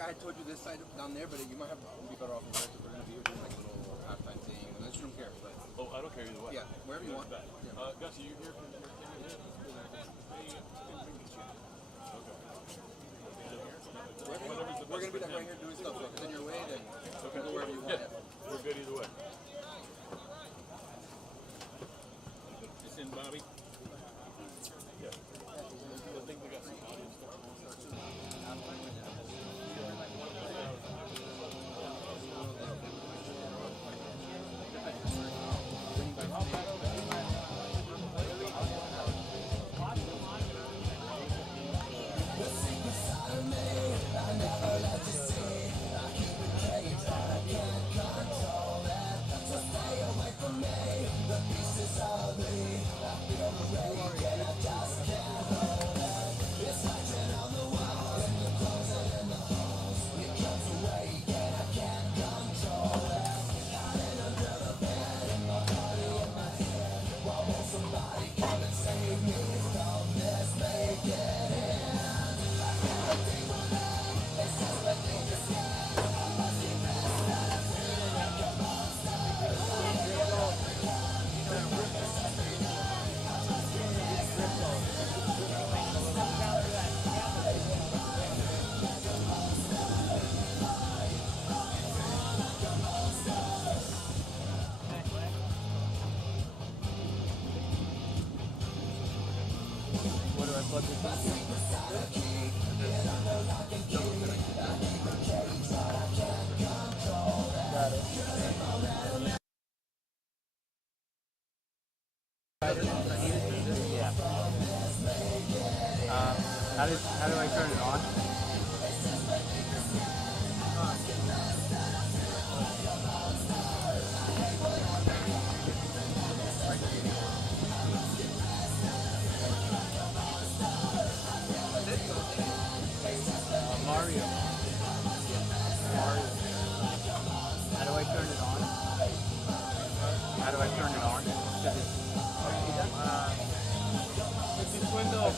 I had told you this side down there, but you might have be better off in there because we're going to be doing like a little halftime thing, unless you don't care. But oh, I don't care either way. Yeah, wherever you want. Yeah. Gus, are you here for your candidate? Okay. We're going to be like right here doing stuff. So if it's in your way, then go wherever you want. Yeah, we're good either way. It's in, Bobby. Yeah. I think we got some audience stuff. How do I turn it on? Mario. How do I turn it on? How do I turn it on? It's this window.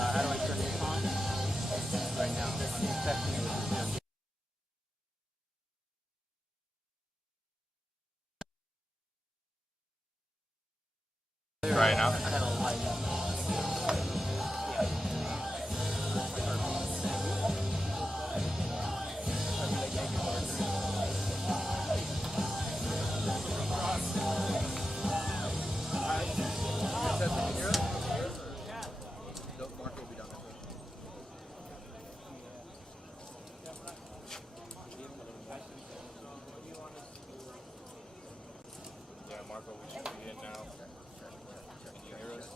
How do I turn this on? Right now, I'm testing it with the gym. Right now. Mark will be down there. Yeah, Marco, we should be in now. Can you hear us?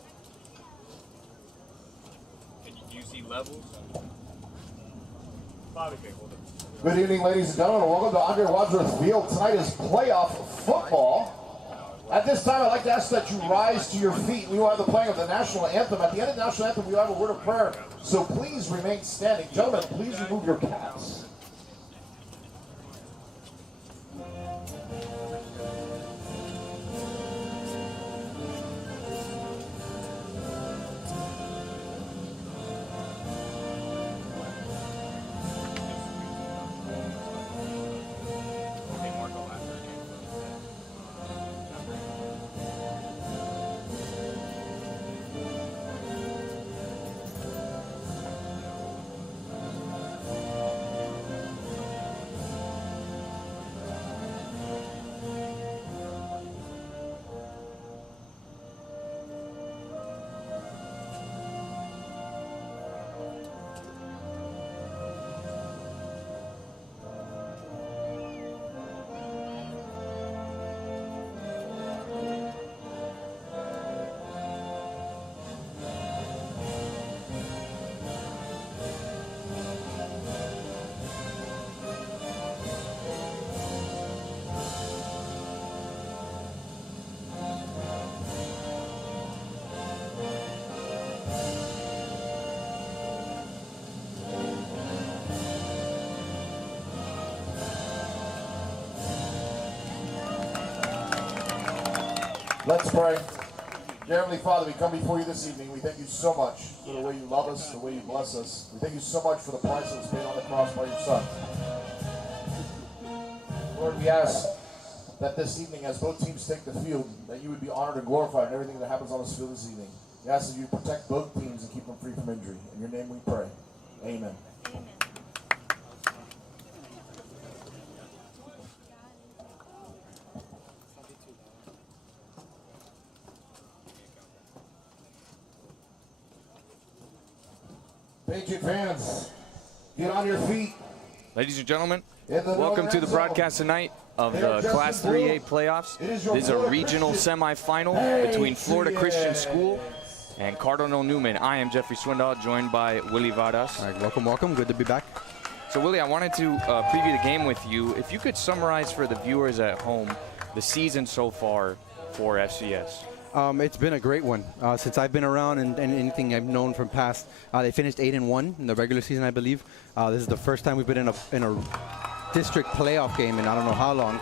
Can you see levels? Bobby, okay, hold it. Good evening, ladies and gentlemen. Welcome to Andre Wadsworth Field. Tonight is playoff football. At this time, I'd like to ask that you rise to your feet. We will have the playing of the national anthem. At the end of the national anthem, we will have a word of prayer. So please remain standing. Gentlemen, please remove your caps. Let's pray. Dear Heavenly Father, we come before you this evening. We thank you so much for the way you love us, the way you bless us. We thank you so much for the price that was paid on the cross by your Son. Lord, we ask that this evening, as both teams take the field, that you would be honored and glorified in everything that happens on this field this evening. We ask that you protect both teams and keep them free from injury. In your name we pray. Amen. Patriot fans, get on your feet. Ladies and gentlemen, welcome to the broadcast tonight of the Class 3A playoffs. This is a regional semifinal between Florida Christian School and Cardinal Newman. I am Jeffrey Swindoll, joined by Willie Vadas. All right, welcome. Good to be back. So, Willie, I wanted to preview the game with you. If you could summarize for the viewers at home the season so far for FCS. It's been a great one. Since I've been around and anything I've known from past, they finished 8-1 in the regular season, I believe. This is the first time we've been in a district playoff game in I don't know how long.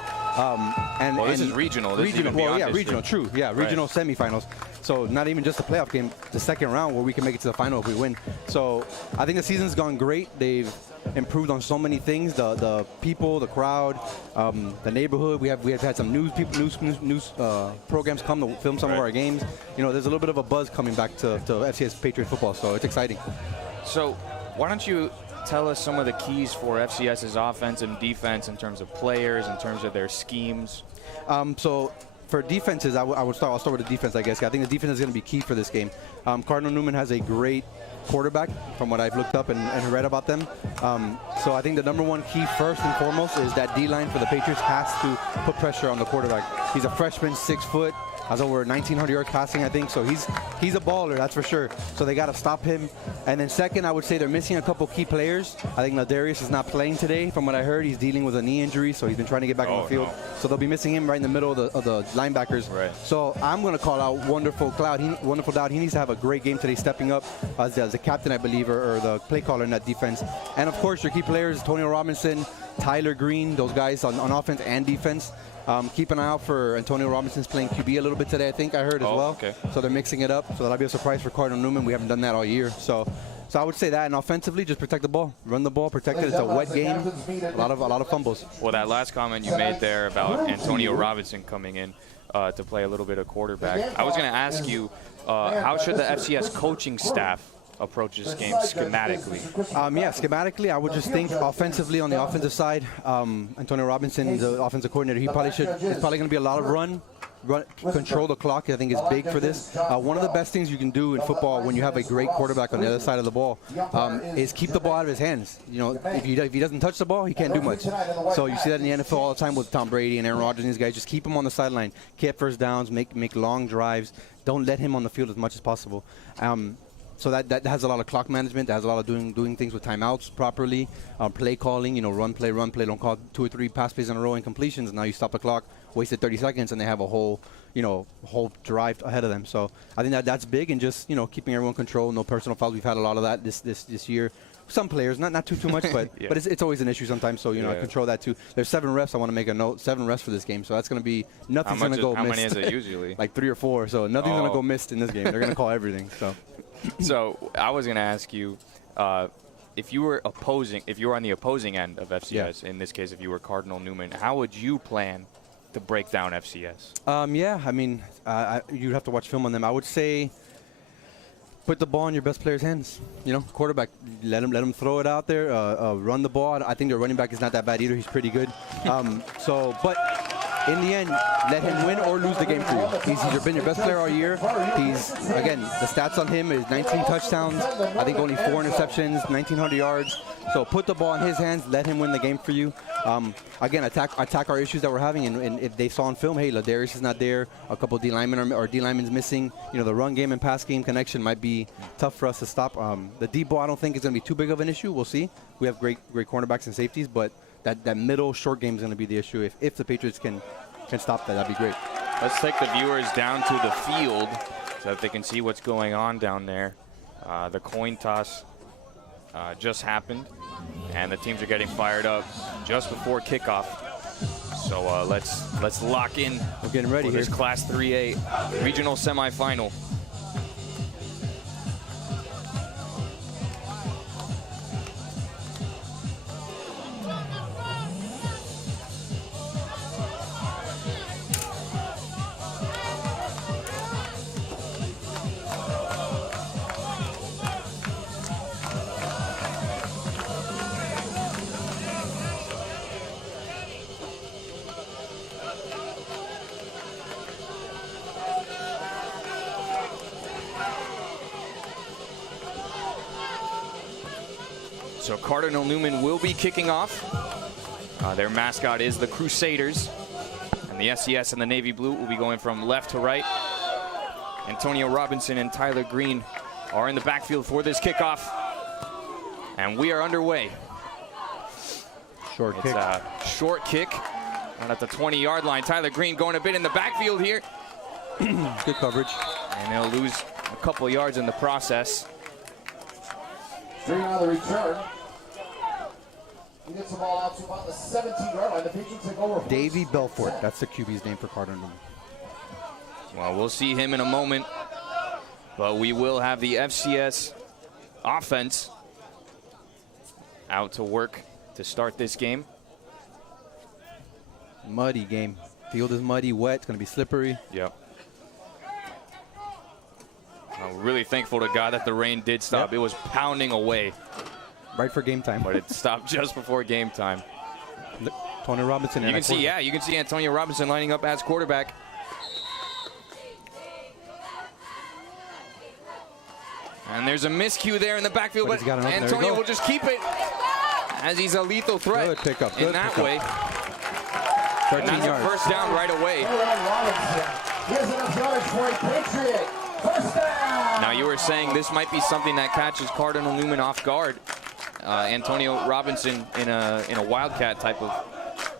This is regional. This regional. is even beyond regional. True. Yeah, regional right. Semifinals. So not even just a playoff game, the second round where we can make it to the final if we win. So I think the season's gone great. They've improved on so many things. The people, the crowd, the neighborhood. We have had some news programs come to film some of our games. You know, there's a little bit of a buzz coming back to FCS Patriot football. So it's exciting. So why don't you tell us some of the keys for FCS's offense and defense in terms of players, in terms of their schemes? So for defenses, I'll start with the defense, I guess. I think the defense is going to be key for this game. Cardinal Newman has a great quarterback from what I've looked up and read about them. So I think the number one key first and foremost is that D-line for the Patriots has to put pressure on the quarterback. He's a freshman, 6 foot, has over 1,900 yards passing, I think. So he's a baller, that's for sure. So they got to stop him. And then second, I would say they're missing a couple key players. I think Ladarius is not playing today. From what I heard, he's dealing with a knee injury, so he's been trying to get back on the field. No. So they'll be missing him right in the middle of the linebackers. Right. So I'm going to call out Wonderful Dowd. He needs to have a great game today, stepping up as the captain, I believe, or the play caller in that defense. And of course, your key players, Antonio Robinson, Tyler Green, those guys on offense and defense. Keep an eye out for Antonio Robinson's playing QB a little bit today, I think I heard as well. Okay. So they're mixing it up. So that'll be a surprise for Cardinal Newman. We haven't done that all year. So I would say that. And offensively, just protect the ball. Run the ball, protect it. It's a wet game. A lot of fumbles. Well, that last comment you made there about Antonio Robinson coming in to play a little bit of quarterback. I was going to ask you, how should the FCS coaching staff approach this game schematically? Schematically, I would just think offensively on the offensive side. Antonio Robinson, the offensive coordinator, it's probably going to be a lot of run, control the clock. I think is big for this. One of the best things you can do in football when you have a great quarterback on the other side of the ball is keep the ball out of his hands. You know, if he doesn't touch the ball, he can't do much. So you see that in the NFL all the time with Tom Brady and Aaron Rodgers and these guys. Just keep him on the sideline, get first downs, make long drives. Don't let him on the field as much as possible. So that has a lot of clock management. That has a lot of doing things with timeouts properly, play calling. You know, run play. Don't call 2 or 3 pass plays in a row and completions. And now you stop the clock, wasted 30 seconds, and they have a whole drive ahead of them. So I think that's big, and just keeping everyone controlled. No personal fouls. We've had a lot of that this year. Some players, not too much, but yeah. But it's always an issue sometimes. So I control that too. There's 7 refs. I want to make a note. 7 refs for this game. So that's going to be nothing's going to go missed. How many is it usually? Like 3 or 4. So nothing's going to go missed in this game. They're going to call everything. So. So I was going to ask you, if you were on the opposing end of FCS, in this case, if you were Cardinal Newman, how would you plan to break down FCS? You'd have to watch film on them. I would say put the ball in your best player's hands. Quarterback, let him throw it out there, run the ball. I think their running back is not that bad either. He's pretty good. But in the end, let him win or lose the game for you. He's been your best player all year. The stats on him is 19 touchdowns, I think only 4 interceptions, 1,900 yards. So put the ball in his hands, let him win the game for you. Attack our issues that we're having, and if they saw on film, hey, Ladarius is not there, a couple of D-linemen's missing. The run game and pass game connection might be tough for us to stop. The deep ball I don't think is going to be too big of an issue. We'll see. We have great cornerbacks and safeties, but that middle short game is going to be the issue. If the Patriots can stop that, that'd be great. Let's take the viewers down to the field so that they can see what's going on down there. The coin toss just happened, and the teams are getting fired up just before kickoff. So let's lock in. We're getting ready for here. this Class 3A regional semifinal. So Cardinal Newman will be kicking off. Their mascot is the Crusaders. And the FCS and the Navy Blue will be going from left to right. Antonio Robinson and Tyler Green are in the backfield for this kickoff. And we are underway. Short It's kick. a short kick right at the 20-yard line. Tyler Green going a bit in the backfield here. Good coverage. And they'll lose a couple yards in the process. Green on the return. He gets the ball out to about the 17-yard line. The Patriots take over. Davey Belfort. That's the QB's name for Cardinal Newman. Well, we'll see him in a moment. But we will have the FCS offense out to work to start this game. Muddy game. Field is muddy, wet. It's going to be slippery. Yep. I'm really thankful to God that the rain did stop. Yep. It was pounding away, Right for game time. but it stopped just before game time. Look, Tony Robinson. You can see, yeah, you can see Antonio Robinson lining up as quarterback. And there's a miscue there in the backfield, But but he's got enough. There we Antonio go. will just keep it as he's a lethal threat Good pickup, in good that pickup. way. 13 And that's a yards. first down right away. Here's enough yardage for a Patriot. First down. Now, you were saying this might be something that catches Cardinal Newman off guard. Antonio Robinson in a wildcat type of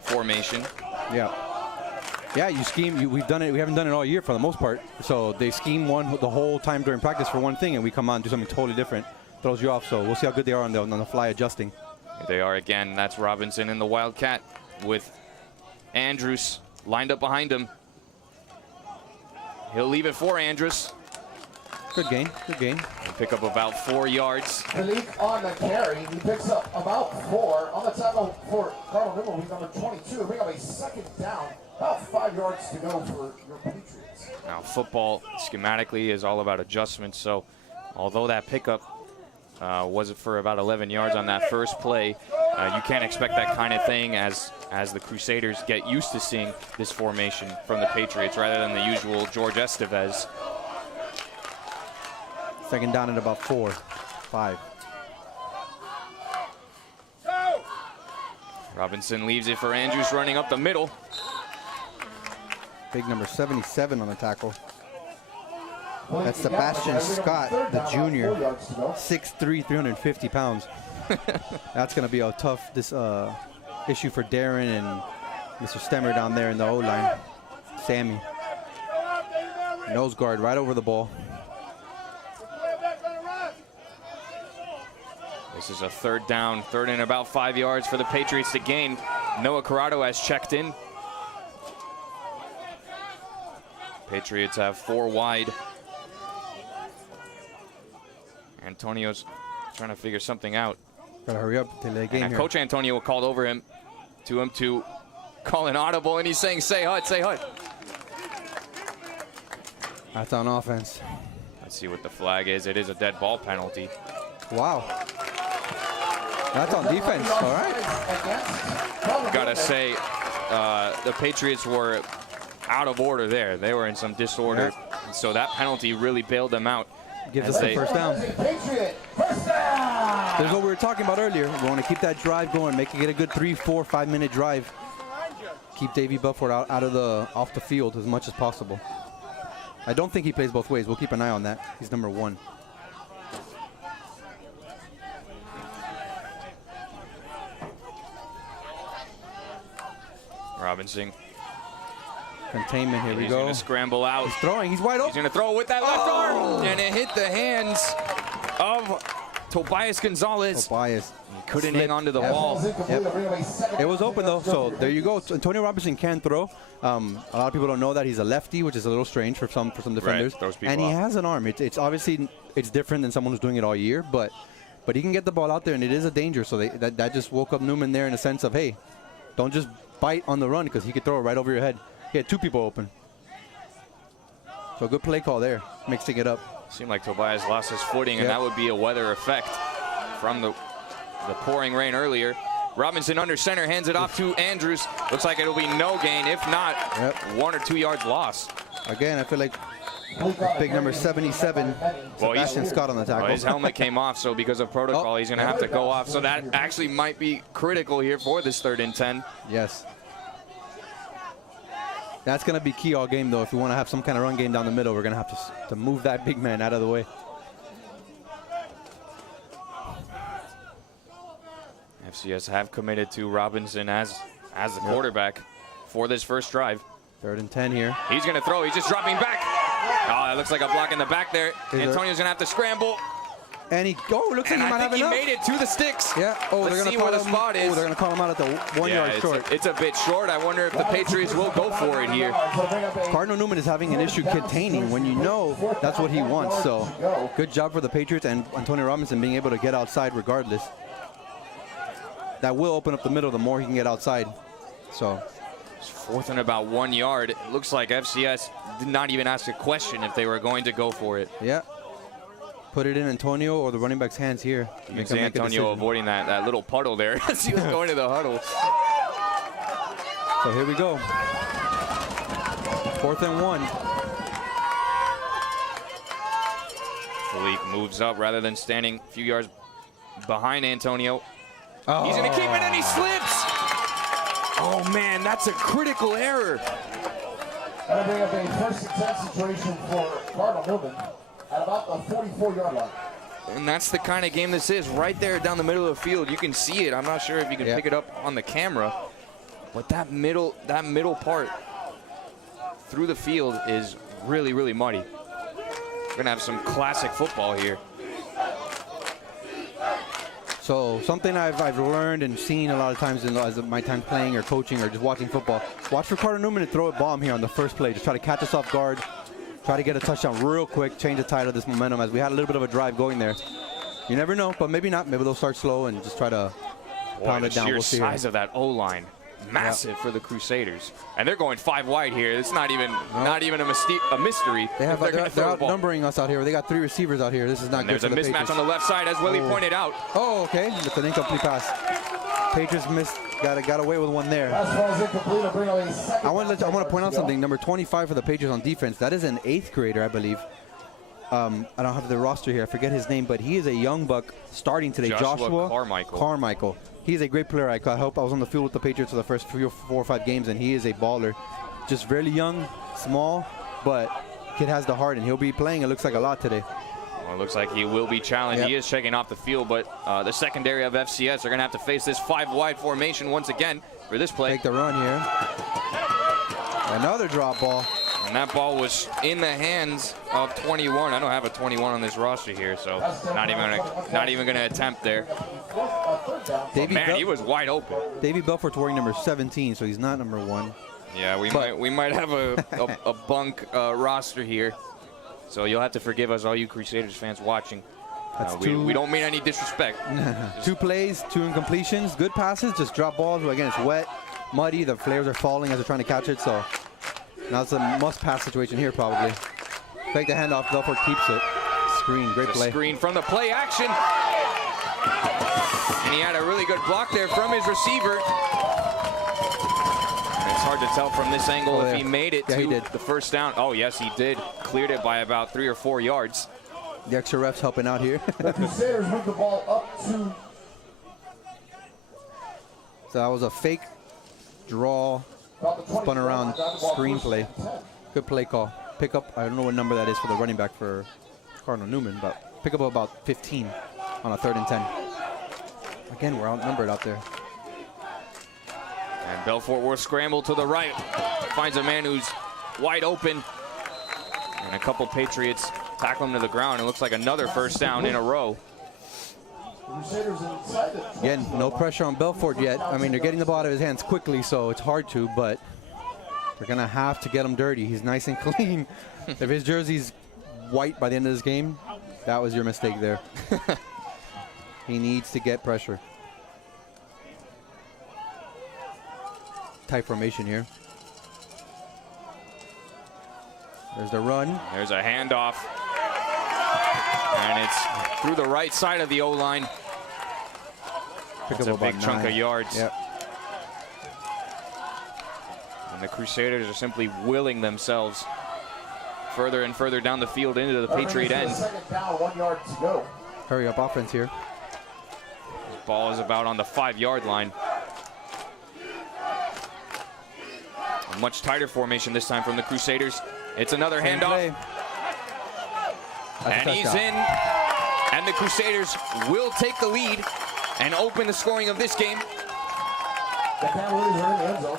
formation. Yeah. Yeah, you scheme. We've done it. We haven't done it all year for the most part. So they scheme the whole time during practice for one thing, and we come on and do something totally different. Throws you off. So we'll see how good they are on the fly adjusting. They are again. That's Robinson in the wildcat with Andrews lined up behind him. He'll leave it for Andrews. Good game. Good game. He'll pick up about 4 yards. Malik on the carry. He picks up about 4. On the tackle for Cardinal Newman, he's number 22. Bring up a second down. About 5 yards to go for your Patriots. Now, football schematically is all about adjustments. So, although that pickup was for about 11 yards on that first play, you can't expect that kind of thing as the Crusaders get used to seeing this formation from the Patriots rather than the usual George Estevez. Second down at about 4, 5. Robinson leaves it for Andrews running up the middle. Big number 77 on the tackle. That's Sebastian Scott, the junior. 6'3", 350 pounds. That's going to be a tough issue for Darren and Mr. Stemmer down there in the O-line. Sammy. Nose guard right over the ball. This is a third down, third and about 5 yards for the Patriots to gain. Noah Corrado has checked in. Patriots have 4 wide. Antonio's trying to figure something out. Gotta hurry up till they game And here. Coach Antonio called over him to call an audible, and he's saying, "Say hut, say hut." That's on offense. Let's see what the flag is. It is a dead ball penalty. Wow. That's on defense, all right. Gotta say, the Patriots were out of order there. They were in some disorder. Yeah. So that penalty really bailed them out. Gives as us the they- first down. Patriot. First down. There's what we were talking about earlier. We want to keep that drive going, make it get a good 3, 4, 5 minute drive. Keep Davey Belfort off the field as much as possible. I don't think he plays both ways. We'll keep an eye on that. He's number 1. Robinson. Containment, here we He's go. gonna scramble out. He's throwing, he's wide He's open. gonna throw it with that left arm, and it hit the hands of Tobias Gonzalez. Tobias. He couldn't hang on to the ball. Yep. It was open though, so there you go. Antonio Robinson can throw. A lot of people don't know that he's a lefty, which is a little strange for some defenders. throws people and he off. has an arm. It's obviously different than someone who's doing it all year, but he can get the ball out there, and it is a danger. So that just woke up Newman there in a sense of, hey, don't just bite on the run because he could throw it right over your head. He had 2 people open. So good play call there, mixing it up. Seemed like Tobias lost his footing, and that would be a weather effect from the pouring rain earlier. Robinson under center, hands it off to Andrews. Looks like it'll be no gain, if not 1 or 2 yards lost. Again, I feel like big number 77, Sebastian Scott on the tackle. Well, his helmet came off, so because of protocol, he's going to have to go off. So that actually might be critical here for this 3rd and 10. Yes. That's going to be key all game, though. If we want to have some kind of run game down the middle, we're going to have to move that big man out of the way. FCS have committed to Robinson as the quarterback for this first drive. 3rd and 10 here. He's going to throw. He's just dropping back. Oh, that looks like a block in the back there. Antonio's going to have to scramble. And he looks like he might have enough. I think he made it to the sticks. Yeah. Oh, Let's see where the spot is. Oh, they're going to call him out at the 1 yard short. It's a bit short. I wonder if the Patriots will go for it here. Cardinal Newman is having an issue containing when you know that's what he wants. So good job for the Patriots and Antonio Robinson being able to get outside regardless. That will open up the middle the more he can get outside. So it's 4th and about 1 yard. It looks like FCS did not even ask a question if they were going to go for it. Yeah. Put it in Antonio or the running back's hands here. You can see Antonio avoiding that little puddle there as he was going to the huddle. So here we go. 4th and 1. Philippe moves up rather than standing a few yards behind Antonio. Oh. He's going to keep it, and he slips. Oh, man, that's a critical error. Going to bring up a 1st and 10 situation for Cardinal Newman at about the 44-yard line. And that's the kind of game this is. Right there down the middle of the field. You can see it. I'm not sure if you can pick it up on the camera. But that middle part through the field is really, really muddy. We're going to have some classic football here. So something I've learned and seen a lot of times in my time playing or coaching or just watching football. Watch for Cardinal Newman to throw a bomb here on the first play. Just try to catch us off guard. Try to get a touchdown real quick. Change the tide of this momentum as we had a little bit of a drive going there. You never know, but maybe not. Maybe they'll start slow and just try to pound it down. We'll see. The size of that O-line. Massive for the Crusaders. And they're going 5 wide here. It's not even a mystery. They're outnumbering us out here. They got 3 receivers out here. This is not good for the Patriots. There's a mismatch on the left side, as Willie pointed out. Oh, okay. It's an incomplete pass. Patriots got away with one there. I want to point out something. Number 25 for the Patriots on defense. That is an 8th grader, I believe. I don't have the roster here. I forget his name, but he is a young buck starting today. Joshua Carmichael. He's a great player. I hope I was on the field with the Patriots for the first 4 or 5 games, and he is a baller. Just really young, small, but kid has the heart, and he'll be playing, it looks like, a lot today. Well, it looks like he will be challenged. Yep. He is checking off the field, but the secondary of FCS are going to have to face this 5-wide formation once again for this play. Take the run here. Another drop ball. And that ball was in the hands of 21. I don't have a 21 on this roster here, so not even going to attempt there. He was wide open. Davey Belfort's wearing number 17, so he's not number 1. Yeah, we might have a bunk roster here. So you'll have to forgive us, all you Crusaders fans watching. We don't mean any disrespect. 2 plays, 2 incompletions, good passes, just drop balls. Again, it's wet, muddy, the flares are falling as they're trying to catch it, so now it's a must-pass situation here probably. Fake the handoff, Belfort keeps it. Screen, great play. Screen from the play action. And he had a really good block there from his receiver. It's hard to tell from this angle if he made it to the first down. Oh, yes, he did. Cleared it by about 3 or 4 yards. The extra refs helping out here. The Crusaders move the ball up to. So that was a fake draw, spun around screen play. Good play call. Pick up, I don't know what number that is for the running back for Cardinal Newman, but pick up about 15 on a 3rd and 10. Again, we're outnumbered out there. And Belfort will scramble to the right. Finds a man who's wide open. And a couple Patriots tackle him to the ground. It looks like another first down in a row. Crusaders inside the Again, no pressure on Belfort yet. I mean, they're getting the ball out of his hands quickly, so it's hard to, but they're going to have to get him dirty. He's nice and clean. If his jersey's white by the end of this game, that was your mistake there. He needs to get pressure. Tight formation here. There's the run. There's a handoff. And it's through the right side of the O-line. It's a big chunk of yards. Yep. And the Crusaders are simply willing themselves further and further down the field into the Patriot end. Second down, 1 yard to go. Hurry up offense here. The ball is about on the 5-yard line. A much tighter formation this time from the Crusaders. It's another handoff. And he's in. And the Crusaders will take the lead and open the scoring of this game. The Cavaliers are in the end zone.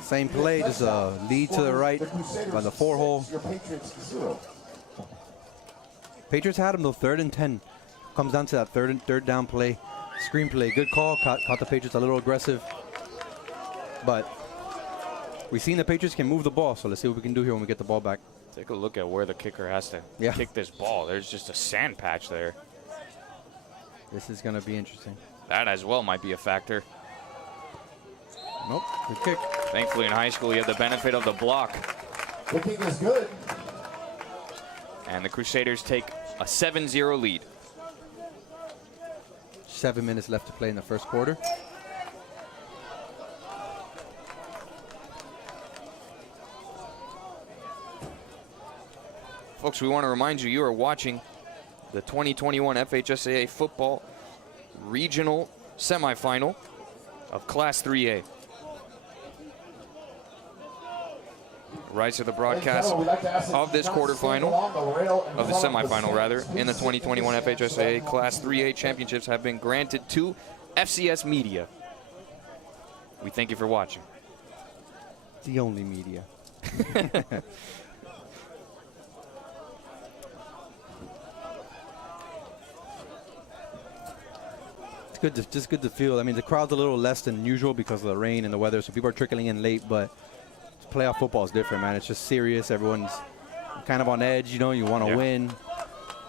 Same play, just a lead to the right by the 4-hole. Your Patriots 0. Patriots had him though, 3rd and 10. Comes down to that third down play. Screen play, good call. Caught the Patriots a little aggressive. But we've seen the Patriots can move the ball, so let's see what we can do here when we get the ball back. Take a look at where the kicker has to kick this ball. There's just a sand patch there. This is going to be interesting. That as well might be a factor. Nope, good kick. Thankfully in high school you have the benefit of the block. The kick is good. And the Crusaders take a 7-0 lead. 7 minutes left to play in the first quarter. Folks, we want to remind you are watching the 2021 FHSAA football regional semifinal of Class 3A. Rights to the broadcast of this quarterfinal, of the semifinal rather, in the 2021 FHSAA Class 3A championships have been granted to FCS Media. We thank you for watching. The only media. Just good to feel. I mean, the crowd's a little less than usual because of the rain and the weather, so people are trickling in late, but playoff football is different, man. It's just serious. Everyone's kind of on edge, you know. You want to win.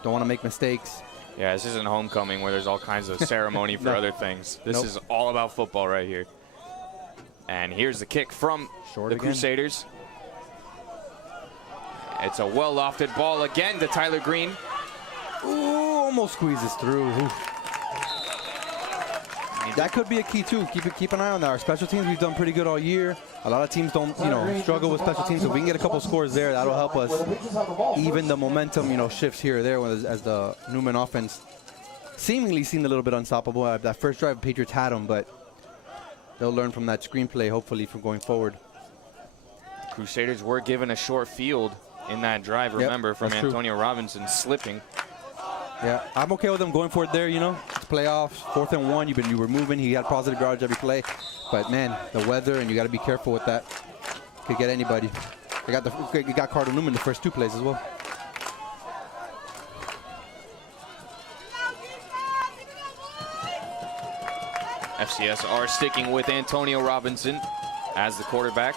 Don't want to make mistakes. Yeah, this isn't homecoming where there's all kinds of ceremony for other things. This is all about football right here. And here's the kick from the Crusaders. It's a well-lofted ball again to Tyler Green. Ooh, almost squeezes through. Ooh. That could be a key too. Keep an eye on that. Our special teams, we've done pretty good all year. A lot of teams don't, struggle with special teams. So if we can get a couple scores there, that'll help us even the momentum, shifts here or there as the Newman offense seemingly seemed a little bit unstoppable. That first drive, Patriots had them, but they'll learn from that screenplay, hopefully, from going forward. Crusaders were given a short field in that drive, remember, from Antonio Robinson slipping. Yeah, I'm okay with them going for it there, It's playoffs, 4th and 1. You were moving. He had positive yards every play. But, man, the weather, and you got to be careful with that. Could get anybody. You got Cardinal Newman the first 2 plays as well. FCS are sticking with Antonio Robinson as the quarterback.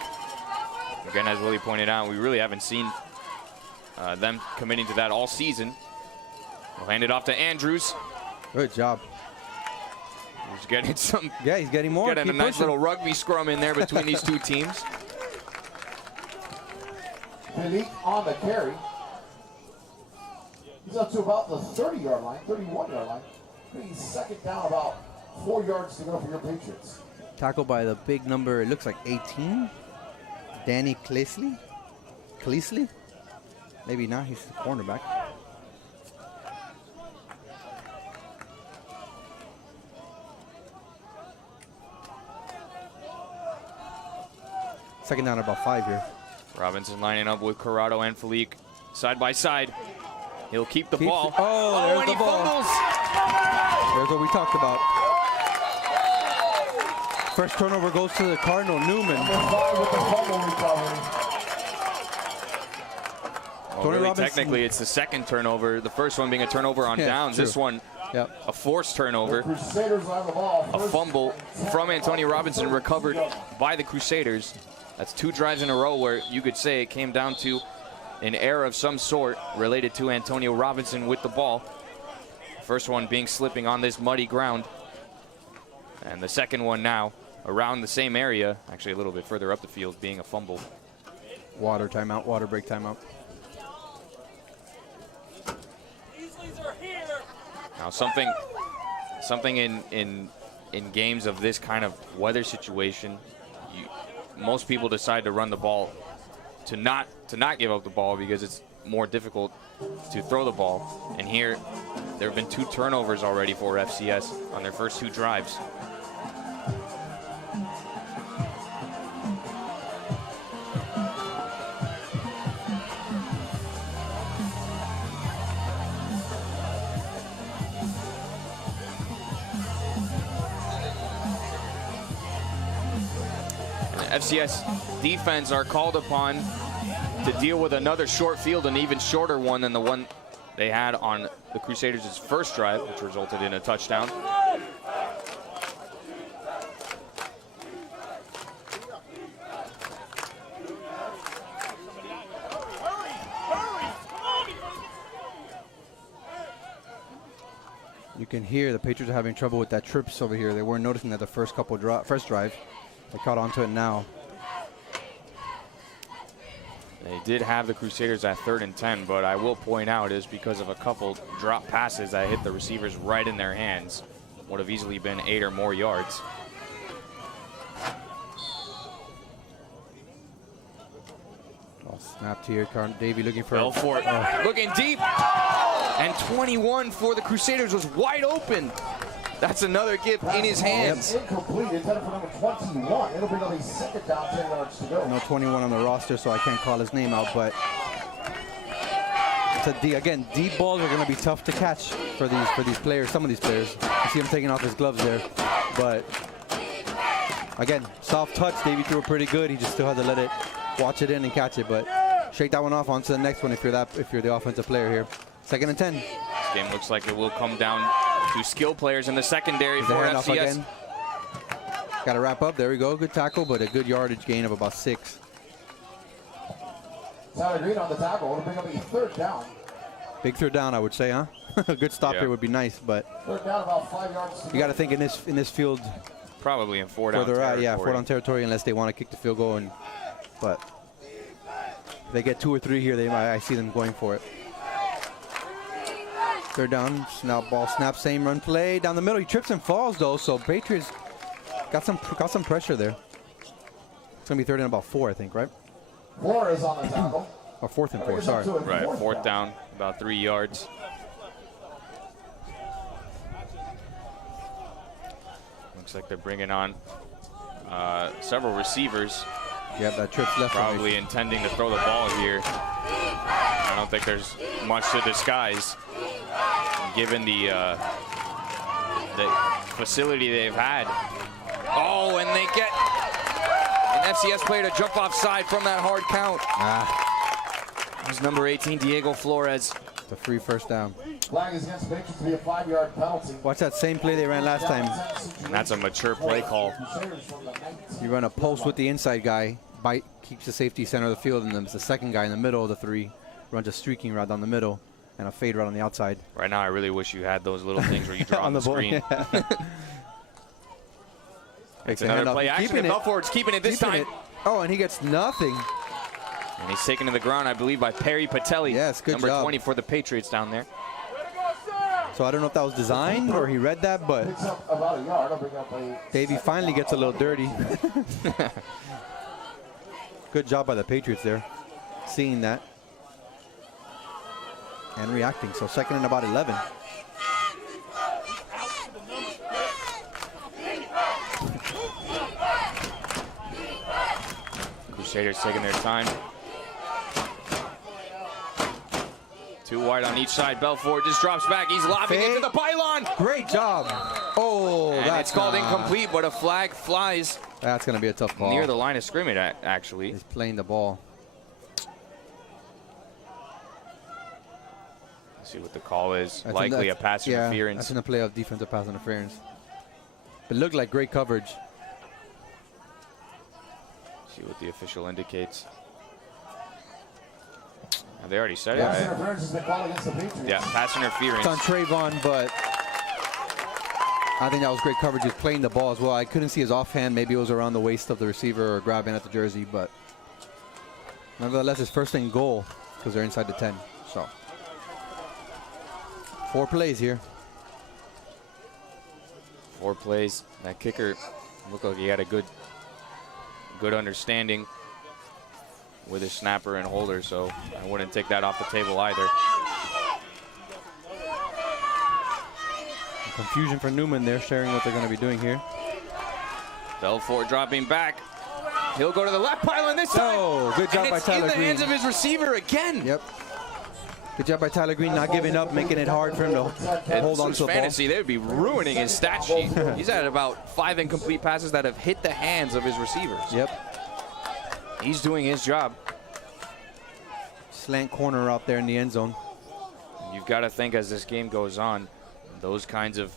Again, as Willie pointed out, we really haven't seen them committing to that all season. We'll hand it off to Andrews. Good job. He's getting some. Yeah, he's getting more. Getting a nice little rugby scrum in there between these two teams. Philippe on the carry. He's up to about the 30-yard line, 31-yard line. He's second down, about 4 yards to go for your Patriots. Tackled by the big number, it looks like 18. Danny Cleasley? Cleasley? Maybe not, he's the cornerback. Second down, about 5 here. Robinson lining up with Corrado and Felique side by side. He'll keep the ball. Oh, and he fumbles. There's what we talked about. First turnover goes to the Cardinal Newman. Well, really, technically, it's the second turnover. The first one being a turnover on downs. True. This one Yep. A forced turnover. Crusaders have the ball. A fumble from Antonio Robinson recovered by the Crusaders. That's 2 drives in a row where you could say it came down to an error of some sort related to Antonio Robinson with the ball. First one being slipping on this muddy ground. And the second one now around the same area, actually a little bit further up the field, being a fumble. Water timeout, water break timeout. Now something in games of this kind of weather situation, most people decide to run the ball to not give up the ball because it's more difficult to throw the ball. And here there have been 2 turnovers already for FCS on their first 2 drives. FCS defense are called upon to deal with another short field, an even shorter one than the one they had on the Crusaders' first drive, which resulted in a touchdown. You can hear the Patriots are having trouble with that trips over here. They weren't noticing that the first drive. They caught onto it now. They did have the Crusaders at 3rd and 10, but I will point out is because of a couple drop passes that hit the receivers right in their hands. Would have easily been 8 or more yards. Ball snapped here. Davey looking for Belfort looking deep. And 21 for the Crusaders was wide open. That's another gift in his hands. Incomplete. Intended for number 21. It'll bring up a 2nd down, 10 yards to go. No 21 on the roster, so I can't call his name out, but again, deep balls are going to be tough to catch for these players, some of these players. You see him taking off his gloves there, but again, soft touch. Davey threw it pretty good. He just still had to watch it in and catch it, but shake that one off onto the next one if you're the offensive player here. 2nd and 10. This game looks like it will come down to skill players in the secondary for FCS. Got to wrap up. There we go. Good tackle, but a good yardage gain of about 6. Tyler Green on the tackle. It'll bring up a 3rd down. Big 3rd down, I would say, huh? A good stop here would be nice, but 3rd down, about 5 yards. You got to think in this field. Probably in 4 down territory. Yeah, 4 down territory, unless they want to kick the field goal. But if they get 2 or 3 here, I see them going for it. 3rd down, ball snap, same run play down the middle. He trips and falls though, so Patriots got some pressure there. It's gonna be 3rd and about 4, I think, right? 4 is on the tackle. Or 4th and 4, sorry. Right, 4th down, about 3 yards. Looks like they're bringing on several receivers. Yeah, that trips left. Probably intending to throw the ball here. I don't think there's much to disguise, given the facility they've had. Oh, and they get an FCS player to jump offside from that hard count. There's number 18, Diego Flores. The free 1st down. Flag is against the Patriots to be a 5-yard penalty. Watch that same play they ran last time. And that's a mature play call. You run a post with the inside guy, keeps the safety center of the field, and then the second guy in the middle of the 3 runs a streaking route down the middle and a fade route on the outside. Right now, I really wish you had those little things where you draw on the screen. Yeah. It's another play action. Belfort's keeping it this time. Oh, and he gets nothing. And he's taken to the ground, I believe, by Perry Patelli. Yes, good number job. 20 for the Patriots down there. So I don't know if that was designed or he read that, but Davey finally gets a little dirty. Good job by the Patriots there, seeing that and reacting. So 2nd and about 11. Crusaders taking their time. 2 wide on each side. Belfort just drops back. He's lobbing into the pylon. Great job. Oh, and it's called incomplete, but a flag flies. That's going to be a tough call. Near the line of scrimmage, actually. He's playing the ball. See what the call is. That's Likely a pass interference. That's in the play of defensive pass interference. But it looked like great coverage. See what the official indicates. They already said Pass it. interference has been called against the Patriots. Yeah, pass interference. It's on Trayvon, but I think that was great coverage. He was playing the ball as well. I couldn't see his offhand. Maybe it was around the waist of the receiver or grabbing at the jersey, but nevertheless, it's first and goal because they're inside the 10. So 4 plays here. 4 plays. That kicker looked like he had a good understanding with his snapper and holder, so I wouldn't take that off the table either. Confusion for Newman. They're sharing what they're going to be doing here. Belfort dropping back. He'll go to the left pylon this time. Oh, good job by Tyler in the Green. hands of his receiver again. Yep. Good job by Tyler Green, not giving up, making it hard for him to hold on to the ball. Fantasy, they would be ruining his stat sheet. He's had about 5 incomplete passes that have hit the hands of his receivers. Yep. He's doing his job. Slant corner out there in the end zone. You've got to think as this game goes on, those kinds of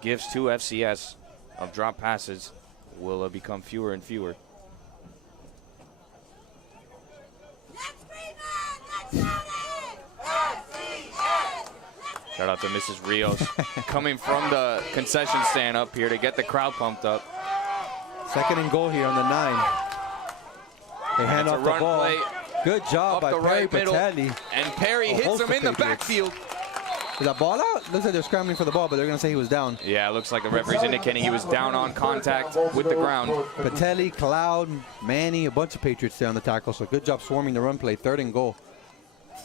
gifts to FCS of drop passes will become fewer and fewer. Shout out to Mrs. Rios coming from the concession stand up here to get the crowd pumped up. Second and goal here on the 9. They hand off the ball. Play good job by the Perry right middle, Patelli. and Perry hits him in the backfield. Is that ball out? Looks like they're scrambling for the ball, but they're going to say he was down. Yeah, it looks like the referee's indicating he was down on contact with the ground. Patelli, Cloud, Manny, a bunch of Patriots there on the tackle, so good job swarming the run play. 3rd and goal.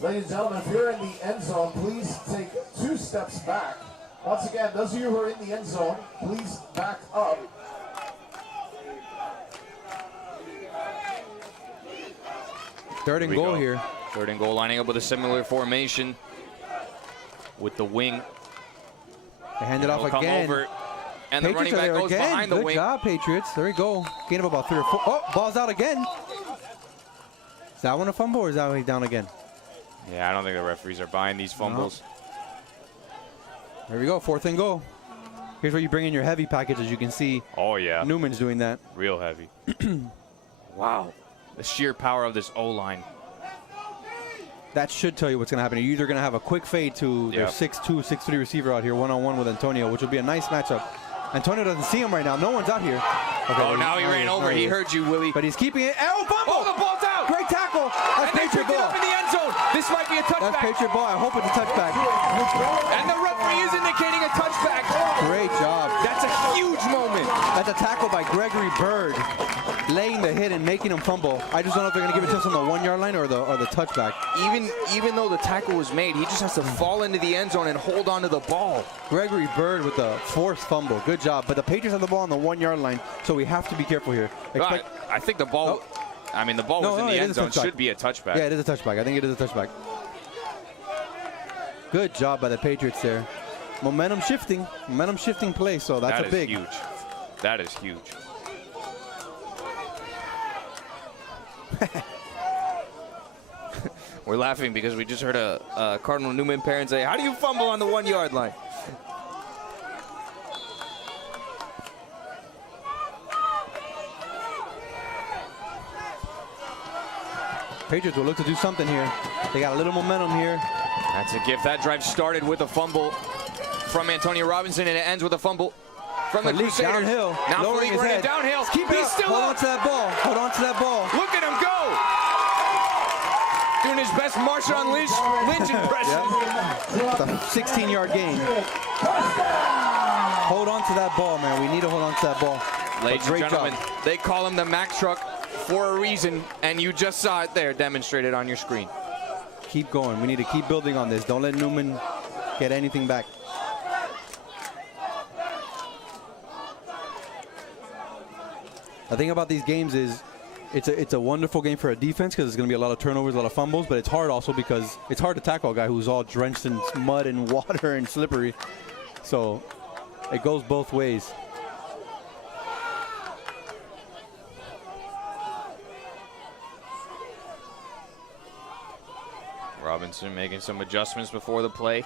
Ladies and gentlemen, if you're in the end zone, please take 2 steps back. Once again, those of you who are in the end zone, please back up. Third and goal here. 3rd and goal, lining up with a similar formation with the wing. They hand it off Come again. over, and the Patriots running are back there goes again. behind the Good wing. job, Patriots. There we go. Gain of about 3 or 4. Oh, ball's out again. Is that one a fumble or is that one down again? Yeah, I don't think the referees are buying these fumbles. No. There we go, 4th and goal. Here's where you bring in your heavy package, as you can see. Oh, yeah. Newman's doing that. Real heavy. Wow. The sheer power of this O-line. That should tell you what's going to happen. You're either going to have a quick fade to their 6'2", 6'3" receiver out here, one-on-one with Antonio, which will be a nice matchup. Antonio doesn't see him right now. No one's out here. Okay, Oh, now he ran over. He heard you, Willie. But he's keeping it. Oh, fumble! Oh, the ball's out! Great tackle. That's And they Patriot picked it ball. up in the end zone. This might be a That's touchback. Patriot ball. I hope it's a touchback. And the referee is indicating a touchback. Great job. That's a huge moment. That's a tackle by Gregory Bird, laying the hit and making him fumble. I just don't know if they're going to give it to us on the 1-yard line or the touchback. Even though the tackle was made, he just has to fall into the end zone and hold on to the ball. Gregory Bird with the forced fumble. Good job. But the Patriots have the ball on the 1-yard line, so we have to be careful here. I think the ball. I mean, the ball was in the end zone. Should be a touchback. Yeah, it is a touchback. I think it is a touchback. Good job by the Patriots there. Momentum shifting play. So that's a big. Huge. That is huge. We're laughing because we just heard a Cardinal Newman parent say, "How do you fumble on the 1-yard line?" Patriots will look to do something here. They got a little momentum here. That's a gift. That drive started with a fumble from Antonio Robinson, and it ends with a fumble from the Crusaders. Downhill. Now lowering Philippe his running head. downhill. Keep it He's up. still Hold up. on to that ball. Hold on to that ball. Look at him go. Doing his best Marshawn Lynch impression. It's a 16-yard gain. Hold on to that ball, man. We need to hold on to that ball. Ladies and gentlemen, they call him the Mack truck for a reason, and you just saw it there demonstrated on your screen. Keep going. We need to keep building on this. Don't let Newman get anything back. The thing about these games is it's a wonderful game for a defense because there's going to be a lot of turnovers, a lot of fumbles, but it's hard also because it's hard to tackle a guy who's all drenched in mud and water and slippery. So it goes both ways. Robinson making some adjustments before the play.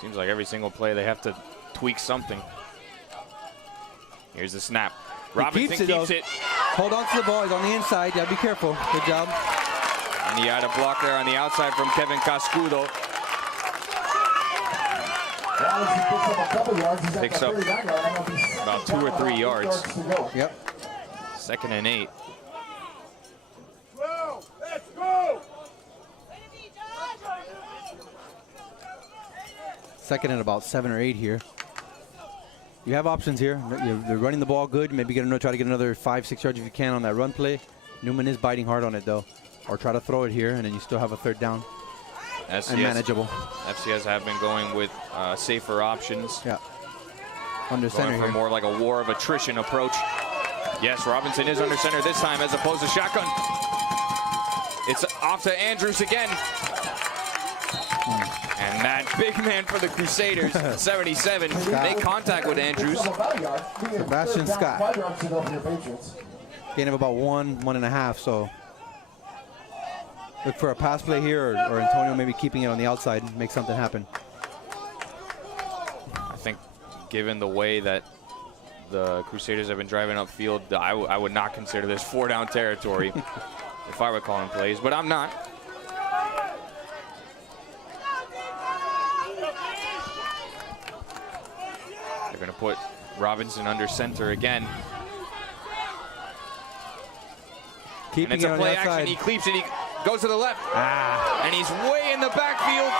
Seems like every single play they have to tweak something. Here's the snap. Robinson keeps it. Hold on to the ball. He's on the inside. Yeah, be careful. Good job. And he had a block there on the outside from Kevin Cascudo. Picks up about 2 or 3 yards. Yep. 2nd and 8. Let's go! 2nd and about 7 or 8 here. You have options here. They're running the ball good. Maybe try to get another 5-6 yards if you can on that run play. Newman is biting hard on it though. Or try to throw it here, and then you still have a 3rd down. FCS, and manageable. FCS have been going with safer options. Yeah. Under center going for here. more like a war of attrition approach. Yes, Robinson is under center this time as opposed to shotgun. It's off to Andrews again. And that big man for the Crusaders, 77, make contact with Andrews. Sebastian Scott. Gain of about 1.5, so look for a pass play here, or Antonio maybe keeping it on the outside and make something happen. I think given the way that the Crusaders have been driving upfield, I would not consider this 4-down territory if I were calling plays, but I'm not. They're going to put Robinson under center again. Keeping and it's it a on play the outside. action. He cleaps it. He goes to the left. And he's way in the backfield.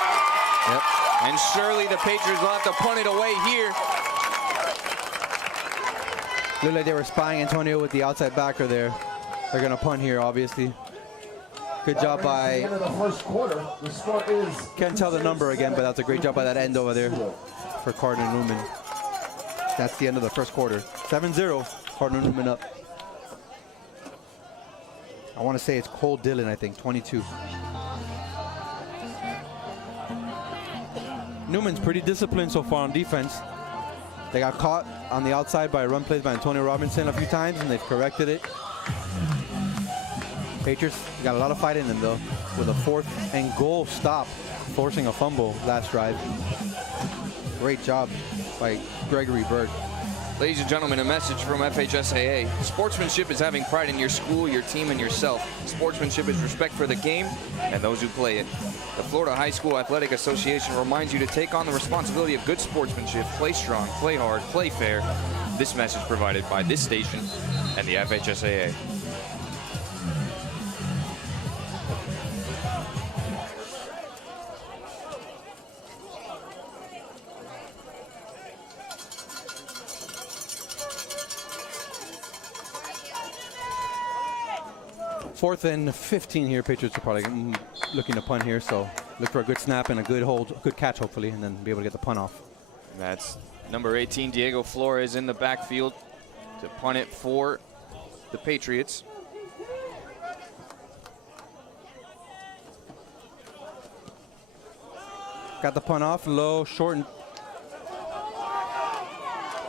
Yep. And surely the Patriots will have to punt it away here. Looked like they were spying Antonio with the outside backer there. They're going to punt here, obviously. Good job by... At the end of the first quarter, the score is... Can't tell the number again, but that's a great job by that end over there for Cardinal Newman. That's the end of the first quarter. 7-0, Cardinal Newman up. I want to say it's Cole Dillon, I think, 22. Newman's pretty disciplined so far on defense. They got caught on the outside by run plays by Antonio Robinson a few times, and they've corrected it. Patriots got a lot of fight in them, though, with a 4th and goal stop, forcing a fumble last drive. Great job by Gregory Bird. Ladies and gentlemen, a message from FHSAA. Sportsmanship is having pride in your school, your team, and yourself. Sportsmanship is respect for the game and those who play it. The Florida High School Athletic Association reminds you to take on the responsibility of good sportsmanship, play strong, play hard, play fair. This message provided by this station and the FHSAA. Fourth and 15 here. Patriots are probably looking to punt here, so look for a good snap and a good hold, good catch hopefully, and then be able to get the punt off. That's number 18, Diego Flores, in the backfield to punt it for the Patriots. Got the punt off, low, short, and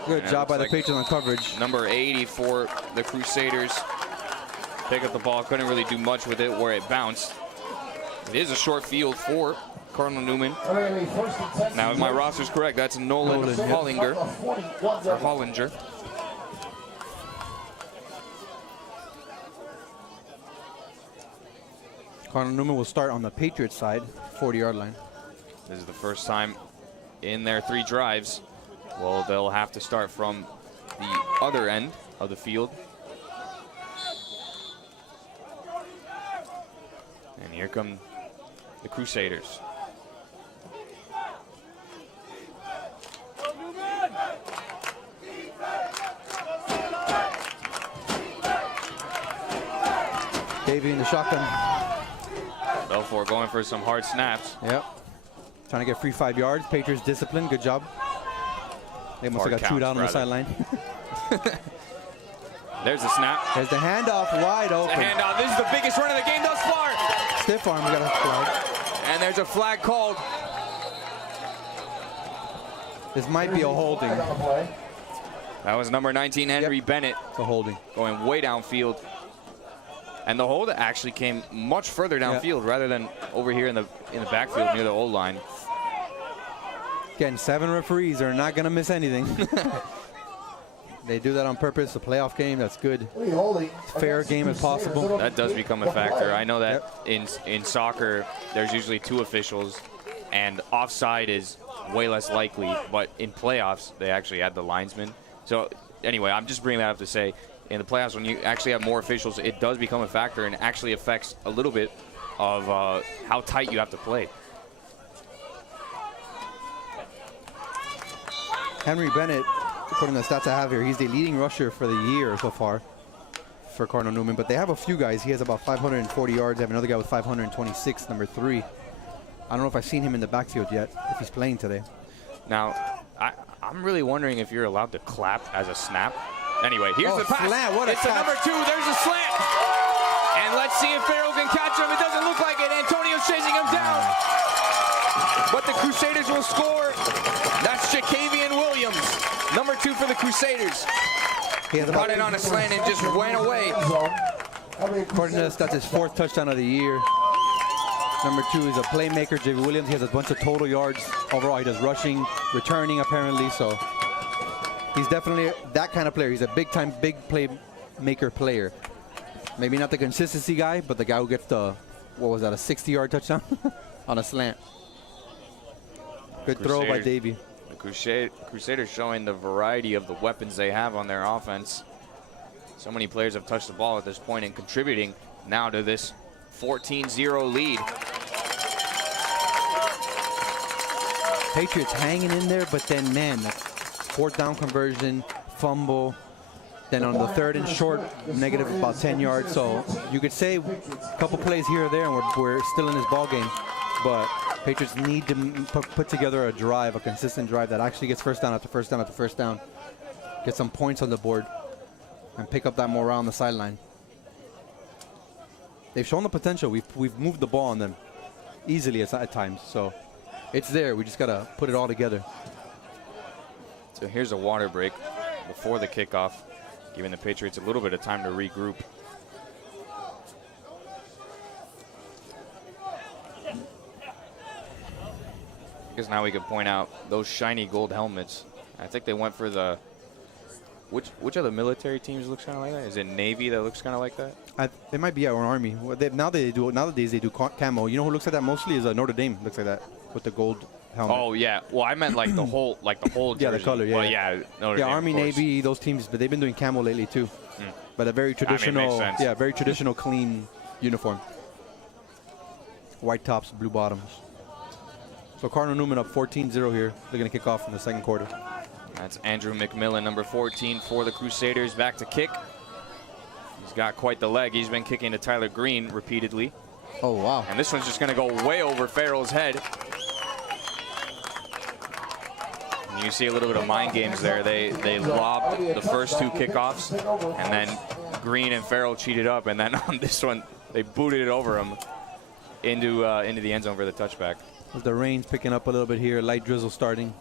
good job by the Patriots on coverage. Number 80 for the Crusaders. Pick up the ball, couldn't really do much with it where it bounced. It is a short field for Cardinal Newman. Now, if my roster's correct, that's Nolan Hollinger. Or Hollinger. Cardinal Newman will start on the Patriots side, 40-yard line. This is the first time in their 3 drives. Well, they'll have to start from the other end of the field. And here come the Crusaders. Davey in the shotgun. Belfort going for some hard snaps. Yep. Trying to get free 5 yards. Patriots discipline. Good job. They must have got chewed out on the sideline. There's the snap. There's the handoff wide open. The handoff. This is the biggest run of the game thus far. Stiff arm. We got a flag. And there's a flag called. This might be a holding. That was number 19, Henry Bennett. It's a holding. Going way downfield. And the hold actually came much further downfield rather than over here in the backfield near the old line. Again, 7 referees are not going to miss anything. They do that on purpose. A playoff game, that's good. Fair game as possible. That does become a factor. I know that in soccer, there's usually 2 officials, and offside is way less likely. But in playoffs, they actually add the linesman. So anyway, I'm just bringing that up to say, in the playoffs, when you actually have more officials, it does become a factor and actually affects a little bit of how tight you have to play. Henry Bennett, according to the stats I have here, he's the leading rusher for the year so far for Cardinal Newman. But they have a few guys. He has about 540 yards. They have another guy with 526, number 3. I don't know if I've seen him in the backfield yet, if he's playing today. Now, I'm really wondering if you're allowed to clap as a snap. Anyway, here's the pass. Slant, what a it's the catch. number 2. There's a slant. And let's see if Farrell can catch him. It doesn't look like it. Antonio's chasing him down. But the Crusaders will score. That's Jakavian Williams, number 2 for the Crusaders. He has Brought it on a slant and just went away. According to the stats, his 4th touchdown of the year. Number 2 is a playmaker, J.V. Williams. He has a bunch of total yards. Overall, he does rushing, returning, apparently. So he's definitely that kind of player. He's a big-time, big playmaker player. Maybe not the consistency guy, but the guy who gets the, what was that, a 60-yard touchdown on a slant. Good throw by Davey. The Crusaders showing the variety of the weapons they have on their offense. So many players have touched the ball at this point and contributing now to this 14-0 lead. Patriots hanging in there, but then, man, 4th down conversion, fumble. Then on the 3rd and short, negative about 10 yards. So you could say a couple plays here or there, and we're still in this ball game. But Patriots need to put together a drive, a consistent drive that actually gets first down after first down after first down. Get some points on the board and pick up that morale on the sideline. They've shown the potential. We've moved the ball on them easily at times. So it's there. We just got to put it all together. So here's a water break before the kickoff, giving the Patriots a little bit of time to regroup. Because now we can point out those shiny gold helmets. I think they went for the, which other military teams looks kind of like that? Is it Navy that looks kind of like that? It might be our Army. Well, nowadays they do camo. You know who looks like that mostly is Notre Dame. Looks like that with the gold helmet. Oh yeah. Well, I meant like the whole jersey. Yeah, the color. Yeah. Well, yeah. Notre Dame, Army, Navy, those teams, but they've been doing camo lately too. But a very traditional, makes sense. very traditional, clean uniform. White tops, blue bottoms. So Cardinal Newman up 14-0 here. They're going to kick off in the 2nd quarter. That's Andrew McMillan, number 14 for the Crusaders, back to kick. He's got quite the leg. He's been kicking to Tyler Green repeatedly. Oh, wow. And this one's just going to go way over Farrell's head. And you see a little bit of mind games there. They lobbed the first 2 kickoffs, and then Green and Farrell cheated up, and then on this one, they booted it over him into the end zone for the touchback. The rain's picking up a little bit here. Light drizzle starting.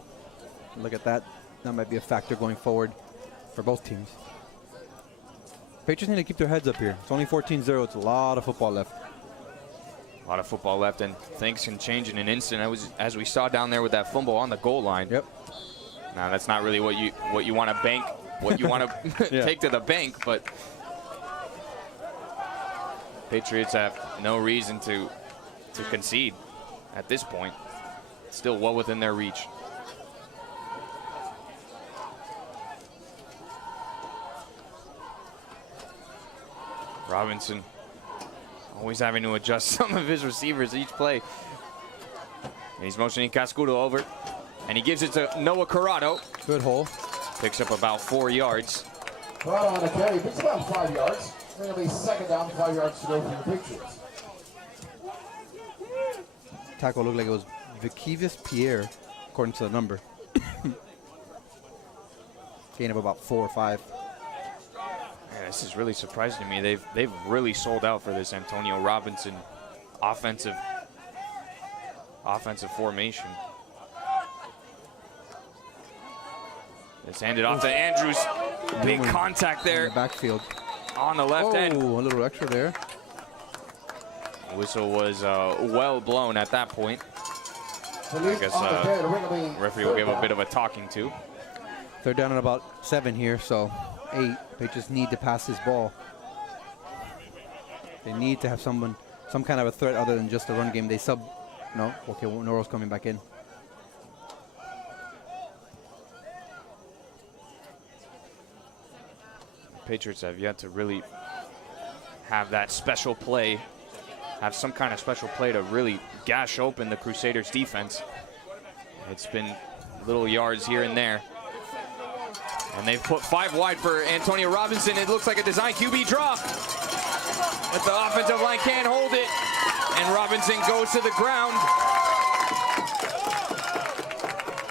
Look at that. That might be a factor going forward for both teams. Patriots need to keep their heads up here. It's only 14-0. It's a lot of football left. A lot of football left, and things can change in an instant. As we saw down there with that fumble on the goal line. Yep. Now that's not really what you want to bank, what you want to take to the bank, but Patriots have no reason to concede at this point. It's still well within their reach. Robinson always having to adjust some of his receivers each play. And he's motioning Cascudo over, and he gives it to Noah Corrado. Good hole. Picks up about 4 yards. Corrado on the carry, picks about 5 yards. It's going to be 2nd down, 5 yards to go for the Patriots. Tackle looked like it was Vikivis Pierre, according to the number. Gain of about 4 or 5. Man, this is really surprising to me. They've really sold out for this Antonio Robinson offensive formation. It's handed off to Andrews. Big contact there In the backfield. on the left end. Oh, a little extra there. Whistle was well blown at that point. I guess referee will give a bit of a talking to. They're down at about 7 here, so 8. They just need to pass this ball. They need to have some kind of a threat other than just a run game. They sub. No, okay, well, Noro's coming back in. Patriots have yet to really have that special play, have some kind of special play to really gash open the Crusaders defense. It's been little yards here and there. And they've put 5 wide for Antonio Robinson. It looks like a design QB draw. But the offensive line can't hold it. And Robinson goes to the ground.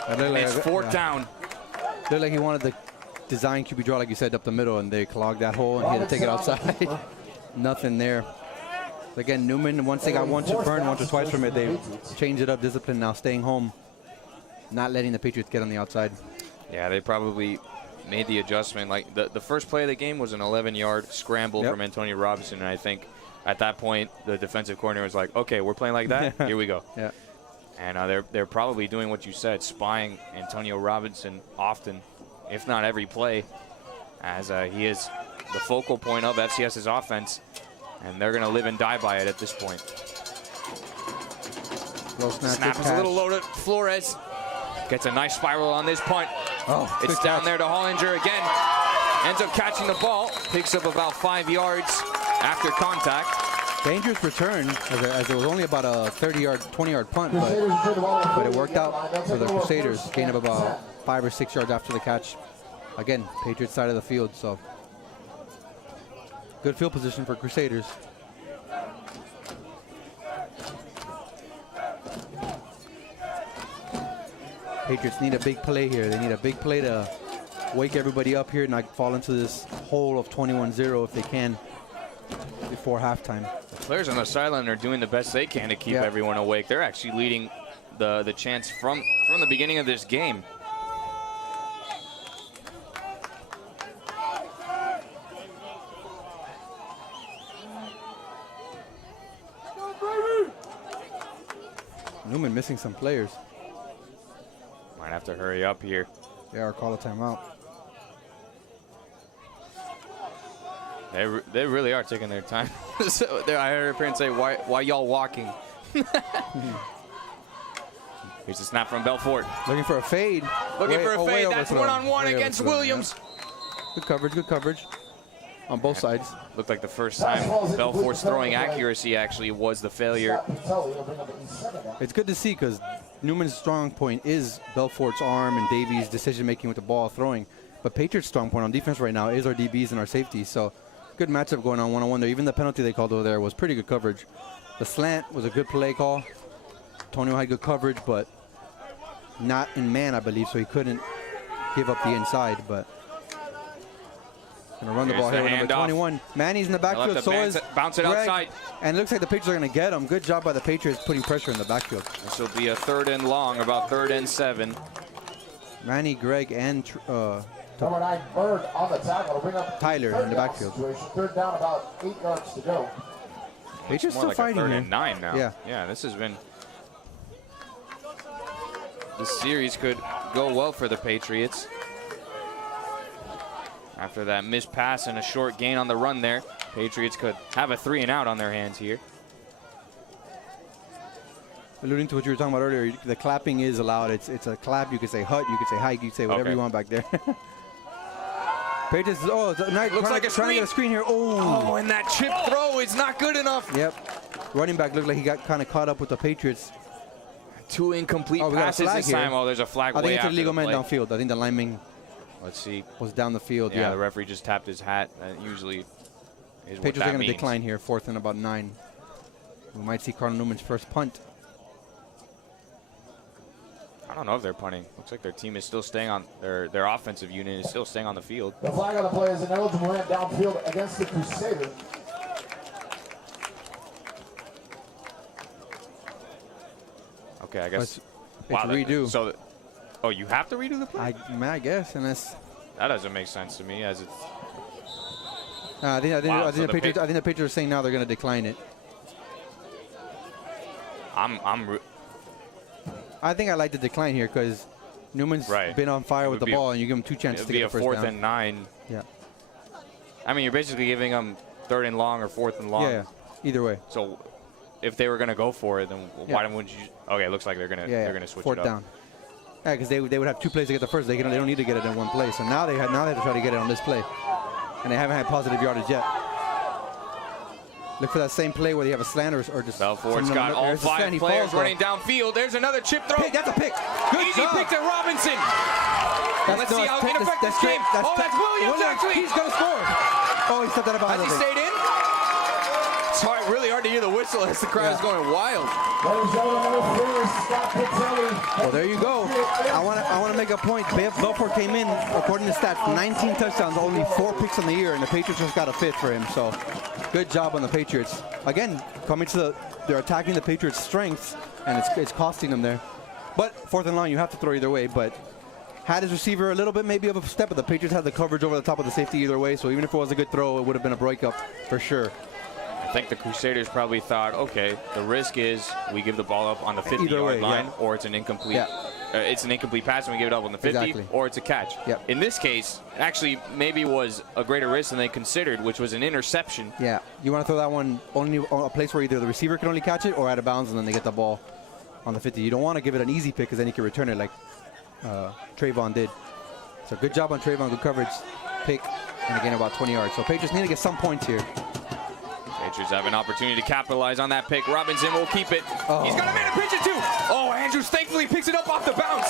And it's 4th down. Looked like he wanted the design QB draw, like you said, up the middle, and they clogged that hole and he had to take it outside. Nothing there. Again, Newman, once they got once or twice from it, they changed it up, discipline now, staying home, not letting the Patriots get on the outside. Yeah, they probably made the adjustment. Like the first play of the game was an 11-yard scramble from Antonio Robinson, and I think at that point the defensive coordinator was like, okay, we're playing like that, here we go. Yeah. And they're probably doing what you said, spying Antonio Robinson often, if not every play, as he is the focal point of FCS's offense, and they're going to live and die by it at this point. Snap is a little loaded. Flores gets a nice spiral on this punt. Oh, it's down there to Hollinger again. Ends up catching the ball. Picks up about 5 yards after contact. Dangerous return, as it was only about a 30-yard, 20-yard punt, but it worked out for the Crusaders. Gain of about 5 or 6 yards after the catch. Again, Patriots side of the field, so good field position for Crusaders. Patriots need a big play here. They need a big play to wake everybody up here and not fall into this hole of 21-0 if they can before halftime. The players on the sideline are doing the best they can to keep everyone awake. They're actually leading the chance from the beginning of this game. Newman missing some players. Might have to hurry up here. Yeah, or call a timeout. They really are taking their time. So I heard a parent say, why y'all walking? Here's a snap from Belfort. Looking for a fade. Looking for a fade. That's one-on-one against Williams. Yeah. Good coverage on both sides. Looked like the first time Belfort's throwing accuracy actually was the failure. It's good to see because Newman's strong point is Belfort's arm and Davies' decision-making with the ball throwing. But Patriots' strong point on defense right now is our DBs and our safeties. So good matchup going on one-on-one there. Even the penalty they called over there was pretty good coverage. The slant was a good play call. Tonio had good coverage, but not in man, I believe, so he couldn't give up the inside. But gonna run the ball here with number 21. Manny's in the backfield, so is bounce it outside. And it looks like the Patriots are gonna get him. Good job by the Patriots putting pressure in the backfield. This will be a 3rd and long, about 3rd and 7. Manny, Greg, and Number 9, Bird on the tackle. Bring up Tyler in the backfield. 3rd down, about 8 yards to go. Patriots still like fighting a 3rd here. and 9 now. Yeah, this has been. This series could go well for the Patriots. After that missed pass and a short gain on the run there, Patriots could have a 3-and-out on their hands here. Alluding to what you were talking about earlier, the clapping is allowed. It's a clap. You could say hut, you could say hike, you could say whatever you want back there. Patriots, looks like a trying to get a screen here. Oh, and that chip throw is not good enough. Yep. Running back looked like he got kind of caught up with the Patriots. 2 incomplete passes this time. Oh, there's a flag I think way it's a after legal the man play. downfield. I think the lineman Let's see. was down the field. Yeah, the referee just tapped his hat. That usually is what Patriots that are going to means. decline here, 4th and about 9. We might see Cardinal Newman's first punt. I don't know if they're punting. Looks like their team is still staying on, their offensive unit is still staying on the field. The flag on the play is an eligible man downfield against the Crusaders. Okay, I guess. It's redo. So, you have to redo the play? I guess, unless That doesn't make sense to me, as it's. I think the Patriots are saying now they're going to decline it. I think I like the decline here because Newman's been on fire with the ball, and you give him 2 chances to get the first down. It would be a 4th and 9. Yeah. I mean, you're basically giving them 3rd and long or 4th and long. Yeah. Either way. So if they were going to go for it, then why wouldn't you? Okay, it looks like they're going to switch it up. 4th down. Yeah, because they would have 2 plays to get the first. They don't need to get it in 1 play. So now they have to try to get it on this play, and they haven't had positive yardage yet. Look for that same play where they have a slant or just. Belfort's got all 5 players running downfield. There's another chip throw. Pick, that's a pick. Good Easy job. pick to Robinson. Let's see how ineffective came. Oh, that's Williams actually. He's going to score. Oh, he stepped out of bounds. Has he stayed in? It's really hard to hear the whistle as the crowd is going wild. Well, there you go. I want to make a point. Belfort came in, according to stats, 19 touchdowns, only 4 picks on the year, and the Patriots just got a 5th for him. So, good job on the Patriots. Again, they're attacking the Patriots' strengths, and it's costing them there. But 4th and long, you have to throw either way. But had his receiver a little bit maybe of a step, but the Patriots had the coverage over the top of the safety either way. So even if it was a good throw, it would have been a breakup for sure. I think the Crusaders probably thought, okay, the risk is we give the ball up on the 50-yard line, or it's an incomplete. It's an incomplete pass and we give it up on the 50, or it's a catch. Yep. In this case, actually, maybe was a greater risk than they considered, which was an interception. Yeah, you want to throw that one only on a place where either the receiver can only catch it or out of bounds, and then they get the ball on the 50. You don't want to give it an easy pick because then you can return it like Trayvon did. So good job on Trayvon, good coverage, pick, and again about 20 yards. So Patriots need to get some points here. Patriots have an opportunity to capitalize on that pick. Robinson will keep it. Oh. He's got a man to pitch it to. Oh, Andrews thankfully picks it up off the bounce.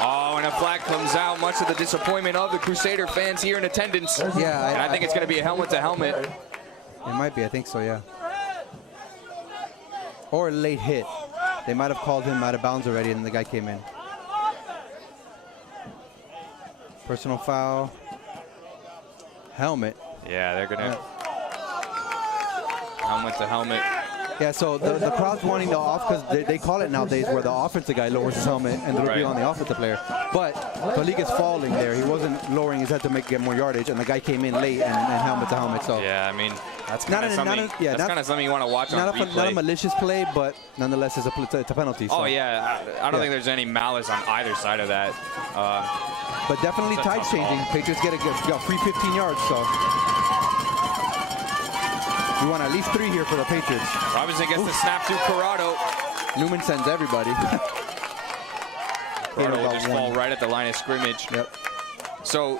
Oh, and a flag comes out, much to the disappointment of the Crusader fans here in attendance. Yeah, and I think it's going to be a helmet-to-helmet. It might be, I think so, yeah. Or a late hit. They might have called him out of bounds already, and the guy came in. Personal foul. Helmet. Yeah, they're going to helmet-to-helmet. Yeah, so the crowd's wanting the off because they call it nowadays where the offensive guy lowers his helmet and it'll be on the offensive player. But the league is falling there. He wasn't lowering his head to get more yardage, and the guy came in late and helmet-to-helmet. So yeah, I mean, that's kind of something you want to watch on replay. Not a malicious play, but nonetheless, it's a penalty. So. Oh, yeah. I don't think there's any malice on either side of that. But definitely tide's changing. Patriots got free 15 yards, so. We want at least 3 here for the Patriots. Robinson gets the snap to Corrado. Newman sends everybody. Corrado will just fall right at the line of scrimmage. Yep. So,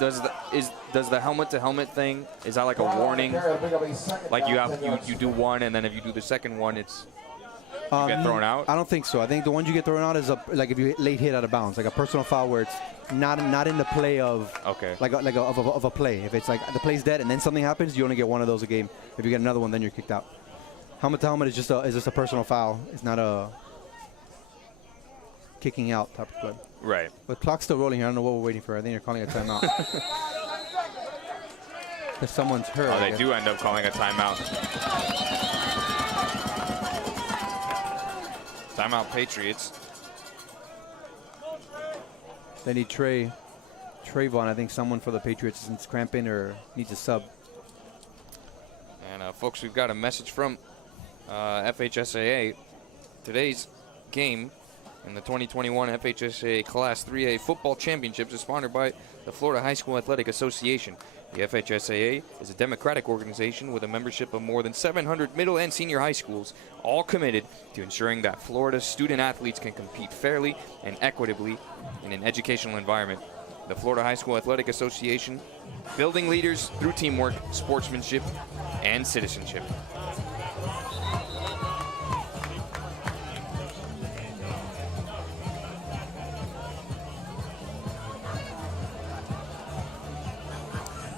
does the helmet-to-helmet thing, is that like a warning? Like you do one, and then if you do the second one, it's you get thrown out? I don't think so. I think the ones you get thrown out is like if you late hit out of bounds, like a personal foul where it's not in the play of of a play. If it's like the play's dead and then something happens, you only get one of those a game. If you get another one, then you're kicked out. Helmet to helmet is just a personal foul. It's not a kicking out type of play. Right. But clock's still rolling here. I don't know what we're waiting for. I think you're calling a timeout. If someone's hurt. Oh, they do end up calling a timeout. Timeout Patriots. They need Trayvon. I think someone for the Patriots is cramping or needs a sub. And folks, we've got a message from FHSAA. Today's game in the 2021 FHSAA Class 3A Football Championships is sponsored by the Florida High School Athletic Association. The FHSAA is a democratic organization with a membership of more than 700 middle and senior high schools, all committed to ensuring that Florida's student athletes can compete fairly and equitably in an educational environment. The Florida High School Athletic Association, building leaders through teamwork, sportsmanship, and citizenship.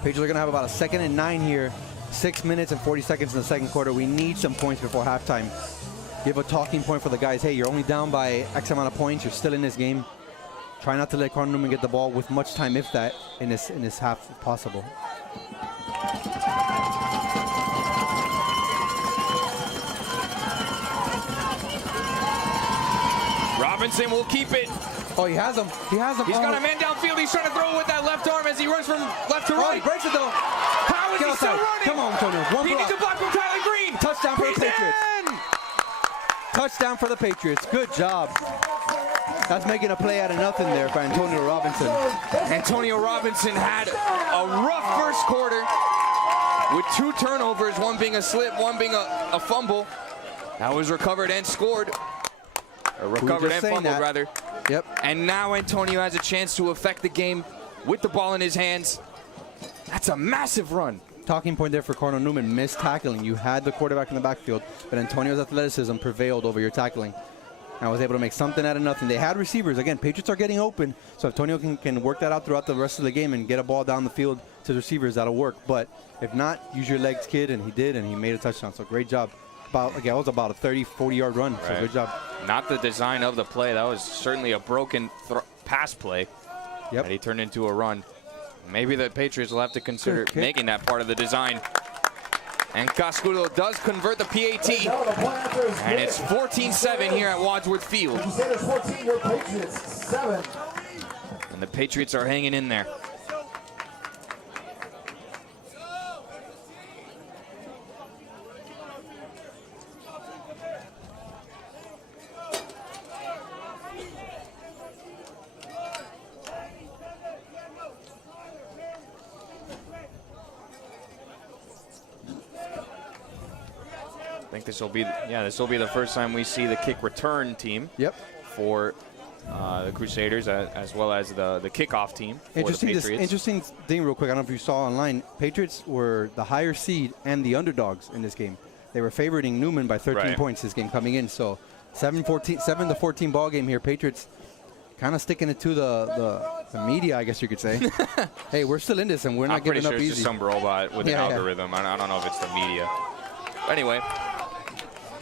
Patriots are going to have about a 2nd and 9 here. 6 minutes and 40 seconds in the second quarter. We need some points before halftime. Give a talking point for the guys. Hey, you're only down by X amount of points. You're still in this game. Try not to let Cardinal Newman get the ball with much time, if that, in this half if possible. Robinson will keep it. Oh, he has him. He has him. He's got a man downfield. He's trying to throw it with that left arm as he runs from left to right. He breaks it, though. How is he still running? Come on, Antonio. He needs a block from Tyler Green. Touchdown for the Patriots. Touchdown for the Patriots. Good job. That's making a play out of nothing there for Antonio Robinson. Antonio Robinson had a rough first quarter with 2 turnovers, one being a slip, one being a fumble. That was recovered and scored. Or recovered and fumbled, rather. Yep. And now Antonio has a chance to affect the game with the ball in his hands. That's a massive run. Talking point there for Cardinal Newman, missed tackling. You had the quarterback in the backfield, but Antonio's athleticism prevailed over your tackling. And was able to make something out of nothing. They had receivers. Again, Patriots are getting open, so if Antonio can work that out throughout the rest of the game and get a ball down the field to the receivers, that'll work. But if not, use your legs, kid, and he did, and he made a touchdown. So great job. It was about a 30, 40-yard run, so good job. Not the design of the play. That was certainly a broken pass play that he turned into a run. Maybe the Patriots will have to consider making that part of the design. And Cascudo does convert the PAT. And it's 14-7 here at Wadsworth Field. And the Patriots are hanging in there. I think this will be the first time we see the kick return team for the Crusaders, as well as the kickoff team for the Patriots. Interesting thing real quick, I don't know if you saw online, Patriots were the higher seed and the underdogs in this game. They were favoriting Newman by 13 points this game coming in, so 7-14 ball game here. Patriots kind of sticking it to the media, I guess you could say. Hey, we're still in this and we're not giving up easy. I'm pretty sure it's just some robot with an algorithm. I don't know if it's the media. Anyway.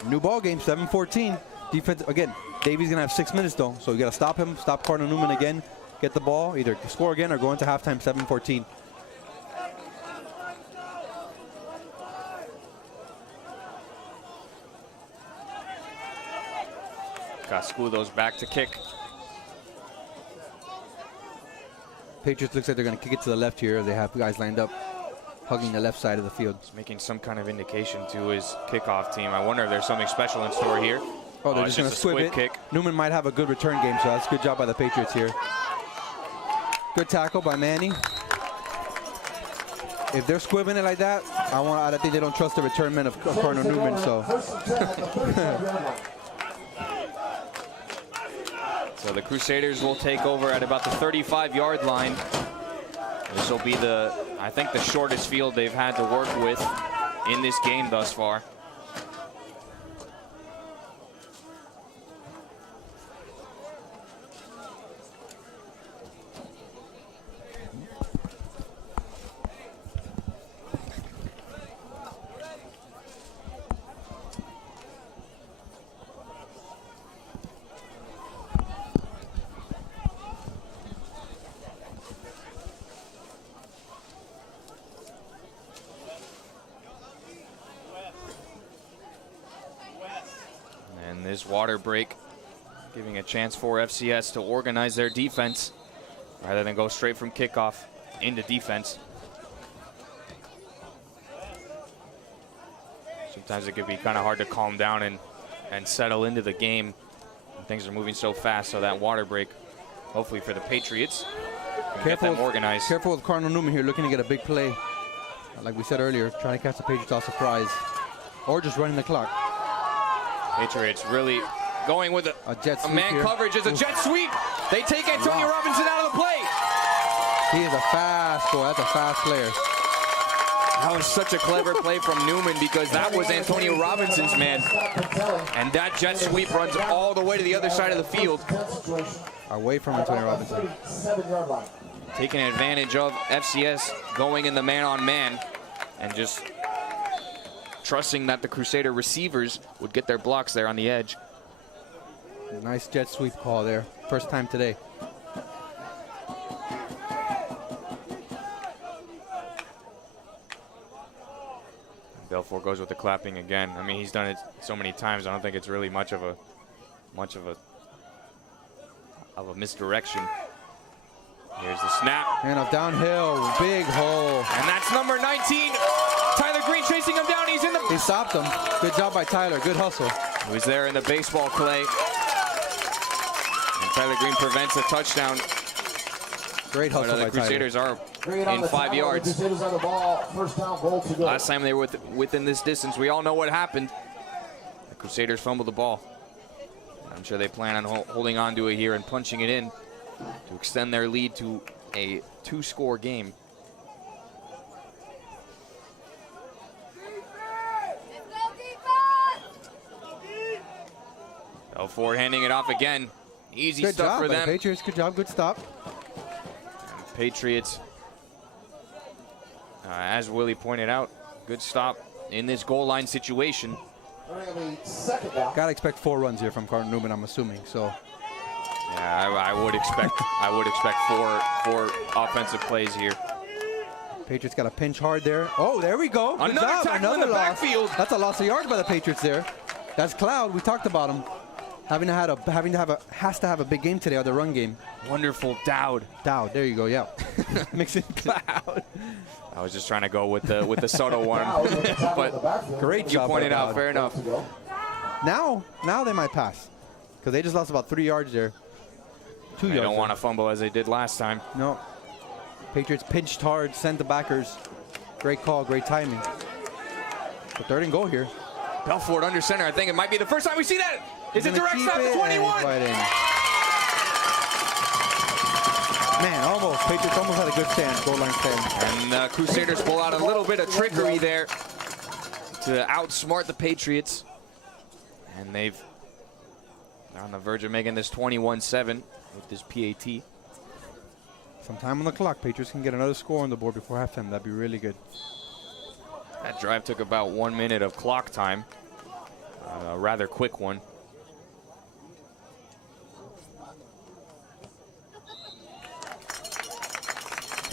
New ball game, 7-14. Defense, again, Davies going to have 6 minutes, though. So you got to stop him, stop Cardinal Newman again, get the ball, either score again or go into halftime, 7-14. Cascudo's back to kick. Patriots looks like they're going to kick it to the left here. They have guys lined up, hugging the left side of the field. He's making some kind of indication to his kickoff team. I wonder if there's something special in store here. Oh, they're just going to squib it. Kick. Newman might have a good return game, so that's a good job by the Patriots here. Good tackle by Manning. If they're squibbing it like that, I think they don't trust the return men of Cardinal Newman. So. So the Crusaders will take over at about the 35-yard line. This will be I think the shortest field they've had to work with in this game thus far. This water break giving a chance for FCS to organize their defense rather than go straight from kickoff into defense. Sometimes it can be kind of hard to calm down and settle into the game. Things are moving so fast, so that water break, hopefully for the Patriots, can get them organized. Careful with Cardinal Newman here, looking to get a big play. Like we said earlier, trying to catch the Patriots off surprise or just running the clock. Patriots really going with a jet sweep man here. coverage as a jet sweep. They take Antonio Robinson out of the play. He is a fast boy. That's a fast player. That was such a clever play from Newman because that was Antonio Robinson's man. And that jet sweep runs all the way to the other side of the field. Away from Antonio Robinson. Taking advantage of FCS going in the man-on-man and just trusting that the Crusader receivers would get their blocks there on the edge. Nice jet sweep call there. First time today. Belfort goes with the clapping again. I mean, he's done it so many times. I don't think it's really much of a misdirection. Here's the snap. And a downhill, big hole. And that's number 19. Tyler Green chasing chasing him down. He's in the... He stopped him. Good job by Tyler. Good hustle. He was there in the baseball clay. And Tyler Green prevents a touchdown. Great hustle by The Crusaders Tyler. are in 5 yards. Crusaders on the ball. First down, goal to go. Last time they were within this distance, we all know what happened. The Crusaders fumbled the ball. I'm sure they plan on holding on to it here and punching it in to extend their lead to a 2-score game. Belfort handing it off again. Easy Good stuff job for by the them. Patriots. Good job. Good stop. Patriots, as Willie pointed out, good stop in this goal line situation. Second down. Gotta expect 4 runs here from Cardinal-Newman, I'm assuming. So Yeah, I would expect four offensive plays here. Patriots got to pinch hard there. Oh, there we go. Good Another job. tackle in the loss. backfield. That's a loss of yards by the Patriots there. That's Cloud. We talked about him has to have a big game today on the run game. Wonderful Dowd. Dowd. There you go. Yeah. Mixing Cloud. I was just trying to go with the subtle one, but Great you job by pointed out. Dowd. Fair enough. Now they might pass because they just lost about 3 yards there. 2 They yards. don't want to fumble as they did last time. No. Patriots pinched hard, sent the backers. Great call, great timing. But 3rd and goal here. Belfort under center. I think it might be the first time we see that. Is it Gonna direct keep snap it, to and 21? he's right in. Man, almost. Patriots almost had a good stand, goal line stand. And the Crusaders pull out a little bit of trickery there to outsmart the Patriots. And they're on the verge of making this 21-7 with this PAT. Some time on the clock. Patriots can get another score on the board before halftime. That'd be really good. That drive took about 1 minute of clock time. A rather quick one.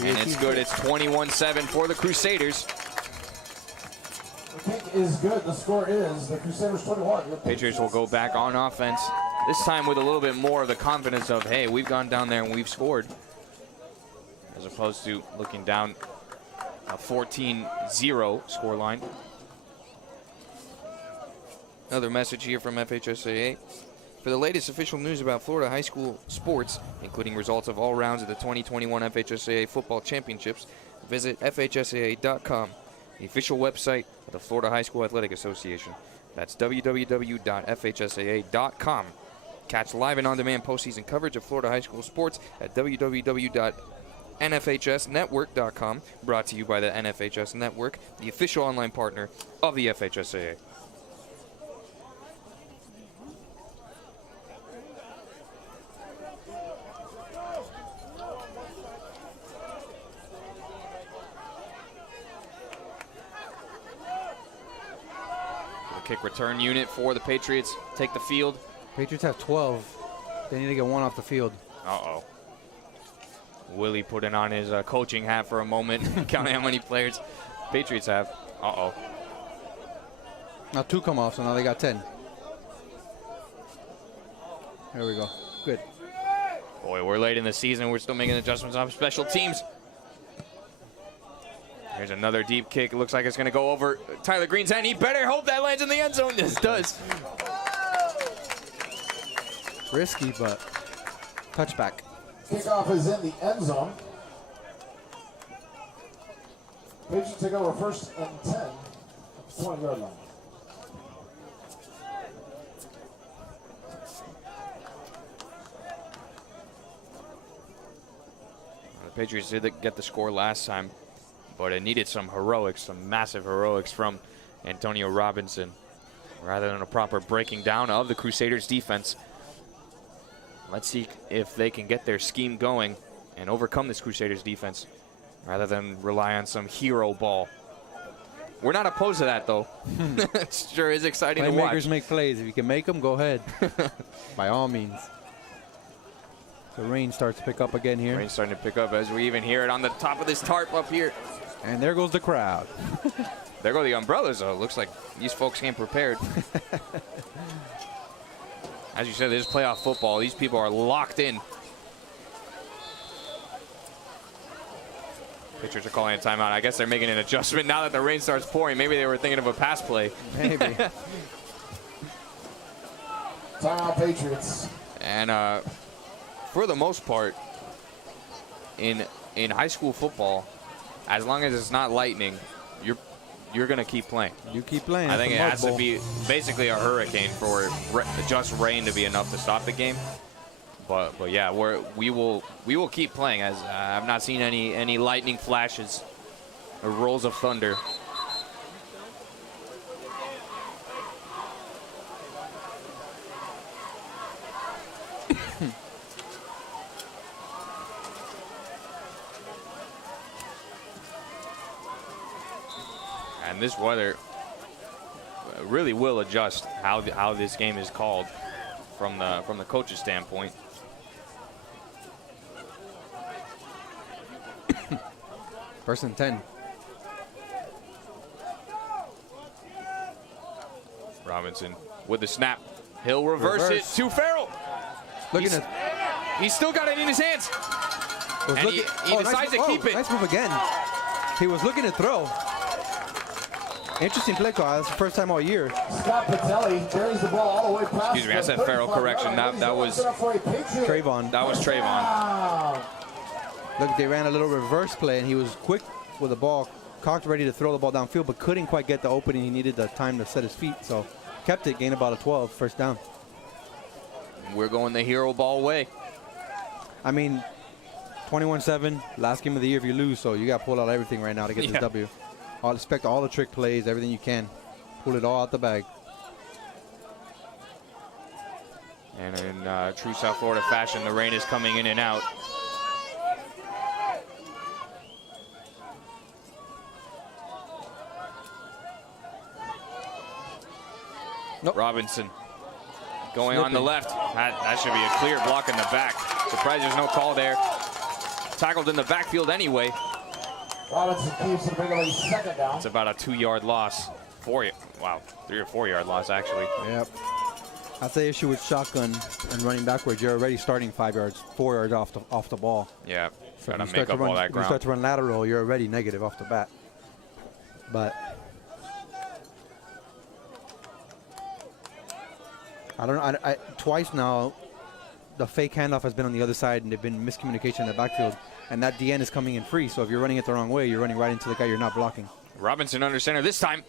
And it's good. It's 21-7 for the Crusaders. The kick is good. The score is the Crusaders 21. Patriots will go back on offense, this time with a little bit more of the confidence of, hey, we've gone down there and we've scored, as opposed to looking down a 14-0 scoreline. Another message here from FHSAA. For the latest official news about Florida high school sports, including results of all rounds of the 2021 FHSAA Football Championships, visit FHSAA.com, the official website of the Florida High School Athletic Association. That's www.fhsaa.com. Catch live and on-demand postseason coverage of Florida high school sports at www.nfhsnetwork.com. Brought to you by the NFHS Network, the official online partner of the FHSAA. Kick return unit for the Patriots. Take the field. Patriots have 12. They need to get 1 off the field. Uh-oh. Willie putting on his coaching hat for a moment, counting how many players Patriots have. Uh-oh. Now 2 come off, so now they got 10. There we go. Good. Boy, we're late in the season. We're still making adjustments on special teams. Here's another deep kick. It looks like it's going to go over Tyler Green's head. He better hope that lands in the end zone. This does. Risky, but touchback. Kickoff is in the end zone. Patriots take over 1st and 10 at the 20-yard line. The Patriots did get the score last time, but it needed some heroics, some massive heroics from Antonio Robinson, rather than a proper breaking down of the Crusaders' defense. Let's see if they can get their scheme going and overcome this Crusaders' defense, rather than rely on some hero ball. We're not opposed to that, though. It sure is exciting to watch. Playmakers make plays. If you can make them, go ahead. By all means. The rain starts to pick up again here. Rain's starting to pick up as we even hear it on the top of this tarp up here. And there goes the crowd. There go the umbrellas, though. Looks like these folks came prepared. As you said, this is playoff football. These people are locked in. Pitchers are calling a timeout. I guess they're making an adjustment now that the rain starts pouring. Maybe they were thinking of a pass play. Maybe. Timeout, Patriots. And for the most part, in high school football, as long as it's not lightning, you're gonna keep playing. You keep playing. I think it has to be basically a hurricane for just rain to be enough to stop the game. But yeah, we will keep playing, as I've not seen any lightning flashes or rolls of thunder. And this weather really will adjust how this game is called from the coach's standpoint. First and 10. Robinson with the snap. He'll reverse it to Farrell. He's still got it in his hands. And he decides to keep it. Nice move again. He was looking to throw. Interesting play call. That's the first time all year. Scott Patelli carries the ball all the way past. Excuse me, I said Farrell. Correction. That was Trayvon. That was Trayvon. Look, they ran a little reverse play, and he was quick with the ball, cocked, ready to throw the ball downfield, but couldn't quite get the opening. He needed the time to set his feet, so kept it, gained about a 12, first down. We're going the hero ball way. I mean, 21-7, last game of the year if you lose, so you got to pull out everything right now to get this W. I'll expect all the trick plays, everything you can. Pull it all out the bag. And in true South Florida fashion, the rain is coming in and out. Nope. Robinson going on the left. That should be a clear block in the back. Surprised there's no call there. Tackled in the backfield anyway. Robinson keeps it big lead, second down. It's about a 2-yard loss. 3 or 4 yard loss actually. Yep. That's the issue with shotgun and running backwards. You're already starting 5 yards, 4 yards off the ball. Yeah, So gotta make up all that If you ground. start to run lateral, you're already negative off the bat. But I don't know. Twice now, the fake handoff has been on the other side, and they've been miscommunication in the backfield. And that DN is coming in free. So if you're running it the wrong way, you're running right into the guy you're not blocking. Robinson under center this time.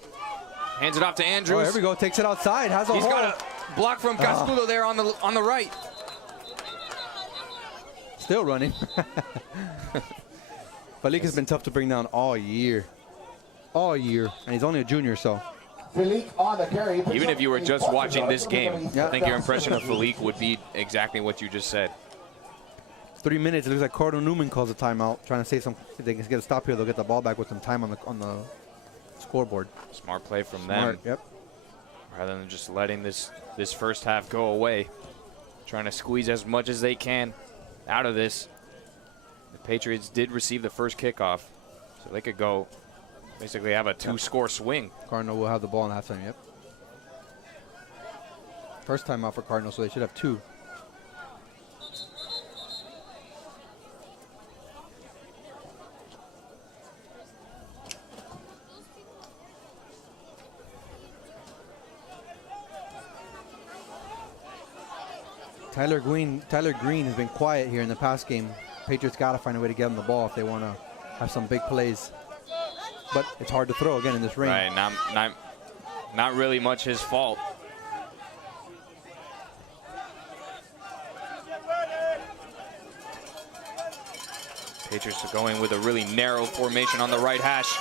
Hands it off to Andrews. Oh, here we go. Takes it outside. Has a He's hole. got a block from Cascudo there on the right. Still running. Falik has been tough to bring down all year. All year. And he's only a junior, so. Falik on the carry. Even if you were just watching this game, I think your impression of Falik would be exactly what you just said. 3 minutes. It looks like Cardinal Newman calls a timeout, trying to save some. If they can get a stop here, they'll get the ball back with some time on the scoreboard. Smart play from Smart, them. yep. Rather than just letting this first half go away, trying to squeeze as much as they can out of this. The Patriots did receive the first kickoff, so they could go basically have a 2-score swing. Cardinal will have the ball in halftime, yep. First time out for Cardinal, so they should have 2. Tyler Green has been quiet here in the pass game. Patriots got to find a way to get him the ball if they want to have some big plays. But it's hard to throw again in this rain. Right, not really much his fault. Patriots are going with a really narrow formation on the right hash.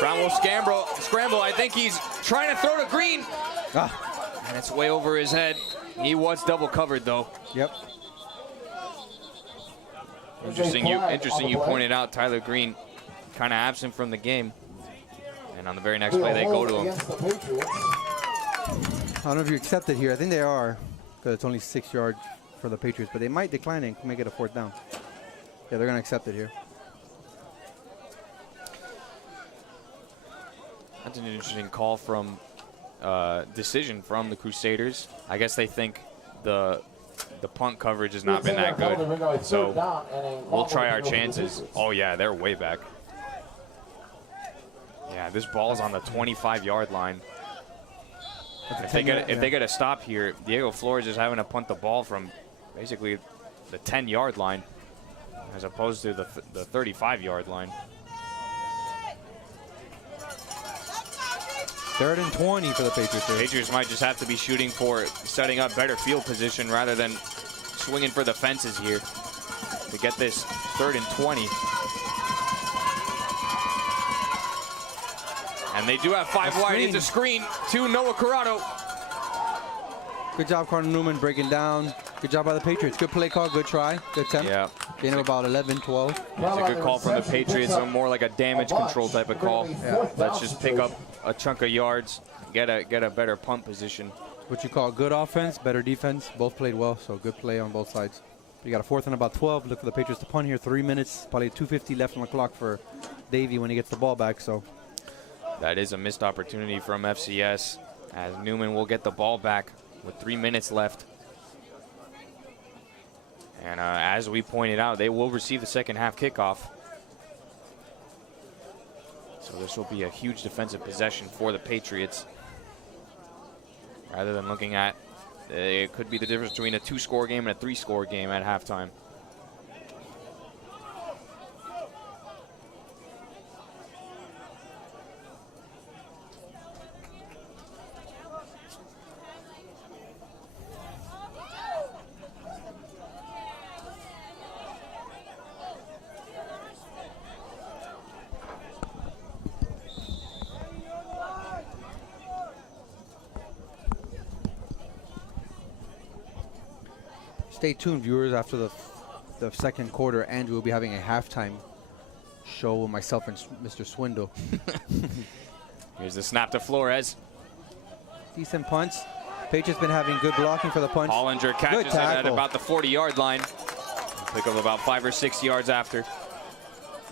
Brown will scramble. I think he's trying to throw to Green. And it's way over his head. He was double covered though. Yep. Interesting you pointed out Tyler Green kind of absent from the game. And on the very next play they go to him. I don't know if you accept it here. I think they are, because it's only 6 yards for the Patriots, but they might decline it and make it a 4th down. Yeah, they're going to accept it here. That's an interesting call from decision from the Crusaders. I guess they think the the punt coverage has not been that good. So we'll try our chances. Oh, yeah, they're way back. Yeah, this ball's on the 25-yard line. If they get a stop here, Diego Flores is having to punt the ball from basically the 10-yard line as opposed to the 35-yard line. 3rd and 20 for the Patriots. Patriots might just have to be shooting for setting up better field position rather than swinging for the fences here to get this 3rd and 20. And they do have 5 wide. It's a screen to Noah Corrado. Good job, Cardinal Newman, breaking down. Good job by the Patriots. Good play call, good try, good attempt. Yeah. Gain of about 11, 12. It's a good call from the Patriots, so more like a damage control type of call. Yeah. Let's just pick up a chunk of yards, get a better punt position. What you call good offense, better defense. Both played well, so good play on both sides. You got a 4th and about 12. Look for the Patriots to punt here. 3 minutes, probably 2:50 left on the clock for Davey when he gets the ball back. So that is a missed opportunity from FCS, as Newman will get the ball back with 3 minutes left. And as we pointed out, they will receive the second half kickoff. So this will be a huge defensive possession for the Patriots. Rather than looking at, it could be the difference between a 2-score game and a 3-score game at halftime. stay tuned, viewers. After the second quarter, Andrew will be having a halftime show with myself and Mr. Swindle. Here's the snap to Flores. Decent punts. Patriots been having good blocking for the punch. Hollinger catches it at about the 40-yard line. Pick up about 5 or 6 yards after.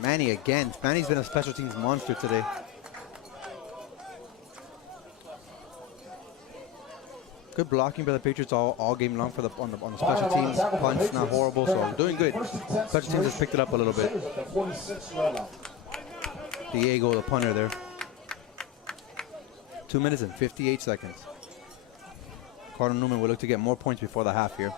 Manny again. Manny's been a special teams monster today. Good blocking by the Patriots all game long for on the special teams. Punch not horrible, so doing good. Special teams has picked it up a little bit. Diego, the punter there. 2 minutes and 58 seconds. Cardinal Newman will look to get more points before the half here.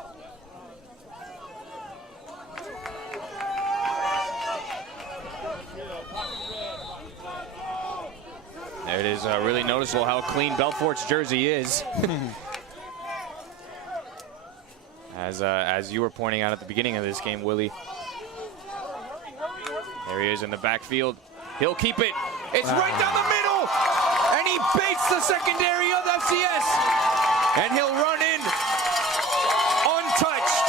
There it is, really noticeable how clean Belfort's jersey is. As you were pointing out at the beginning of this game, Willie. There he is in the backfield. He'll keep it. It's right down the middle! And he baits the secondary of FCS. And he'll run in untouched.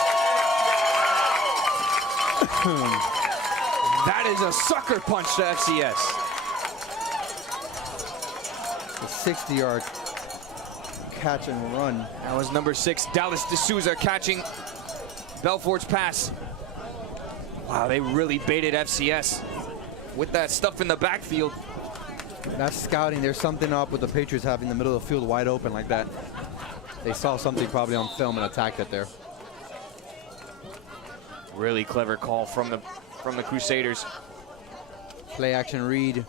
That is a sucker punch to FCS. A 60-yard catch and run. That was number 6, Dallas D'Souza, catching Belfort's pass. Wow, they really baited FCS with that stuff in the backfield. That's scouting. There's something up with the Patriots having the middle of the field wide open like that. They saw something probably on film and attacked it there. Really clever call from the Crusaders. Play action read.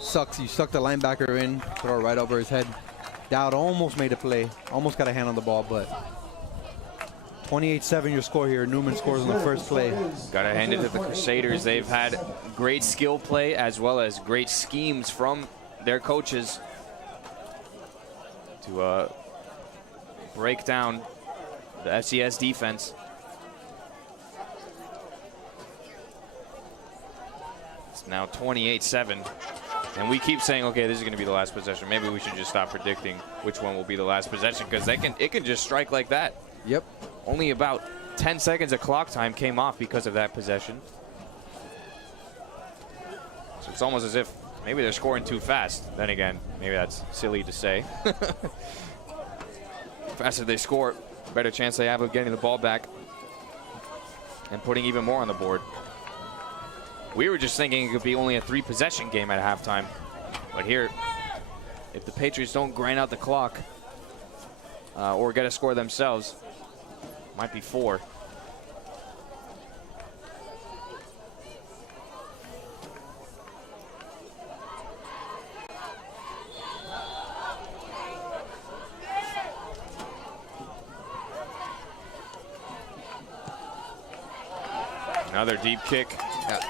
Sucks. You suck the linebacker in, throw it right over his head. Dowd almost made a play, almost got a hand on the ball, but 28-7 your score here. Newman scores on the first play. Got to hand it to the Crusaders. They've had great skill play as well as great schemes from their coaches to break down the FCS defense. It's now 28-7. And we keep saying, okay, this is going to be the last possession. Maybe we should just stop predicting which one will be the last possession, because it can just strike like that. Yep. Only about 10 seconds of clock time came off because of that possession. So it's almost as if maybe they're scoring too fast. Then again, maybe that's silly to say. The faster they score, better chance they have of getting the ball back and putting even more on the board. We were just thinking it could be only a 3-possession game at halftime. But here, if the Patriots don't grind out the clock or get a score themselves, Might be 4. Another deep kick. Yeah.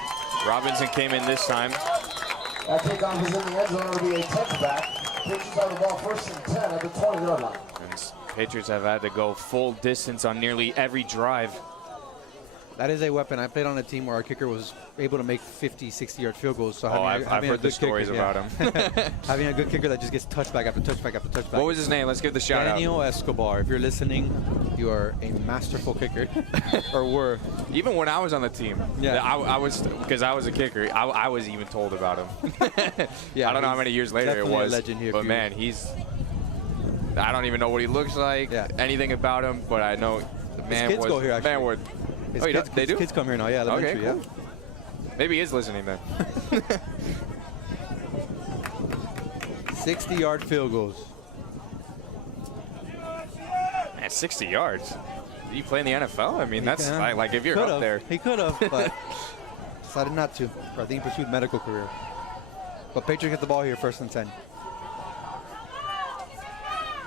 Robinson came in this time. That kickoff is in the end zone. It'll be a touchback. Patriots have the ball 1st and 10 at the 20-yard line. And Patriots have had to go full distance on nearly every drive. That is a weapon. I played on a team where our kicker was able to make 50, 60-yard field goals. So I've heard the stories about him. Having a good kicker that just gets touchback after touchback after touchback. What was his name? Let's give the shout out. Daniel Escobar. If you're listening, you are a masterful kicker. Or were. Even when I was on the team, Yeah. I was, because I was a kicker, I was even told about him. Yeah, I don't know how many years later it definitely a was, legend here, but man, I don't even know what he looks like, anything about him, but I know the man kids was. go here, actually. Man would. His Oh, kids, they do? His kids come here now, yeah, elementary, Okay, cool. yeah. Maybe he is listening then. 60-yard field goals. Man, 60 yards. You play in the NFL? I mean, that's can. like if you're Could've. up there. He could have, but decided not to. I think he pursued medical career. But Patriots get the ball here, 1st and 10.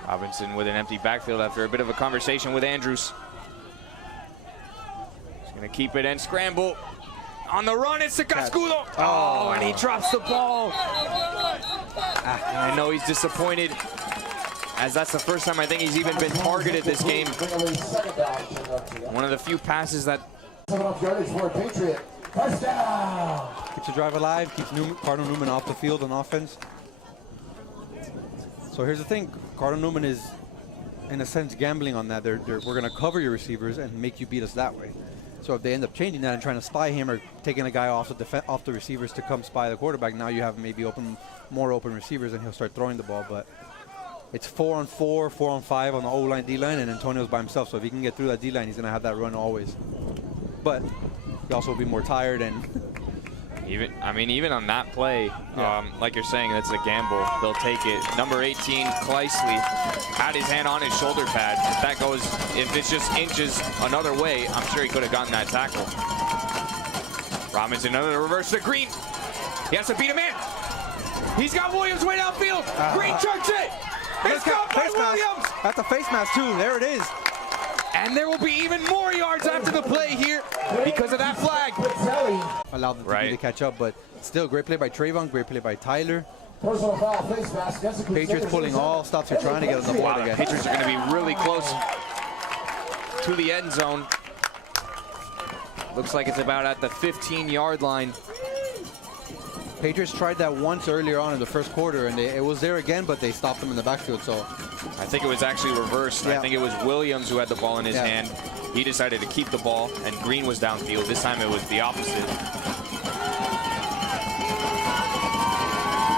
Robinson with an empty backfield after a bit of a conversation with Andrews. He's going to keep it and scramble. On the run, it's Cascudo. Oh, and he drops the ball. And I know he's disappointed, as that's the first time I think he's even been targeted this game. One of the few passes that... First down. Keeps the drive alive, keeps Cardinal Newman off the field on offense. So here's the thing, Cardinal Newman is, in a sense, gambling on that. We're going to cover your receivers and make you beat us that way. So if they end up changing that and trying to spy him or taking a guy off the receivers to come spy the quarterback, now you have maybe more open receivers and he'll start throwing the ball. But it's 4-on-4, 4-on-5 on the O-line, D-line, and Antonio's by himself. So if he can get through that D-line, he's going to have that run always. But he also will be more tired and... Even on that play, like you're saying, that's a gamble. They'll take it. Number 18, Kleisly, had his hand on his shoulder pad. If it's just inches another way, I'm sure he could have gotten that tackle. Robinson, another reverse to Green. He has to beat a man. He's got Williams way downfield. Green chucks it. It's caught by Williams. That's a face mask, too. There it is. And there will be even more yards after the play here because of that flag. Allowed the DB to catch up, but still, great play by Trayvon, great play by Tyler. Personal foul, face mask. Patriots pulling all stops here, trying to get on the board The again. Patriots are going to be really close to the end zone. Looks like it's about at the 15-yard line. Patriots tried that once earlier on in the 1st quarter, and it was there again, but they stopped them in the backfield. So I think it was actually reversed. Yeah. I think it was Williams who had the ball in his hand. He decided to keep the ball, and Green was downfield. This time it was the opposite.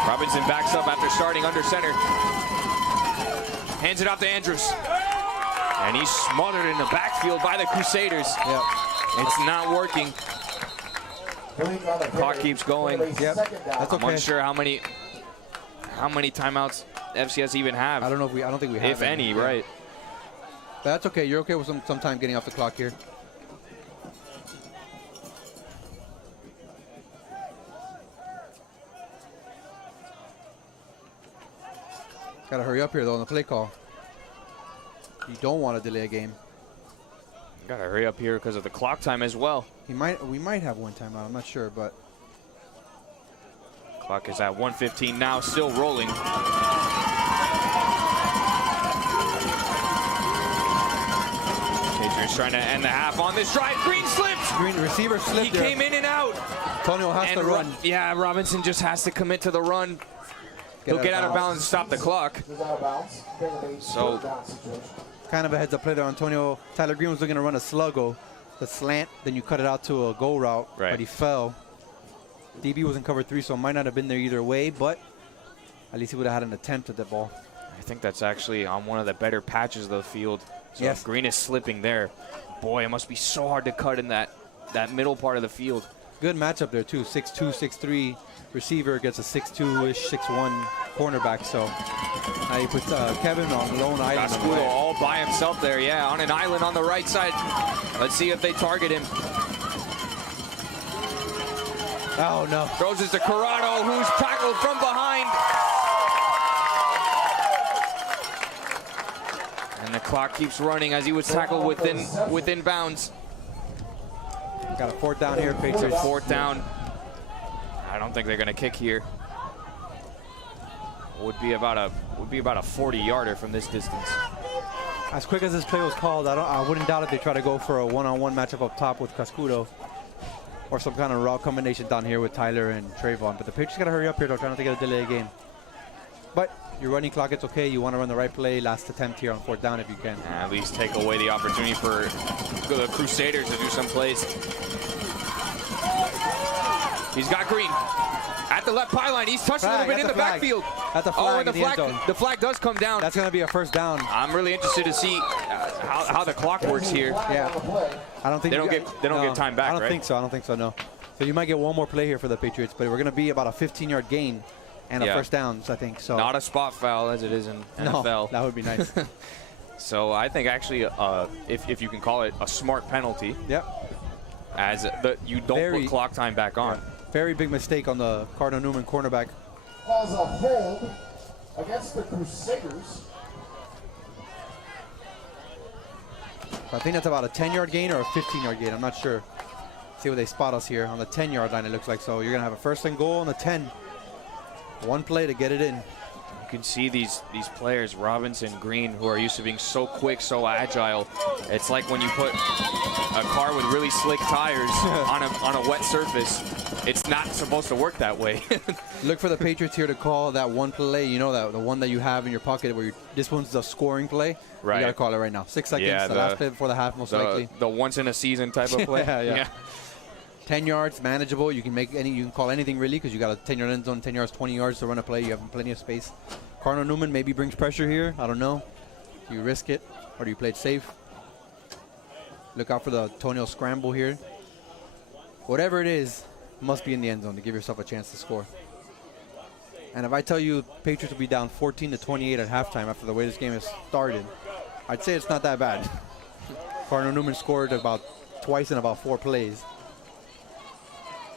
Robinson backs up after starting under center. Hands it off to Andrews. And he's smothered in the backfield by the Crusaders. yeah. It's not working. Clock keeps going. Yep. That's okay. I'm unsure how many timeouts FCS even have. I don't think we have if any, right? But that's okay. You're okay with some time getting off the clock here. Got to hurry up here though on the play call. You don't want to delay a game. Got to hurry up here because of the clock time as well. We might have one timeout. I'm not sure, but Clock is at 1:15 now, still rolling. Patriots trying to end the half on this drive. Green slips. Green receiver slipped. He came in and out. Antonio has to run. Yeah, Robinson just has to commit to the run. He'll get out of bounds and stop the clock. So Kind of a heads up play there, Antonio. Tyler Green was looking to run a sluggo, the slant, then you cut it out to a go route, Right. but he fell. DB was in cover 3, so it might not have been there either way, but at least he would have had an attempt at the ball. I think that's actually on one of the better patches of the field. So Yes. if Green is slipping there, boy, it must be so hard to cut in that middle part of the field. Good matchup there, too. 6'2", 6'3", receiver against a 6'2", 6'1", cornerback. So now you put Kevin on the lone island. Cascudo all by himself there, yeah, on an island on the right side. Let's see if they target him. Oh, no. Throws it to Corrado, who's tackled from behind. And the clock keeps running as he was tackled within bounds. Got a 4th down here, Patriots. 4th down. I don't think they're going to kick here. Would be about a 40-yarder from this distance. As quick as this play was called, I wouldn't doubt if they try to go for a one-on-one matchup up top with Cascudo, or some kind of route combination down here with Tyler and Trayvon. But the Patriots got to hurry up here. They're trying not to get a delay game. But your running clock, it's okay. You want to run the right play. Last attempt here on 4th down if you can. At least take away the opportunity for the Crusaders to do some plays. He's got Green at the left pylon. He's touched a little bit in the backfield. At the flag, the flag does come down. That's going to be a 1st down. I'm really interested to see how the clock works here. Yeah, I don't think they don't get time back. I don't right? think so. I don't think so. No. So you might get one more play here for the Patriots, but we're going to be about a 15-yard gain and a 1st downs, I think. So not a spot foul as it is in NFL. No, that would be nice. So I think actually, if you can call it a smart penalty. Yep. As you don't put clock time back on. Yeah. Very big mistake on the Cardinal Newman cornerback. Calls a hold against the Crusaders. I think that's about a 10-yard gain or a 15-yard gain. I'm not sure. See where they spot us here on the 10-yard line. It looks like so. You're gonna have a 1st and goal on the 10. One play to get it in. You can see these players, Robinson, Green, who are used to being so quick, so agile. It's like when you put a car with really slick tires on a wet surface. It's not supposed to work that way. Look for the Patriots here to call that one play. You know that the one that you have in your pocket where this one's a scoring play. Right. You gotta call it right now. 6 seconds. Yeah, the last play before the half, most likely. The once in a season type of play. yeah. 10 yards, manageable. You can you can call anything really because you got a 10-yard end zone, 10 yards, 20 yards to run a play. You have plenty of space. Cardinal Newman maybe brings pressure here. I don't know. Do you risk it or do you play it safe? Look out for the toenail scramble here. Whatever it is, must be in the end zone to give yourself a chance to score. And if I tell you Patriots will be down 14-28 at halftime after the way this game has started, I'd say it's not that bad. Cardinal Newman scored about twice in about 4 plays.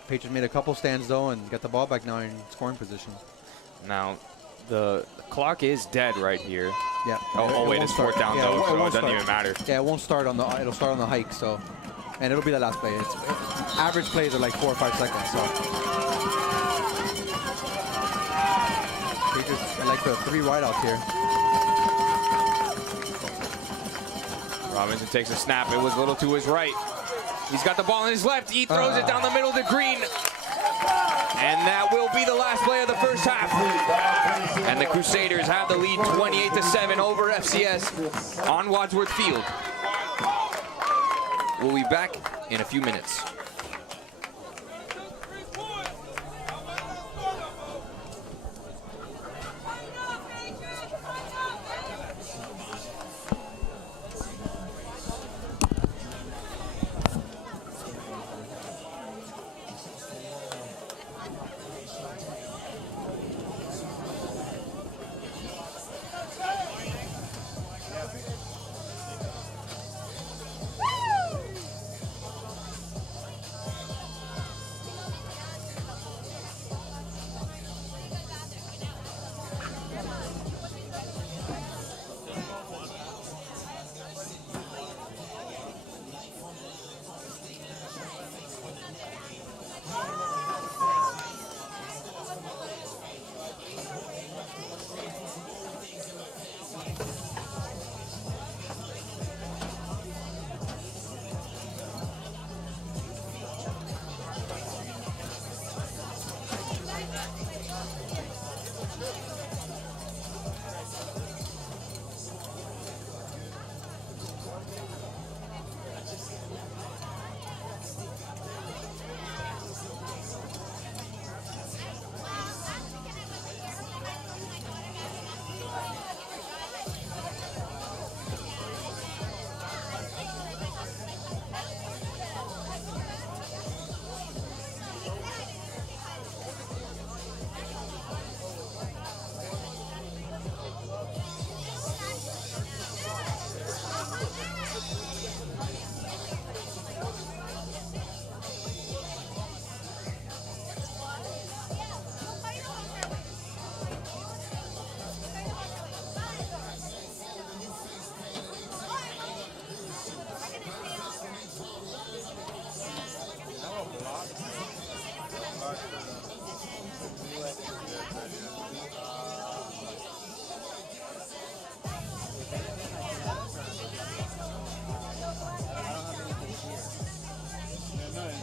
Patriots made a couple stands though and got the ball back now in scoring position. Now, the clock is dead right here. Yeah. Oh wait, it's 4th down though, so it doesn't even matter. Yeah, it won't start on the. It'll start on the hike. So, and it'll be the last play. Average plays are like 4 or 5 seconds. So, Patriots like the 3 wideouts here. Robinson takes a snap. It was a little to his right. He's got the ball in his left. He throws it down the middle to Green. And that will be the last play of the 1st half. And the Crusaders have the lead 28-7 over FCS on Wadsworth Field. We'll be back in a few minutes.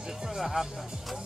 it for the halftime?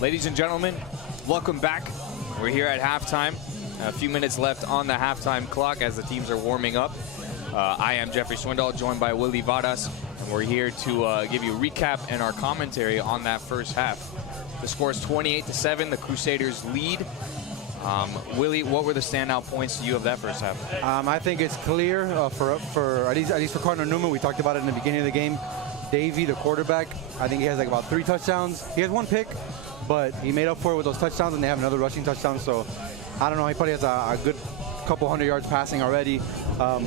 Ladies and gentlemen, welcome back. We're here at halftime. A few minutes left on the halftime clock as the teams are warming up. I am Jeffrey Swindoll, joined by Willie Vadas, and we're here to give you a recap and our commentary on that first half. The score is 28-7. The Crusaders lead. Willie, what were the standout points to you of that first half? I think it's clear for at least for Cardinal Newman. We talked about it in the beginning of the game. Davey, the quarterback, I think he has like about 3 touchdowns. He has 1 pick, but he made up for it with those touchdowns, and they have another rushing touchdown. So I don't know. He probably has a good couple hundred yards passing already. And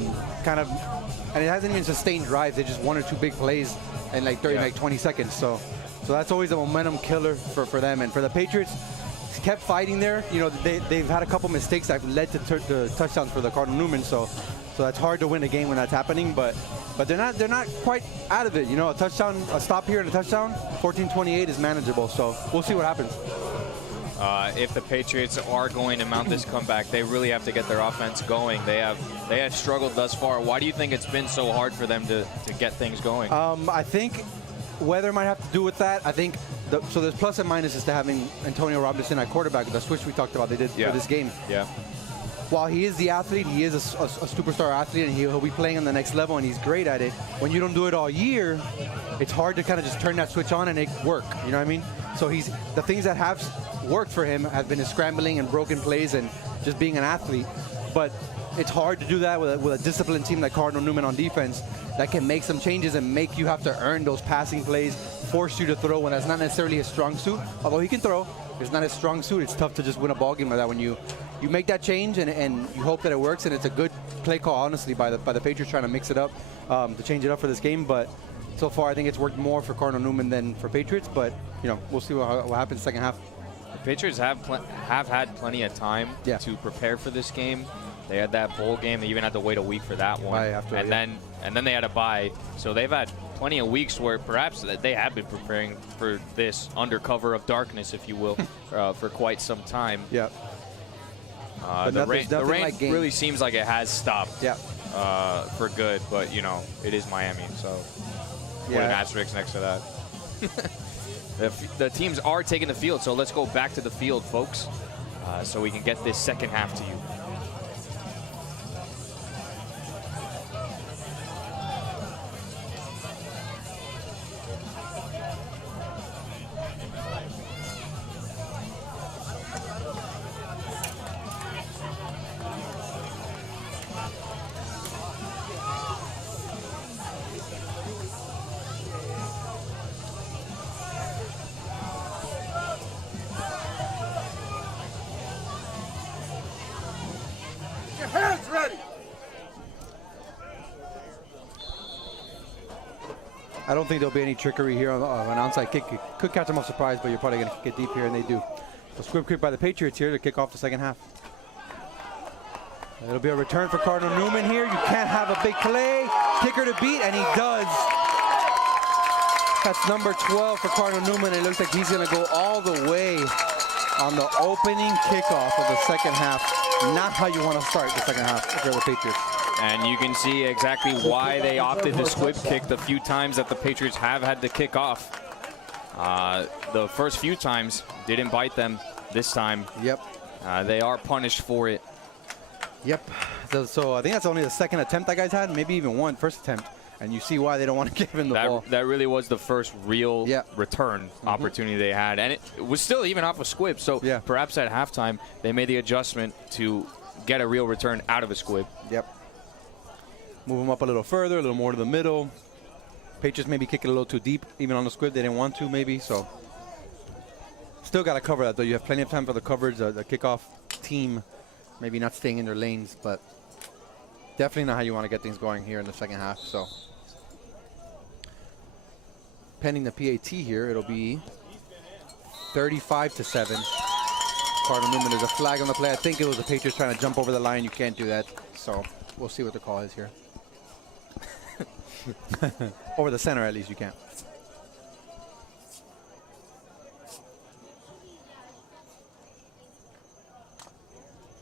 it hasn't even sustained drives. They just 1 or 2 big plays in like 20 seconds. So that's always a momentum killer for them. And for the Patriots, kept fighting there. You know, they've had a couple mistakes that led to touchdowns for the Cardinal Newman. So that's hard to win a game when that's happening. But they're not quite out of it. You know, a stop here and a touchdown, 14-28 is manageable. So we'll see what happens. If the Patriots are going to mount this comeback, they really have to get their offense going. They have struggled thus far. Why do you think it's been so hard for them to get things going? I think weather might have to do with that. I think so there's plus and minuses to having Antonio Robinson at quarterback. The switch we talked about they did for this game. Yeah. While he is the athlete, he is a superstar athlete, and he'll be playing on the next level, and he's great at it. When you don't do it all year, it's hard to kind of just turn that switch on and it work. You know what I mean? So the things that have worked for him have been his scrambling and broken plays and just being an athlete. But it's hard to do that with a disciplined team like Cardinal Newman on defense that can make some changes and make you have to earn those passing plays, force you to throw when that's not necessarily his strong suit. Although he can throw, it's not his strong suit. It's tough to just win a ball game like that when you make that change and you hope that it works. And it's a good play call, honestly, by the Patriots trying to mix it up, to change it up for this game. But so far, I think it's worked more for Cardinal Newman than for Patriots. But you know, we'll see what happens second half. The Patriots have had plenty of time to prepare for this game. They had that bowl game. They even had to wait a week for that one. And then they had a bye. So they've had plenty of weeks where perhaps they have been preparing for this under cover of darkness, if you will, for quite some time. Yeah. The rain really seems like it has stopped. Yeah. For good, but you know it is Miami, so put an asterisk next to that. The teams are taking the field, so let's go back to the field, folks, so we can get this second half to you. I don't think there'll be any trickery here on an onside kick. It could catch them off surprise, but you're probably going to kick it deep here, and they do. So squib kick by the Patriots here to kick off the second half. It'll be a return for Cardinal Newman here. You can't have a big play. Kicker to beat, and he does. That's number 12 for Cardinal Newman. It looks like he's going to go all the way on the opening kickoff of the second half. Not how you want to start the second half if you're the Patriots. And you can see exactly why they opted to squib kick the few times that the Patriots have had to kick off. The first few times didn't bite them. This time, they are punished for it. Yep. So I think that's only the second attempt that guy's had, maybe even first attempt. And you see why they don't want to give him the ball. That really was the first real return opportunity they had. And it was still even off a squib. So perhaps at halftime, they made the adjustment to get a real return out of a squib. Yep. Move them up a little further, a little more to the middle. Patriots maybe kick it a little too deep, even on the squib. They didn't want to, maybe. So still got to cover that, though. You have plenty of time for the coverage. The kickoff team maybe not staying in their lanes, but definitely not how you want to get things going here in the second half. So pending the PAT here, it'll be 35-7. Cardinal Newman, there's a flag on the play. I think it was the Patriots trying to jump over the line. You can't do that. So we'll see what the call is here. Over the center, at least, you can't.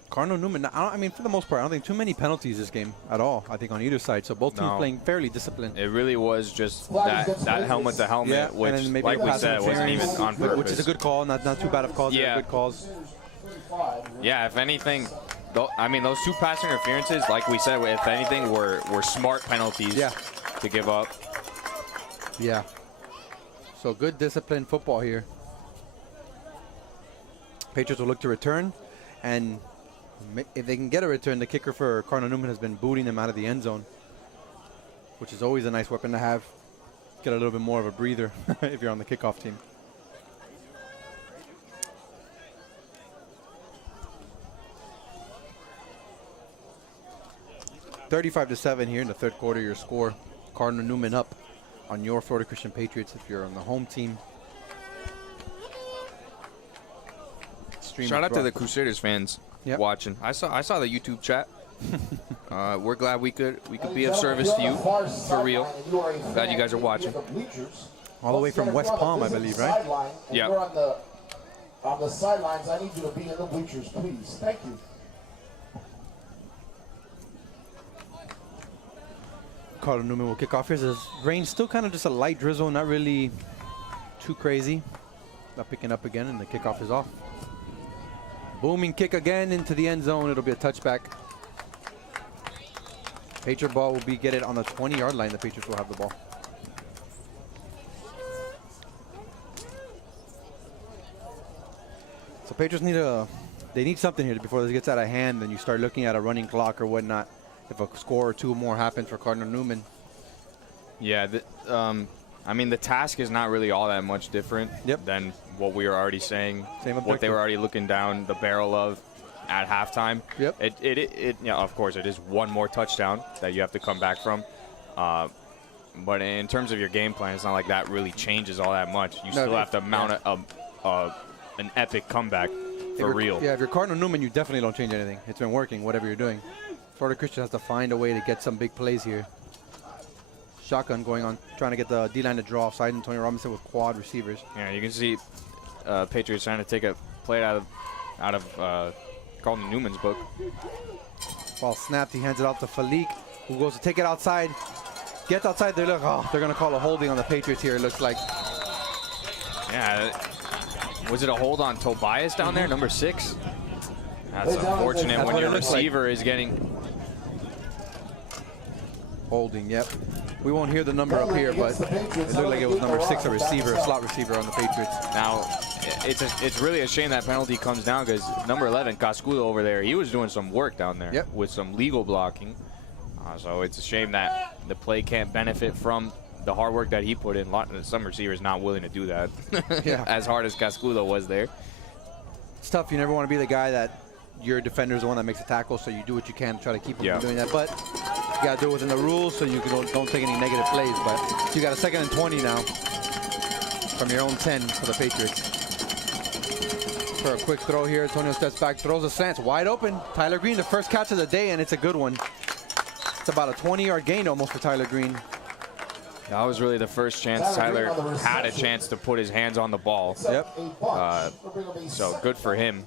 Cardinal Newman, I mean, for the most part, I don't think too many penalties this game at all, I think, on either side. So both teams playing fairly disciplined. It really was just that helmet to helmet, which, and then maybe like we pass said, wasn't even interference, on purpose. which is a good call, not too bad of calls. Yeah. They're good calls. Yeah, if anything, I mean, those 2 pass interferences, like we said, if anything, were smart penalties to give up. Yeah. So good disciplined football here. Patriots will look to return, and if they can get a return, the kicker for Cardinal Newman has been booting them out of the end zone, which is always a nice weapon to have. Get a little bit more of a breather if you're on the kickoff team. $35-7 here in the third quarter. Your score: Cardinal Newman up on your Florida Christian Patriots if you're on the home team. Shout out to the Crusaders fans watching. I saw the YouTube chat. We're glad we could be of service to you, for real. Glad you guys are watching. All the way from West Palm, I believe, right? Yeah. On the sidelines, I need you to be in the bleachers, please. Thank you. Cardinal Newman will kick off here. There's rain, still kind of just a light drizzle, not really too crazy. Not picking up again, and the kickoff is off. Booming kick again into the end zone. It'll be a touchback. Patriot ball will get it on the 20-yard line. The Patriots will have the ball. So Patriots need something here before this gets out of hand. Then you start looking at a running clock or whatnot. If a score or 2 more happens for Cardinal Newman. Yeah, I mean, the task is not really all that much different than what we were already saying, what they were already looking down the barrel of at halftime. Of course, it is 1 more touchdown that you have to come back from. But in terms of your game plan, it's not like that really changes all that much. You still have to mount an epic comeback for real. Yeah, if you're Cardinal Newman, you definitely don't change anything. It's been working, whatever you're doing. Florida Christian has to find a way to get some big plays here. Shotgun going on, trying to get the D-line to draw offside. Antonio Robinson with quad receivers. Yeah, you can see Patriots trying to take a play out of Cardinal Newman's book. Ball snapped. He hands it off to Falik, who goes to take it outside. Gets outside. They're going to call a holding on the Patriots here. It looks like. Yeah, was it a hold on Tobias down there, number 6? That's unfortunate when your receiver is getting. Holding, yep. We won't hear the number up here, but it looked like it was number 6, a receiver, a slot receiver on the Patriots. Now, it's really a shame that penalty comes down because number 11, Cascudo over there, he was doing some work down there with some legal blocking. So it's a shame that the play can't benefit from the hard work that he put in. Some receivers not willing to do that as hard as Cascudo was there. It's tough. You never want to be the guy that your defender is the one that makes a tackle, so you do what you can to try to keep him from doing that. But you got to do it within the rules so you don't take any negative plays. But you got a 2nd and 20 now from your own 10 for the Patriots. For a quick throw here, Antonio steps back, throws a slant, wide open. Tyler Green, the first catch of the day, and it's a good one. It's about a 20-yard gain almost for Tyler Green. That was really the first chance Tyler had a chance to put his hands on the ball. So good for him.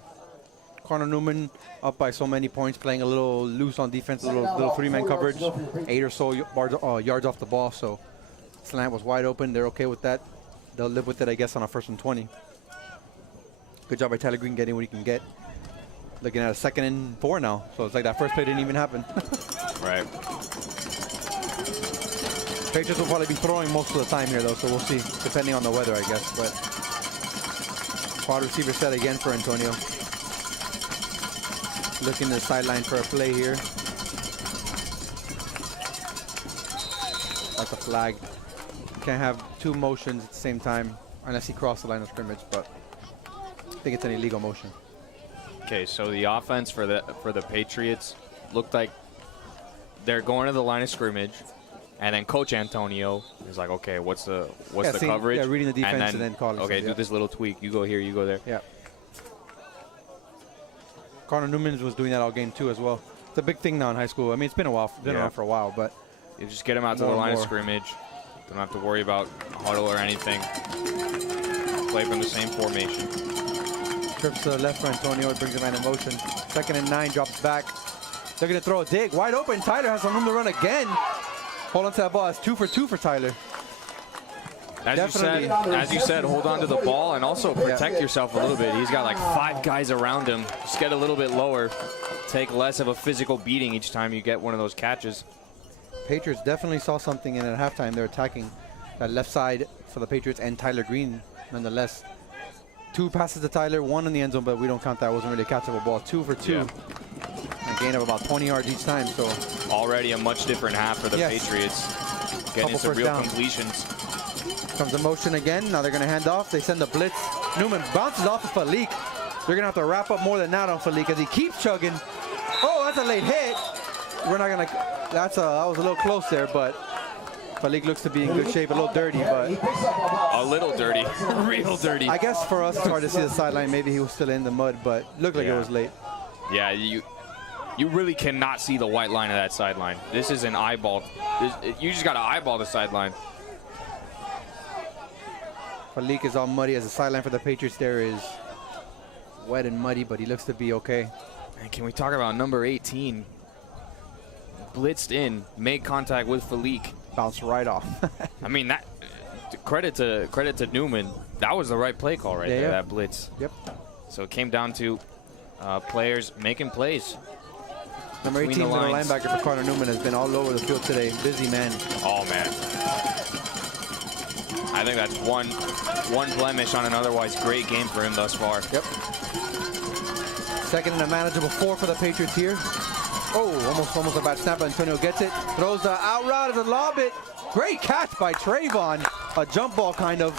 Cardinal Newman up by so many points, playing a little loose on defense, a little 3-man coverage, 8 or so yards off the ball. So slant was wide open. They're okay with that. They'll live with it, I guess, on a 1st and 20. Good job by Tyler Green getting what he can get. Looking at a 2nd and 4 now. So it's like that first play didn't even happen. Right. Patriots will probably be throwing most of the time here, though, so we'll see, depending on the weather, I guess. But quad receiver set again for Antonio. Looking to the sideline for a play here. That's a flag. Can't have 2 motions at the same time unless he crossed the line of scrimmage, but I think it's an illegal motion. Okay, so the offense for the Patriots looked like they're going to the line of scrimmage, and then Coach Antonio is like, okay, what's the coverage? Yeah, reading the defense and then calling. Okay, do this little tweak. You go here, you go there. Yeah. Cardinal Newman was doing that all game too as well. It's a big thing now in high school. I mean, it's been around for a while, but you just get them out to the line of scrimmage. Don't have to worry about huddle or anything. Play from the same formation. Trips to the left for Antonio. It brings him in motion. 2nd and 9, drops back. They're going to throw a dig. Wide open. Tyler has some room to run again. Hold on to that ball. It's 2 for 2 for Tyler. As you said, hold on to the ball and also protect yourself a little bit. He's got like 5 guys around him. Just get a little bit lower. Take less of a physical beating each time you get one of those catches. Patriots definitely saw something in at halftime. They're attacking that left side for the Patriots and Tyler Green, nonetheless. 2 passes to Tyler, 1 in the end zone, but we don't count that. It wasn't really a catchable ball. 2 for 2. A gain of about 20 yards each time. So already a much different half for the Patriots. Getting some real completions. Comes the motion again. Now they're going to hand off. They send the blitz. Newman bounces off of Falik. They're going to have to wrap up more than that on Falik as he keeps chugging. Oh, that's a late hit. We're not going to. That was a little close there, but Falik looks to be in good shape. A little dirty, but a little dirty, real dirty. I guess for us, it's hard to see the sideline. Maybe he was still in the mud, but looked like it was late. Yeah, you really cannot see the white line of that sideline. This is an eyeball. You just got to eyeball the sideline. Falik is all muddy as the sideline for the Patriots there is wet and muddy, but he looks to be okay. And can we talk about number 18? Blitzed in, made contact with Falik. Bounced right off. I mean, that credit to Newman. That was the right play call right there, that blitz. Yep. So it came down to players making plays. Number 18, the linebacker for Cardinal Newman, has been all over the field today. Busy man. Oh, man. I think that's one blemish on an otherwise great game for him thus far. Yep. 2nd and a manageable 4 for the Patriots here. Oh, almost a bad snap. Antonio gets it. Throws the out route as a lob it. Great catch by Trayvon. A jump ball kind of.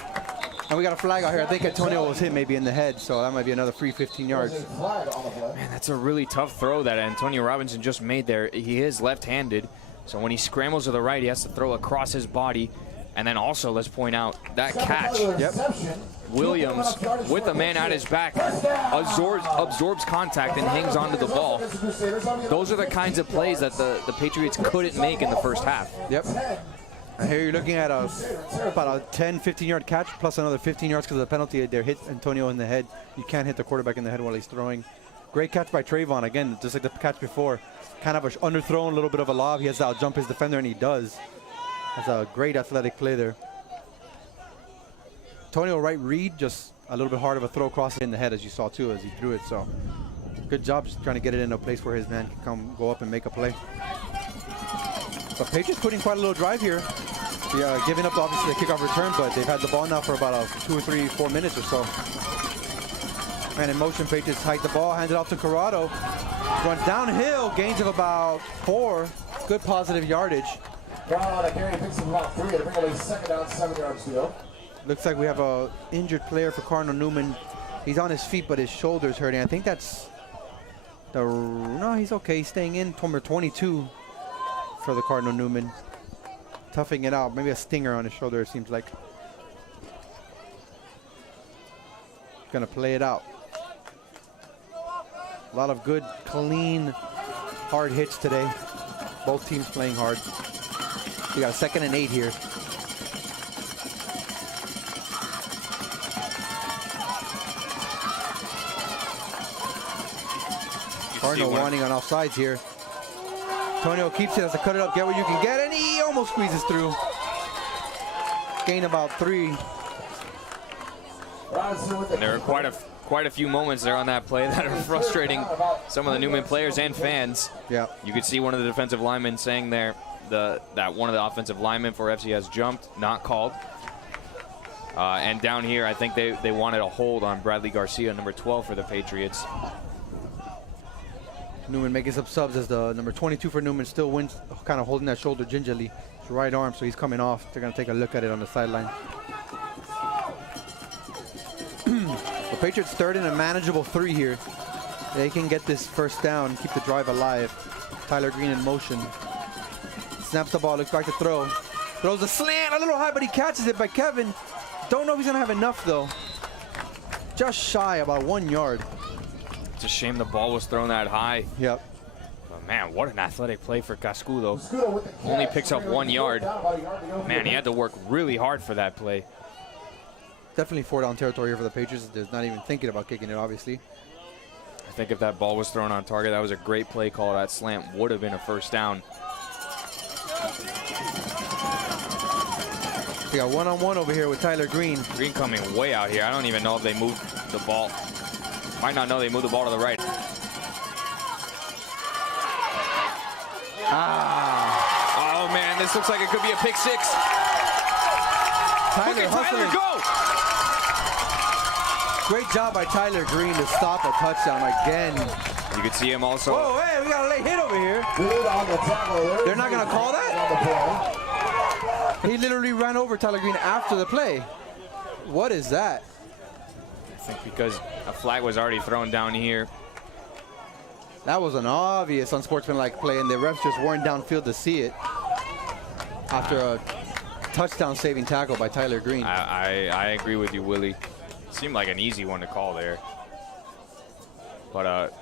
And we got a flag out here. I think Antonio was hit maybe in the head, so that might be another free 15 yards. Man, that's a really tough throw that Antonio Robinson just made there. He is left-handed, so when he scrambles to the right, he has to throw across his body. And then also, let's point out, that catch. Williams, with the man at his back, absorbs contact and hangs onto the ball. Those are the kinds of plays that the Patriots couldn't make in the first half. Yep. And here you're looking at about a 10, 15-yard catch plus another 15 yards because of the penalty. They hit Antonio in the head. You can't hit the quarterback in the head while he's throwing. Great catch by Trayvon. Again, just like the catch before. Kind of an underthrown, a little bit of a lob. He has to outjump his defender, and he does. That's a great athletic play there. Antonio right read, just a little bit hard of a throw across in the head, as you saw too, as he threw it. So good job just trying to get it in a place where his man can go up and make a play. But Patriots putting quite a little drive here. Giving up obviously the kickoff return, but they've had the ball now for about 2 or 3, 4 minutes or so. And in motion, Patriots hike the ball, hand it off to Corrado. Runs downhill, gains of about 4. Good positive yardage. Carey picks up about 3 to bring away 2nd down, 7 yards to go. Looks like we have a injured player for Cardinal Newman. He's on his feet, but his shoulder's hurting. I think that's no, he's okay. He's staying in. Number 22 for the Cardinal Newman. Toughing it out. Maybe a stinger on his shoulder, it seems like. Gonna play it out. A lot of good, clean, hard hits today. Both teams playing hard. We got a 2nd and 8 here. Cardinal wanting on offsides here. Antonio keeps it, has to cut it up, get what you can get, and he almost squeezes through. Gain about 3. And there are quite a few moments there on that play that are frustrating some of the Newman players and fans. Yeah. You could see one of the defensive linemen saying there that one of the offensive linemen for FCS jumped, not called. And down here, I think they wanted a hold on Bradley Garcia, number 12 for the Patriots. Newman making some subs as the number 22 for Newman still wins, kind of holding that shoulder gingerly. His right arm, so he's coming off. They're going to take a look at it on the sideline. The Patriots 3rd and a manageable 3 here. They can get this first down, keep the drive alive. Tyler Green in motion. Snaps the ball, looks back to throw. Throws a slant, a little high, but he catches it by Kevin. Don't know if he's going to have enough, though. Just shy, about 1 yard. It's a shame the ball was thrown that high. Yep. But man, what an athletic play for Cascudo. Only picks up 1 yard. Man, he had to work really hard for that play. Definitely 4 down territory here for the Patriots. They're not even thinking about kicking it, obviously. think if that ball was thrown on target, that was a great play call. That slant would have been a first down. We got one-on-one over here with Tyler Green. Green coming way out here. I don't even know if they moved the ball. Might not know they moved the ball to the right. Oh man, this looks like it could be a pick six. Look at Tyler go! Great job by Tyler Green to stop a touchdown again. You could see him also. Oh, hey, we got a late hit over here. Good on the tackle. They're not going to call that? On the play. He literally ran over Tyler Green after the play. What is that? I think because a flag was already thrown down here. That was an obvious unsportsmanlike play, and the refs just weren't downfield to see it after a touchdown-saving tackle by Tyler Green. I agree with you, Willie. Seemed like an easy one to call there. But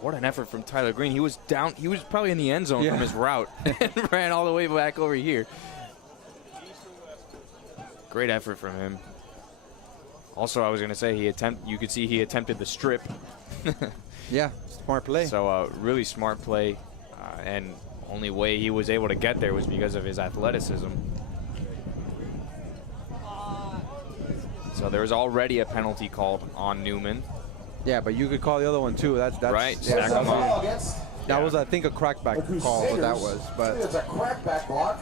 what an effort from Tyler Green. He was down. He was probably in the end zone from his route and ran all the way back over here. Great effort from him. Also, I was going to say you could see he attempted the strip. Yeah, smart play. So really smart play, and only way he was able to get there was because of his athleticism. So there was already a penalty called on Newman. Yeah, but you could call the other one too. That's right. Yeah, Stack them up. that was, I think, a crackback call. What that was, but It's a crackback block.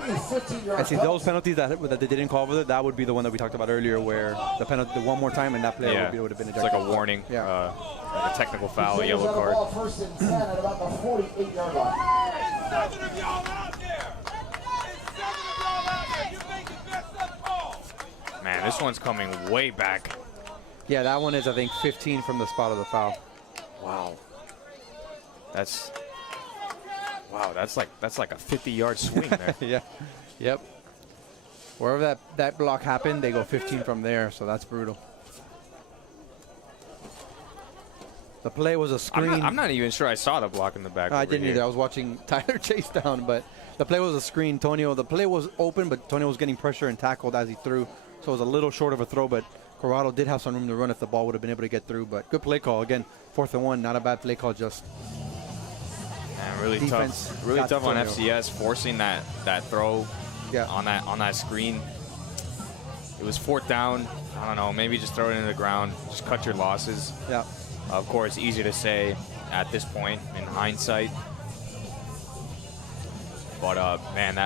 I see those penalties that they didn't call for it. That would be the one that we talked about earlier, where the penalty one more time and that play would have been ejected. It's like a warning. Yeah. Like a technical foul, a yellow card. First and 10 at about the 48-yard line. Man, this one's coming way back. Yeah, that one is, I think, 15 from the spot of the foul. Wow. That's like a 50-yard swing there. Yeah. Yep. Wherever that block happened, they go 15 from there, so that's brutal. The play was a screen. I'm not even sure I saw the block in the back. I didn't either. I was watching Tyler chase down, but the play was a screen. The play was open, but Tonio was getting pressure and tackled as he threw, so it was a little short of a throw, but Corrado did have some room to run if the ball would have been able to get through, but good play call. Again, 4th and 1, not a bad play call, just Man, really defense tough. Really tough on FCS, forcing that throw on that screen. It was 4th down. I don't know, maybe just throw it into the ground. Just cut your losses. Yeah. Of course, easy to say at this point in hindsight. But man,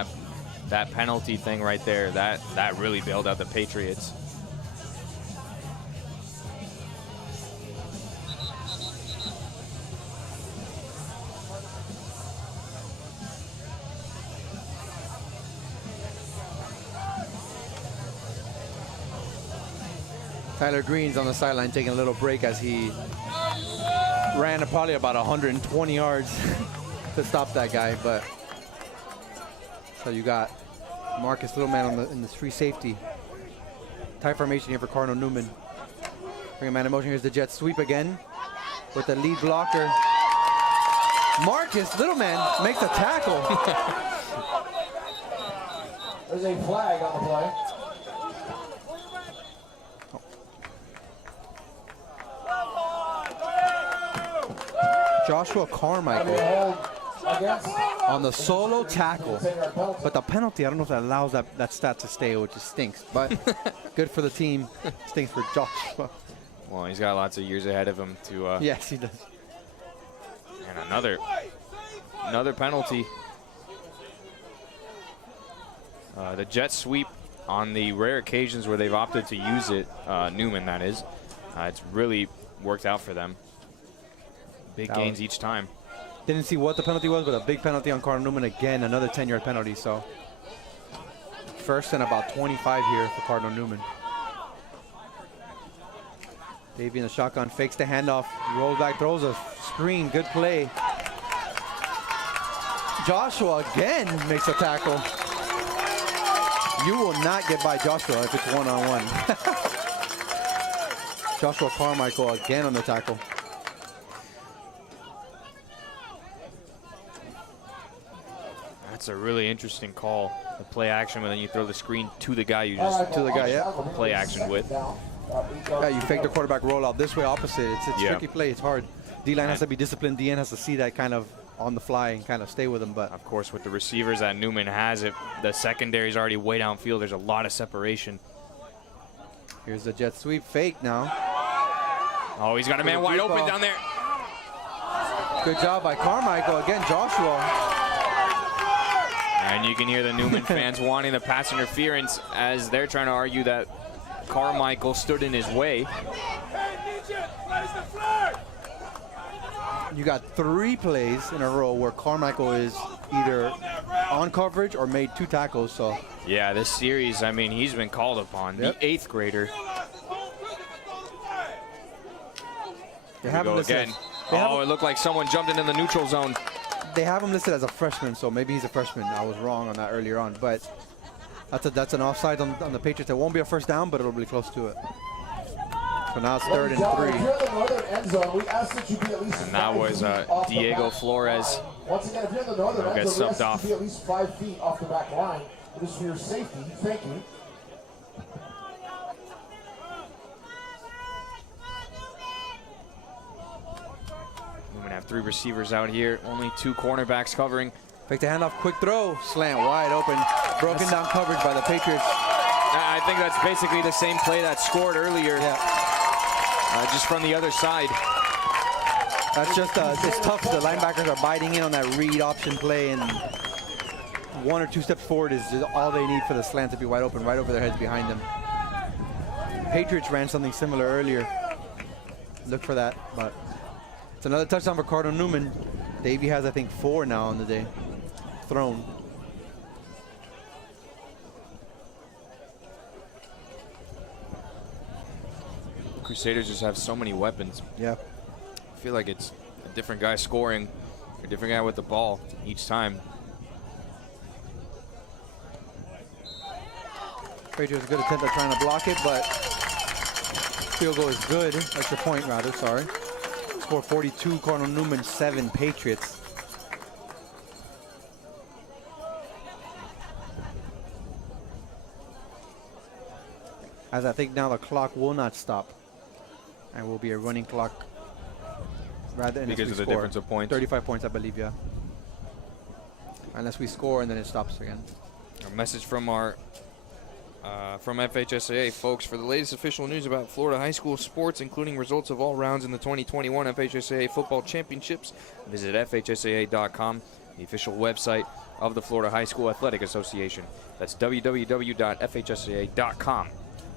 that penalty thing right there, that really bailed out the Patriots. Tyler Green's on the sideline taking a little break as he ran probably about 120 yards to stop that guy. But so you got Marcus Littleman in the free safety. Tight formation here for Cardinal Newman. Bring a man in motion. Here's the jet sweep again with the lead blocker. Marcus Littleman makes a tackle. There's a flag on the play. Joshua Carmichael on the solo tackle, but the penalty, I don't know if that allows that stat to stay, which just stinks, but good for the team. Stinks for Joshua. Well, he's got lots of years ahead of him to yes, he does. And another penalty. The jet sweep, on the rare occasions where they've opted to use it, Newman that is, it's really worked out for them. Big gains each time. Didn't see what the penalty was, but a big penalty on Cardinal Newman. Again, another 10-yard penalty. So 1st and about 25 here for Cardinal Newman. Davey in the shotgun, fakes the handoff, rolls back, throws a screen. Good play. Joshua again makes a tackle. You will not get by Joshua if it's one-on-one. Joshua Carmichael again on the tackle. That's a really interesting call. The play action, but then you throw the screen to the guy you just To the guy, yeah. play action with. Yeah, you fake the quarterback rollout this way, opposite. It's a Yeah. tricky play. It's hard. D-line has to be disciplined. DN has to see that kind of on the fly and kind of stay with him. But Of course, with the receivers that Newman has, the secondary's already way downfield. There's a lot of separation. here's the jet sweep fake now. Oh, he's got a man wide deep open ball. down there. Good job by Carmichael. Again, Joshua. And you can hear the Newman fans wanting the pass interference as they're trying to argue that Carmichael stood in his way. You got 3 plays in a row where Carmichael is either on coverage or made 2 tackles. So Yeah, this series, I mean, he's been called upon. Yep. The 8th grader. they Here have we him go listed. again. They have Oh, him- it looked like someone jumped into the neutral zone. They have him listed as a freshman, so maybe he's a freshman. I was wrong on that earlier on, but that's an offside on the Patriots. It won't be a first down, but it'll be close to it. So now it's 3rd and 3. If you're in the northern end zone, we ask that you be at least And that 5 was feet off the Diego back Flores. line. Once again, if you're in the northern He'll end get zone, we ask subbed that off. you be at least 5 feet off the back line. It is for your safety. Thank you. Newman have 3 receivers out here. Only 2 cornerbacks covering. Fake the handoff, quick throw, slant wide open. Broken down coverage by the Patriots. I think that's basically the same play that scored earlier, just from the other side. That's just, it's tough. The linebackers are biting in on that read option play, and 1 or 2 steps forward is all they need for the slant to be wide open, right over their heads behind them. Patriots ran something similar earlier. Look for that, but it's another touchdown for Cardinal Newman. Davey has, I think, 4 now on the day thrown. Crusaders just have so many weapons. Yeah. I feel like it's a different guy scoring, a different guy with the ball each time. Patriots a good attempt at trying to block it, but field goal is good. Extra point, rather, sorry. Score 42, Cardinal Newman 7, Patriots. As I think now the clock will not stop. And will be a running clock. Rather, Because we of the score. difference of points. 35 points, I believe, yeah. Unless we score and then it stops again. A message from our from FHSAA, folks. For the latest official news about Florida high school sports, including results of all rounds in the 2021 FHSAA football championships, visit FHSAA.com, the official website of the Florida High School Athletic Association. That's www.fhsaa.com.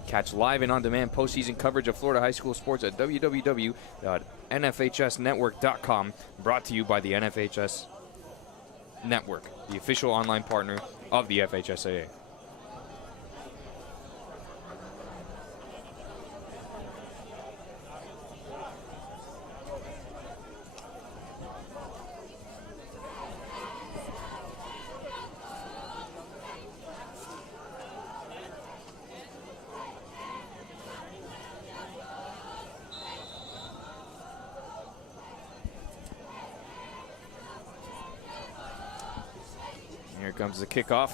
Catch live and on-demand postseason coverage of Florida high school sports at www.nfhsnetwork.com. Brought to you by the NFHS Network, the official online partner of the FHSAA. Here comes the kickoff.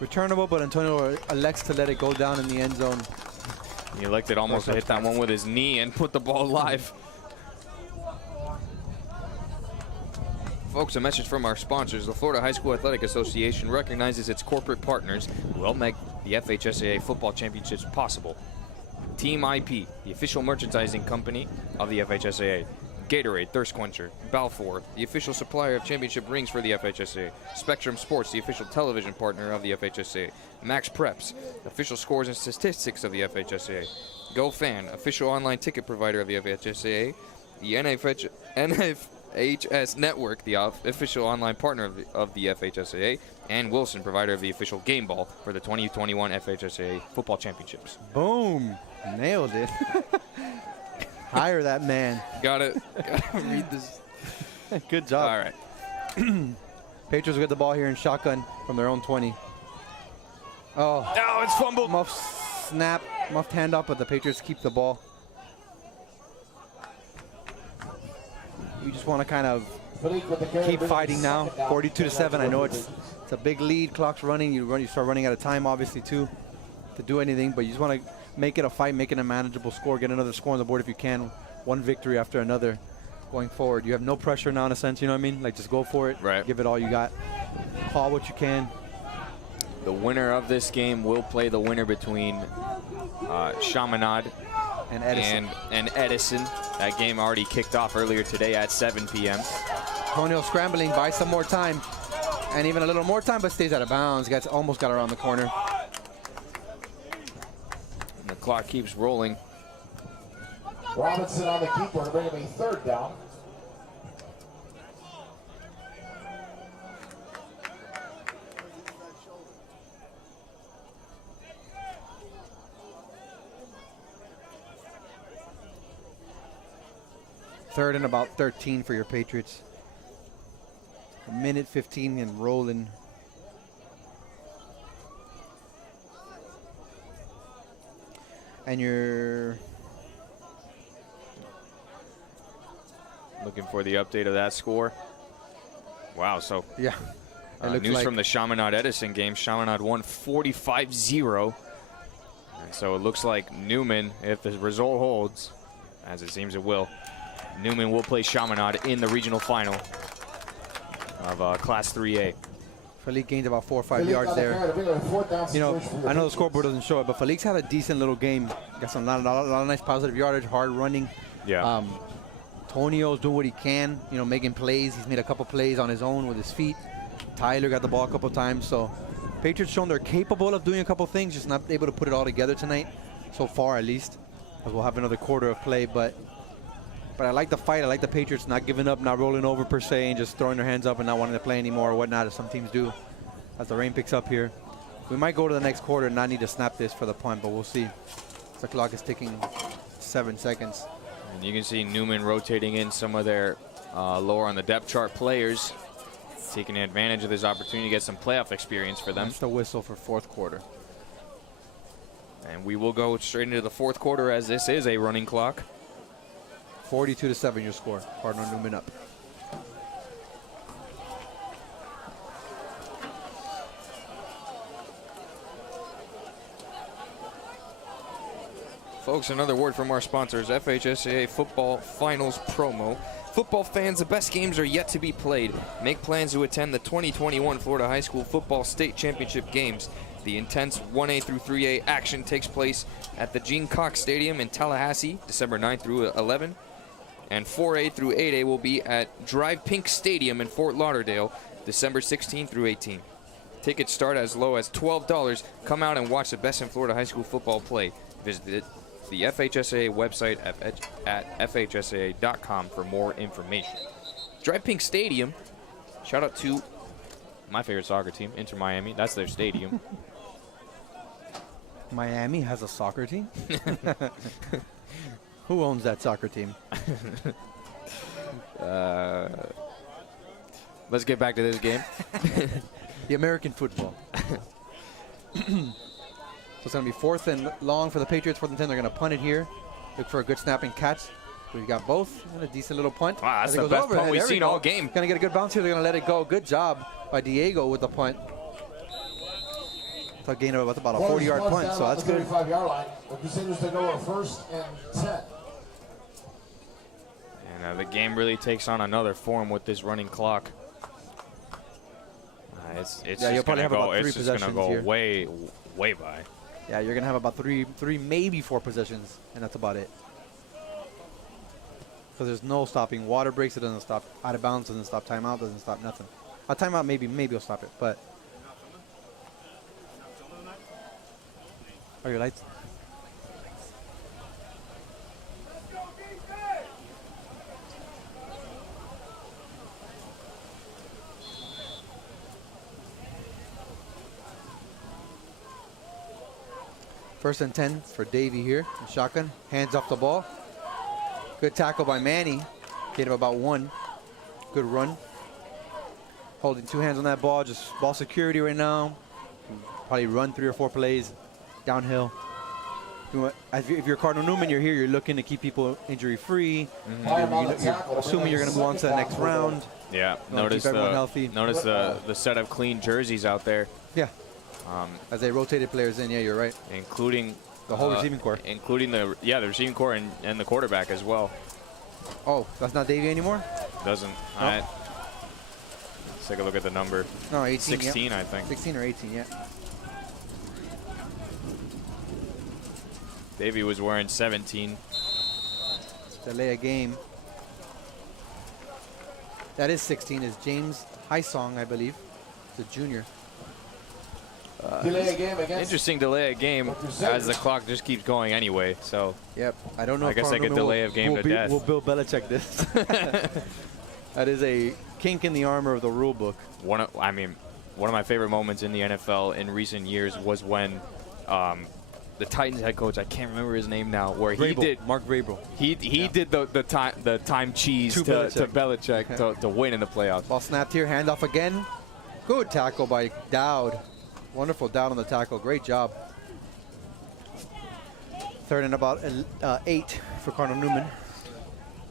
Returnable, but Antonio elects to let it go down in the end zone. He elected almost to hit that one with his knee and put the ball live. Folks, a message from our sponsors. The Florida High School Athletic Association recognizes its corporate partners who help make the FHSAA football championships possible. Team IP, the official merchandising company of the FHSAA. Gatorade, Thirst Quencher. Balfour, the official supplier of championship rings for the FHSAA. Spectrum Sports, the official television partner of the FHSAA. Max Preps, official scores and statistics of the FHSAA. GoFan, official online ticket provider of the FHSAA. The NFHS Network, the official online partner of the FHSAA. And Wilson, provider of the official game ball for the 2021 FHSAA football championships. Boom. Nailed it. Hire that man. Got it. Gotta read this. Good job. All right. Patriots will get the ball here in shotgun from their own 20. Oh, Oh, it's fumbled. muffed snap, muffed handoff, but the Patriots keep the ball. You just want to kind of keep fighting now. 42-7. I know it's a big lead. Clock's running. You start running out of time, obviously, too, to do anything. But you just want to make it a fight, make it a manageable score, get another score on the board if you can. One victory after another going forward. You have no pressure now, in a sense, you know what I mean? Like, just go for it. Right. Give it all you got. Haul what you can. The winner of this game will play the winner between Chaminade And Edison. and Edison. That game already kicked off earlier today at 7 p.m. Antonio scrambling, buys some more time. And even a little more time, but stays out of bounds. Almost got around the corner. And the clock keeps rolling. Robinson on the keeper to bring him a third down. Third and about 13 for your Patriots. A minute 15 and rolling. And you're Looking for the update of that score. Wow, so yeah. news from the Chaminade Edison game. Chaminade won 45-0. And so it looks like Newman, if the result holds, as it seems it will, Newman will play Chaminade in the regional final of Class 3A. Falik gained about 4 or 5 yards there. You know, I know the scoreboard doesn't show it, but Falik's had a decent little game. Got a lot of nice positive yardage, hard running. Yeah. Tonio's doing what he can, you know, making plays. He's made a couple plays on his own with his feet. Tyler got the ball a couple times. So Patriots shown they're capable of doing a couple things, just not able to put it all together tonight, so far at least. As we'll have another quarter of play, but I like the fight. I like the Patriots not giving up, not rolling over per se, and just throwing their hands up and not wanting to play anymore or whatnot, as some teams do. As the rain picks up here, we might go to the next quarter and not need to snap this for the punt, but we'll see. The clock is ticking 7 seconds. And you can see Newman rotating in some of their lower on the depth chart players, taking advantage of this opportunity to get some playoff experience for them. That's the whistle for fourth quarter. And we will go straight into the fourth quarter, as this is a running clock. 42-7 your score. Cardinal Newman up. Folks, another word from our sponsors, FHSAA Football Finals Promo. Football fans, the best games are yet to be played. Make plans to attend the 2021 Florida High School Football State Championship games. The intense 1A through 3A action takes place at the Gene Cox Stadium in Tallahassee, December 9th through 11th. And 4A through 8A will be at Drive Pink Stadium in Fort Lauderdale, December 16th through 18th. Tickets start as low as $12. Come out and watch the best in Florida high school football play. Visit the FHSAA website at FHSAA.com for more information. Drive Pink Stadium, shout out to my favorite soccer team, Inter Miami. That's their stadium. Miami has a soccer team? Who owns that soccer team? Let's get back to this game. The American football. So it's going to be 4th and long for the Patriots. 4th and 10. They're going to punt it here. Look for a good snap and catch. We've got both. And a decent little punt. Wow, that's the best punt we've seen all game. Going to get a good bounce here. They're going to let it go. Good job by Diego with the punt. So a gain of about a 40-yard punt, so that's good. 35-yard line. The Crusaders to go 1st and 10. And the game really takes on another form with this running clock. It's just going to go way, way by. Yeah, you're going to have about three, maybe 4 possessions, and that's about it. Because there's no stopping water breaks. It doesn't stop. Out of bounds doesn't stop. Timeout doesn't stop. Nothing. A timeout maybe will stop it, but. Are your lights? First and 10 for Davey here. Shotgun, hands off the ball. Good tackle by Manny. Gain of about 1. Good run. Holding 2 hands on that ball. Just ball security right now. Probably run 3 or 4 plays downhill. If you're Cardinal Newman, you're here. You're looking to keep people injury-free. Mm-hmm. You're assuming you're going to move on to the next round. Yeah, Keep everyone healthy. notice the set of clean jerseys out there. Yeah. As they rotated players in, yeah, you're right. Including the whole receiving core. Including the receiving core and the quarterback as well. Oh, that's not Davey anymore? Doesn't. Nope. Let's take a look at the number. No, 18. 16, yep. I think. 16 or 18, yeah. Davey was wearing 17. Delay a game. That is 16. Is James Highsong, I believe. It's a junior. Delay a game against. Interesting delay a game as the clock just keeps going anyway. So. Yep. I don't know. I guess I could delay a game to death. We'll Bill Belichick this. That is a kink in the armor of the rule book. One of my favorite moments in the NFL in recent years was when the Titans head coach, I can't remember his name now, where Vrabel, he did Mark Vrabel. He did the time cheese to Belichick to win in the playoffs. Ball snapped here, handoff again. Good tackle by Dowd. Wonderful Dowd on the tackle. Great job. Third and about 8 for Cardinal Newman.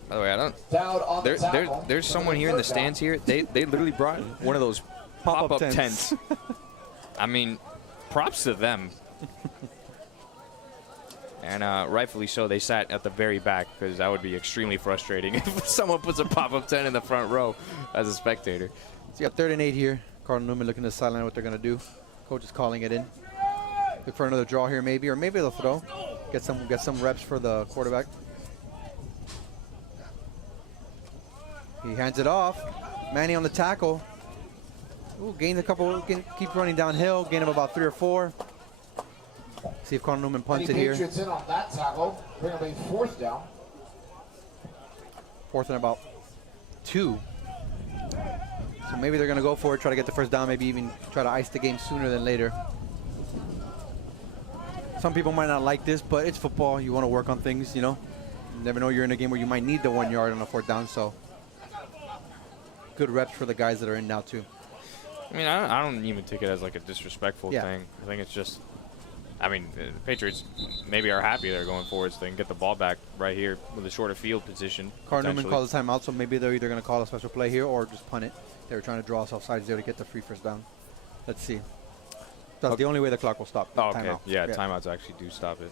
By the way, I don't. There's someone here in the stands here. They literally brought one of those pop-up tents. I mean, props to them. And rightfully so, they sat at the very back because that would be extremely frustrating if someone puts a pop-up tent in the front row as a spectator. So you got 3rd and 8 here. Cardinal Newman looking to sideline what they're going to do. Coach is calling it in. Look for another draw here maybe, or maybe they'll throw. Get some reps for the quarterback. He hands it off. Manny on the tackle. Ooh, gained a couple, keep running downhill, gain of about 3 or 4. See if Cardinal Newman punts it here. Patriots in on that tackle. Bring up a 4th down. 4th and about 2. So maybe they're going to go for it, try to get the first down, maybe even try to ice the game sooner than later. Some people might not like this, but it's football. You want to work on things, you know. You never know, you're in a game where you might need the 1 yard on a 4th down, so good reps for the guys that are in now too. I mean, I don't even take it as like a disrespectful thing. I think it's just, I mean, the Patriots maybe are happy they're going forward so they can get the ball back right here with a shorter field position. Cardinal Newman calls a timeout, so maybe they're either going to call a special play here or just punt it. They were trying to draw us off sides there to get the free first down. Let's see. That's the only way the clock will stop. Oh, okay. Timeout. Yeah, timeouts actually do stop it.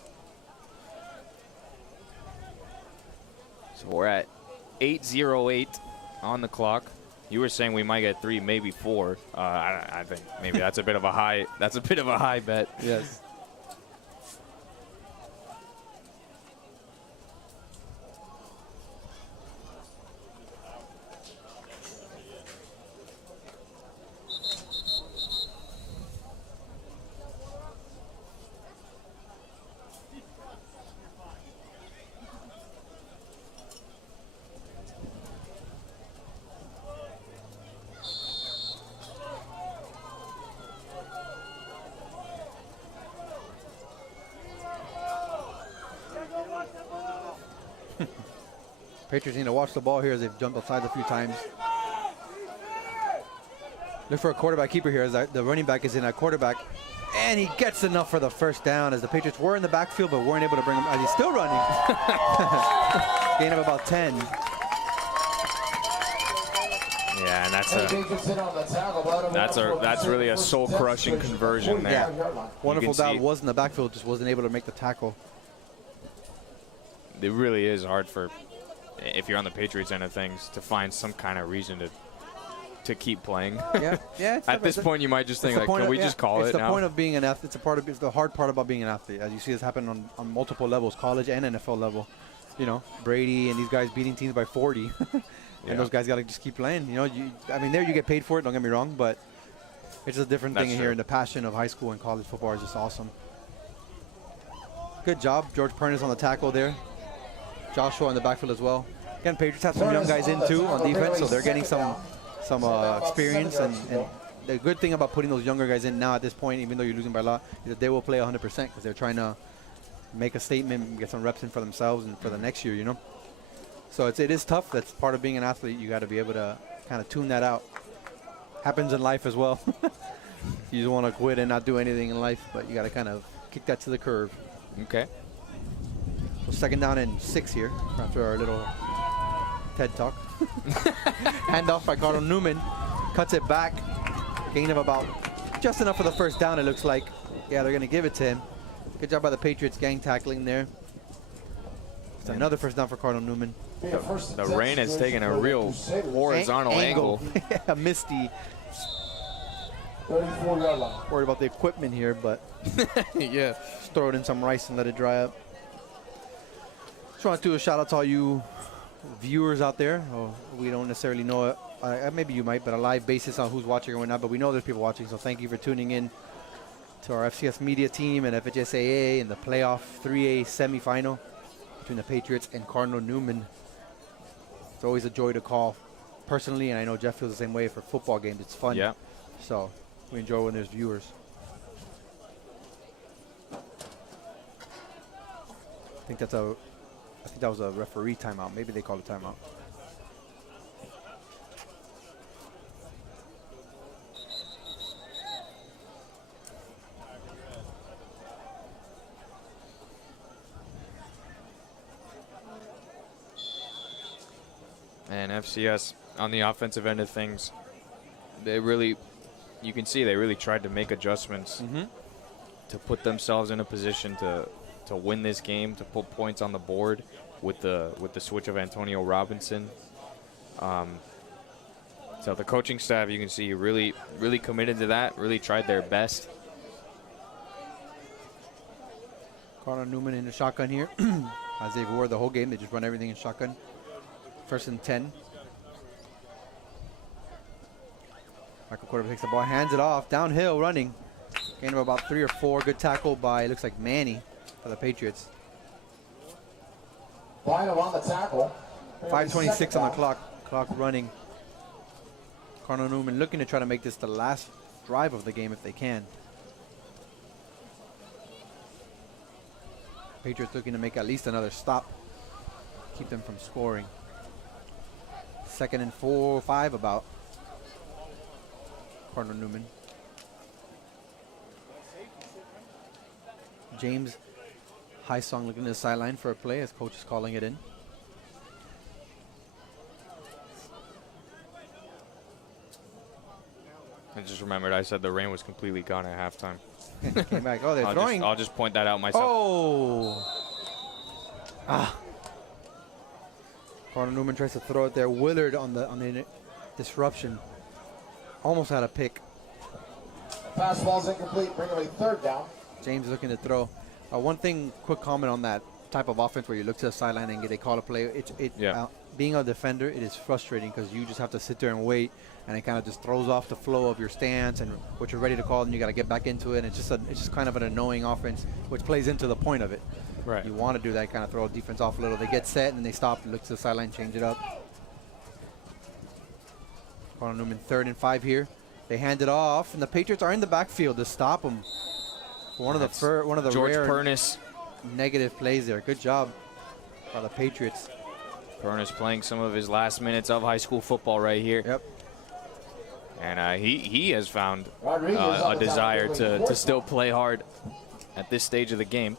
So we're at 8:08 on the clock. You were saying we might get 3, maybe 4. I think maybe that's a bit of a high. That's a bit of a high bet. Yes. Patriots need to watch the ball here as they've jumped outside a few times. Look for a quarterback keeper here as the running back is in at quarterback. And he gets enough for the first down as the Patriots were in the backfield but weren't able to bring him, as he's still running. Gain of about 10. Yeah, and that's really a soul-crushing conversion there. Yeah. Wonderful down, was in the backfield, just wasn't able to make the tackle. It really is hard for, if you're on the Patriots end of things, to find some kind of reason to keep playing. Yeah. At this point, you might just think, like, can we just call it now? It's the point of being an athlete. It's the hard part about being an athlete. As you see this happen on multiple levels, college and NFL level. You know, Brady and these guys beating teams by 40. And those guys got to just keep playing. You know, I mean, there you get paid for it, don't get me wrong, but it's a different thing here. And the passion of high school and college football is just awesome. Good job. George Pernas on the tackle there. Joshua in the backfield as well. Again, Patriots have some young guys in too on defense, so they're getting some experience. And the good thing about putting those younger guys in now at this point, even though you're losing by a lot, is that they will play 100% because they're trying to make a statement and get some reps in for themselves and for the next year, you know. So it is tough. That's part of being an athlete. You got to be able to kind of tune that out. Happens in life as well. You just want to quit and not do anything in life, but you got to kind of kick that to the curb. Okay. second down and 6 here after our little TED talk. Handoff by Cardinal Newman. Cuts it back. Gain of about just enough for the first down, it looks like. Yeah, they're going to give it to him. Good job by the Patriots gang tackling there. It's another first down for Cardinal Newman. The rain has taken a real horizontal angle. A misty. 34-yard line. Worried about the equipment here, but Yeah. just throw it in some rice and let it dry up. Just want to do a shout out to all you viewers out there. Oh, we don't necessarily know it. Maybe you might, but a live basis on who's watching or whatnot. But we know there's people watching, so thank you for tuning in to our FCS media team and FHSAA in the playoff 3A semifinal between the Patriots and Cardinal Newman. It's always a joy to call personally, and I know Jeff feels the same way for football games. It's fun. Yeah. So we enjoy when there's viewers. I think that was a referee timeout. Maybe they called a timeout. And FCS on the offensive end of things, you can see they really tried to make adjustments to put themselves in a position to win this game, to put points on the board with the switch of Antonio Robinson. So the coaching staff, you can see, really committed to that, really tried their best. Cardinal Newman in the shotgun here. As they've wore the whole game, they just run everything in shotgun. First and 10. Michael quarterback takes the ball, hands it off, downhill running. Gain of about 3 or 4. Good tackle by, looks like Manny for the Patriots. Final on the tackle. 5:26 on the clock. Clock running. Cardinal Newman looking to try to make this the last drive of the game if they can. Patriots looking to make at least another stop. Keep them from scoring. 2nd and 4 or 5 about. Cardinal Newman. James Highsong looking to the sideline for a play as coach is calling it in. I just remembered I said the rain was completely gone at halftime. Came back. Oh, they're throwing. I'll just point that out myself. Oh! Cardinal Newman tries to throw it there. Willard on the disruption. Almost had a pick. Pass ball's incomplete, bring him a 3rd down. James looking to throw. One thing, quick comment on that type of offense where you look to the sideline and they call a play. Being a defender, it is frustrating because you just have to sit there and wait, and it kind of just throws off the flow of your stance and what you're ready to call, and you got to get back into it. And it's just kind of an annoying offense, which plays into the point of it. Right. You want to do that, kind of throw defense off a little. They get set and then they stop, look to the sideline, change it up. Cardinal Newman 3rd and 5 here. They hand it off, and the Patriots are in the backfield to stop them. One of the George rare Pernis. negative plays there. Good job by the Patriots. Pernis playing some of his last minutes of high school football right here. Yep. And he has found a desire to still play hard at this stage of the game.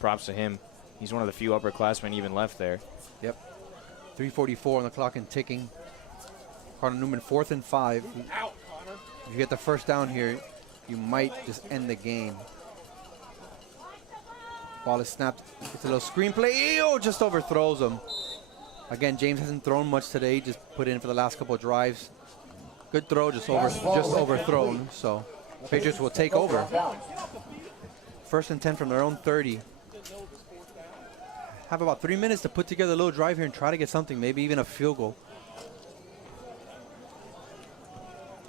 Props to him. He's one of the few upperclassmen even left there. Yep. 3:44 on the clock and ticking. Cardinal Newman 4th and 5. If you get the first down here, you might just end the game. Ball is snapped. It's a little screen play. Ew, just overthrows him. Again, James hasn't thrown much today. Just put in for the last couple of drives. Good throw, just overthrown. So Patriots will take over. 1st and 10 from their own 30. Have about 3 minutes to put together a little drive here and try to get something, maybe even a field goal.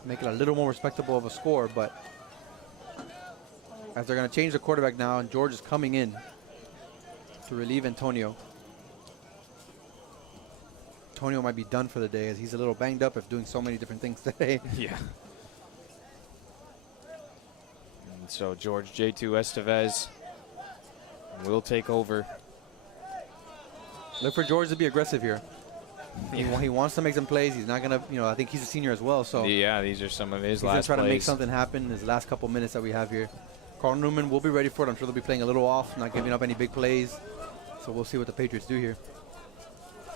Make it a little more respectable of a score, but as they're going to change the quarterback now, and George is coming in to relieve Antonio. Antonio might be done for the day as he's a little banged up after doing so many different things today. Yeah. And so George J2 Estevez will take over. Look for George to be aggressive here. Yeah. He wants to make some plays. He's not going to, I think he's a senior as well. So yeah, these are some of his last plays. He's going to try to make something happen in his last couple minutes that we have here. Cardinal Newman will be ready for it. I'm sure they'll be playing a little off, not giving up any big plays. So we'll see what the Patriots do here.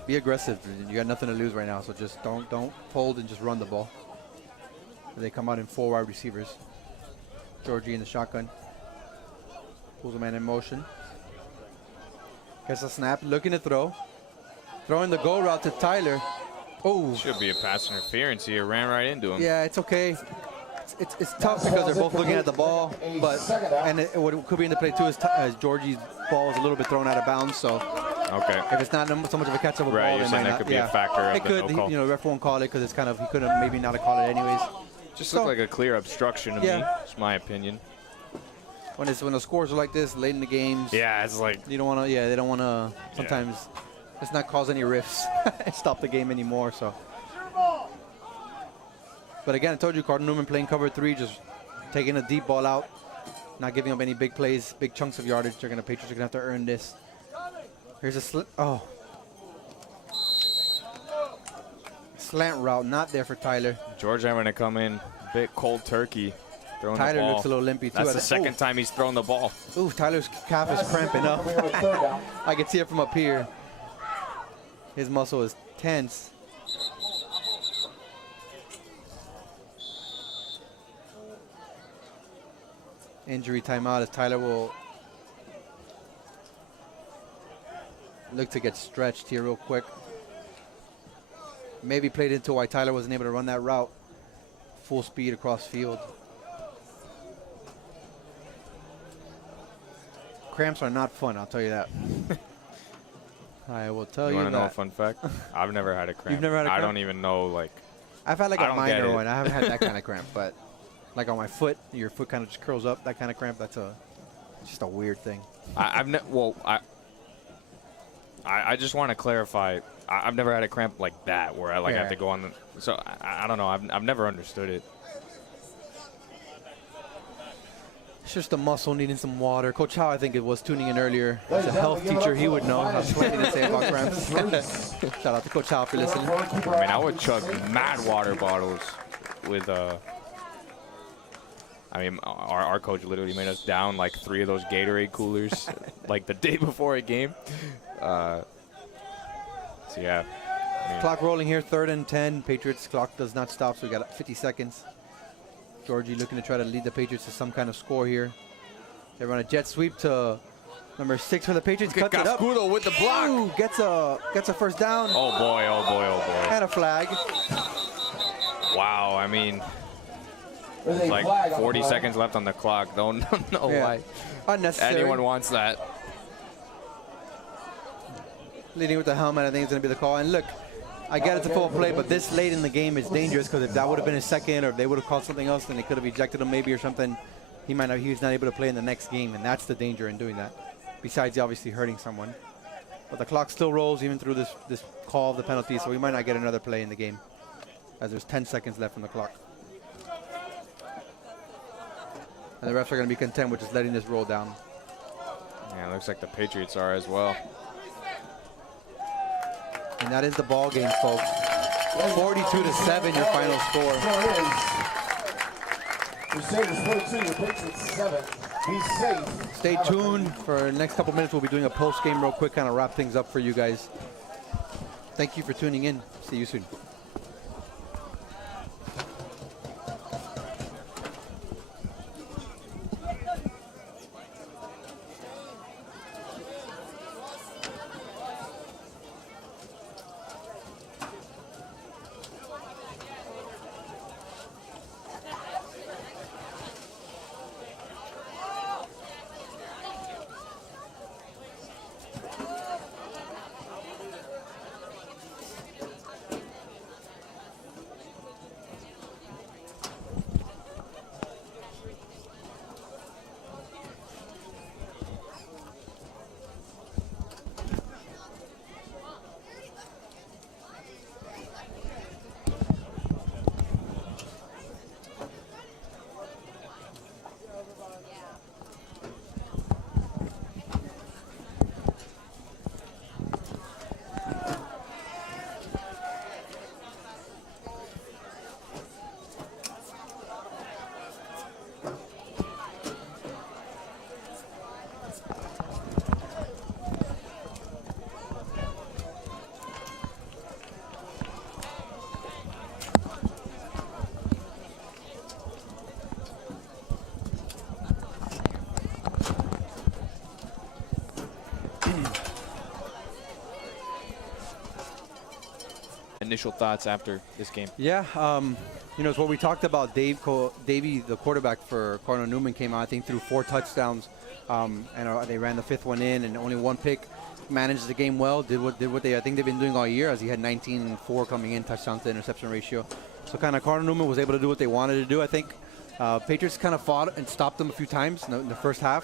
Be aggressive. You got nothing to lose right now, so just don't fold and just run the ball. They come out in 4 wide receivers. Georgie in the shotgun. Pulls a man in motion. Gets a snap, looking to throw. Throwing the go route to Tyler. Oh. Should be a pass interference here. Ran right into him. Yeah, it's okay. It's tough because they're both looking at the ball, but what could be in the play too is Georgie's ball is a little bit thrown out of bounds. So okay, if it's not so much of a catch-up ball, right, you're they saying might that not. could be a factor of it the could. no call. You know, the ref won't call it because it's kind of he couldn't maybe not have called it anyways. Just looked like a clear obstruction to me. It's my opinion. When the scores are like this late in the games, yeah, it's like you don't want to. Yeah, they don't want to. Sometimes let's not cause any rifts and stop the game anymore. So, but again, I told you, Cardinal Newman playing cover 3, just taking a deep ball out, not giving up any big plays, big chunks of yardage. Patriots are gonna have to earn this. Here's a slant route, not there for Tyler. George having to come in a bit cold turkey. Throwing Tyler the ball. looks a little limpy too. That's the second time he's thrown the ball. Ooh, Tyler's calf is cramping up. I can see it from up here. His muscle is tense. Injury timeout as Tyler will look to get stretched here real quick. Maybe played into why Tyler wasn't able to run that route full speed across field. Cramps are not fun, I'll tell you that. I will tell you that. You want to know a fun fact? I've never had a cramp. You've never had a cramp? I don't even know, like... I've had like a minor one. I haven't had that kind of cramp, but like on my foot, your foot kind of just curls up, that kind of cramp, that's just a weird thing. I just want to clarify, I've never had a cramp like that where I have to go on the... So, I don't know, I've never understood it. It's just a muscle needing some water. Coach Howe, I think it was tuning in earlier. As a health teacher, he would know how plenty to say about cramps. Shout out to Coach Howe for listening. I mean, I would chug mad water bottles with I mean, our coach literally made us down like 3 of those Gatorade coolers like the day before a game. So yeah. I mean, Clock rolling here, 3rd and 10. Patriots clock does not stop, so we got 50 seconds. Georgie looking to try to lead the Patriots to some kind of score here. They run a jet sweep to number 6 for the Patriots. Cuts it up. with the block. Ooh, gets a first down. Oh boy, oh boy, oh boy. And a flag. Wow, I mean, there's like 40 seconds left on the clock. Don't know why Unnecessary. anyone wants that. Leading with the helmet, I think it's going to be the call. And look, I get it's a full play, but this late in the game is dangerous because if that would have been a second or if they would have called something else, then they could have ejected him maybe or something. He was not able to play in the next game, and that's the danger in doing that. Besides obviously hurting someone. But the clock still rolls even through this call of the penalty, so we might not get another play in the game as there's 10 seconds left on the clock. And the refs are going to be content with just letting this roll down. Yeah, it looks like the Patriots are as well. And that is the ball game, folks. 42-7, your final score. Crusaders 42, your Patriots 7. Be safe. Stay tuned for the next couple minutes. We'll be doing a post game real quick, kind of wrap things up for you guys. Thank you for tuning in. See you soon. initial thoughts after this game? Yeah, it's what we talked about. Davey, the quarterback for Cardinal Newman, came out, I think, threw 4 touchdowns, and they ran the 5th one in, and only 1 pick. Managed the game well, did what I think they've been doing all year, as he had 19-4 coming in, touchdown to interception ratio. So kind of Cardinal Newman was able to do what they wanted to do, I think. Patriots kind of fought and stopped them a few times in the first half,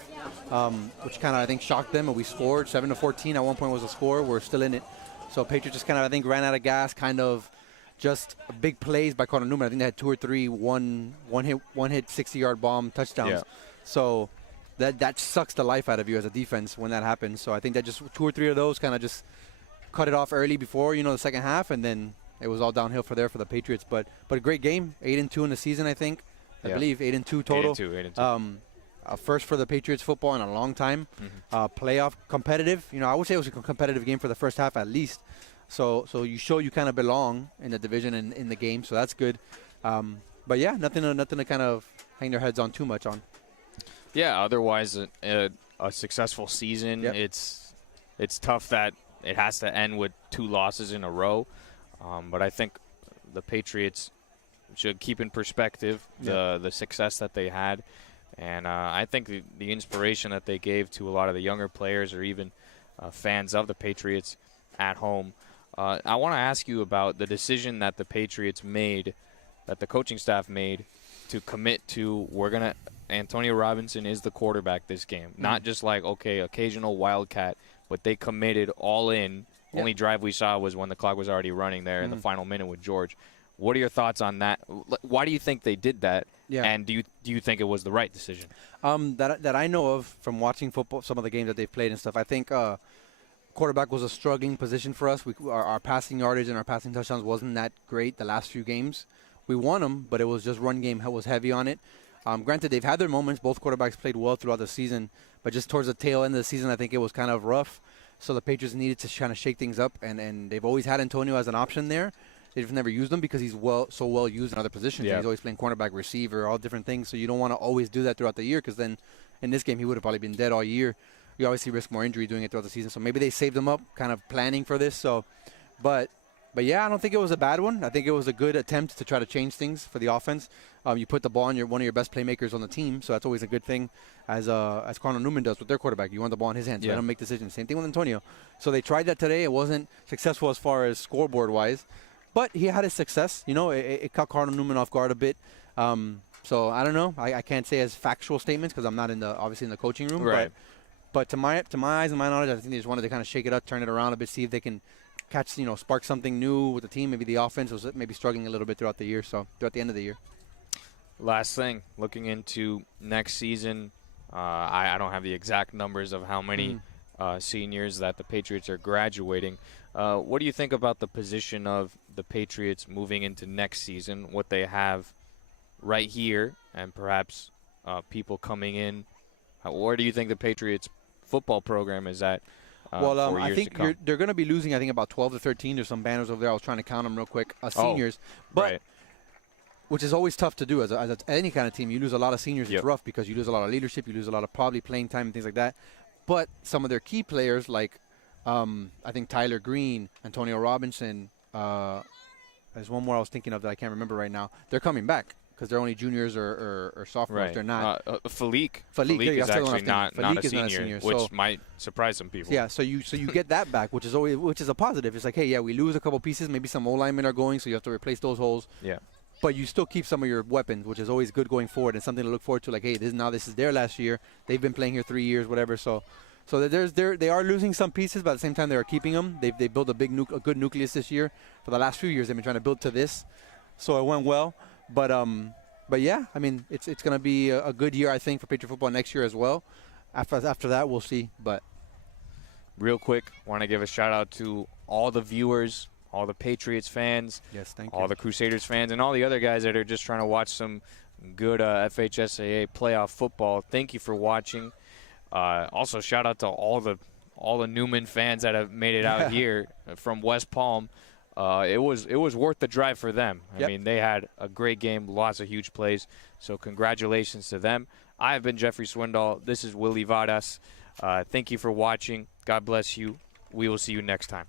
which kind of, I think, shocked them, and we scored 7-14. At one point was a score. We're still in it. So Patriots just kind of, I think, ran out of gas, kind of just big plays by Cardinal Newman. I think they had 2 or 3 one hit 60-yard bomb touchdowns. Yeah. So that sucks the life out of you as a defense when that happens. So I think that just 2 or 3 of those kind of just cut it off early before, the second half, and then it was all downhill for the Patriots. But a great game, 8-2 in the season, I think. I believe 8-2 total. 8-2. First for the Patriots football in a long time. Playoff competitive. I would say it was a competitive game for the first half at least. So you show you kind of belong in the division and in the game. So that's good. But yeah, nothing to kind of hang their heads on too much on. Yeah. Otherwise, a successful season. Yep. It's tough that it has to end with 2 losses in a row. But I think the Patriots should keep in perspective the success that they had. And I think the inspiration that they gave to a lot of the younger players or even fans of the Patriots at home. I want to ask you about the decision that the Patriots made, that the coaching staff made, to commit to Antonio Robinson is the quarterback this game. Not just like, okay, occasional wildcat, but they committed all in. Only drive we saw was when the clock was already running there in the final minute with George. What are your thoughts on that? Why do you think they did that? Yeah. And do you think it was the right decision? That I know of from watching football, some of the games that they've played and stuff. I think quarterback was a struggling position for us. Our passing yardage and our passing touchdowns wasn't that great the last few games. We won them, but it was just run game was heavy on it. Granted, they've had their moments. Both quarterbacks played well throughout the season, but just towards the tail end of the season, I think it was kind of rough. So the Patriots needed to kind of shake things up, and they've always had Antonio as an option there. They've never used him because he's so well used in other positions. Yeah. He's always playing cornerback, receiver, all different things. So you don't want to always do that throughout the year, because then in this game he would have probably been dead all year. You obviously risk more injury doing it throughout the season. So maybe they saved him up, kind of planning for this. So, but yeah, I don't think it was a bad one. I think it was a good attempt to try to change things for the offense. You put the ball on one of your best playmakers on the team, so that's always a good thing, as Cardinal Newman does with their quarterback. You want the ball in his hands. Let him make decisions. Same thing with Antonio. So they tried that today. It wasn't successful as far as scoreboard-wise. But he had his success. It caught Cardinal Newman off guard a bit. So I don't know. I can't say as factual statements because I'm not obviously in the coaching room. Right. But to my eyes and my knowledge, I think they just wanted to kind of shake it up, turn it around a bit, see if they can spark something new with the team. Maybe the offense was maybe struggling a little bit throughout the year. So throughout the end of the year. Last thing, looking into next season, I don't have the exact numbers of how many seniors that the Patriots are graduating. What do you think about the position of the Patriots moving into next season, what they have right here, and perhaps people coming in? Where do you think the Patriots football program is at for years I think to come? they're going to be losing, I think, about 12 to 13. There's some banners over there. I was trying to count them real quick. Seniors. But which is always tough to do as any kind of team. You lose a lot of seniors. It's rough because you lose a lot of leadership. You lose a lot of probably playing time and things like that. But some of their key players, like I think Tyler Green, Antonio Robinson, there's one more I was thinking of that I can't remember right now. They're coming back because they're only juniors or sophomores. Right. They're not. Philippe is actually not a senior, which might surprise some people. Yeah, so you get that back, which is a positive. It's like, hey, we lose a couple pieces. Maybe some O-linemen are going, so you have to replace those holes. Yeah. But you still keep some of your weapons, which is always good going forward and something to look forward to. Like, hey, this is their last year. They've been playing here 3 years, whatever. So they are losing some pieces, but at the same time they are keeping them. They built a good nucleus this year. For the last few years, they've been trying to build to this, so it went well. But yeah, I mean, it's going to be a good year, I think, for Patriot football next year as well. After that, we'll see. But real quick, want to give a shout out to all the viewers, all the Patriots fans, all the Crusaders fans, and all the other guys that are just trying to watch some good FHSAA playoff football. Thank you for watching. Also, shout out to all the Newman fans that have made it out here from West Palm. It was worth the drive for them. I mean, they had a great game, lots of huge plays. So congratulations to them. I have been Jeffrey Swindoll. This is Willie Vadas. Thank you for watching. God bless you. We will see you next time.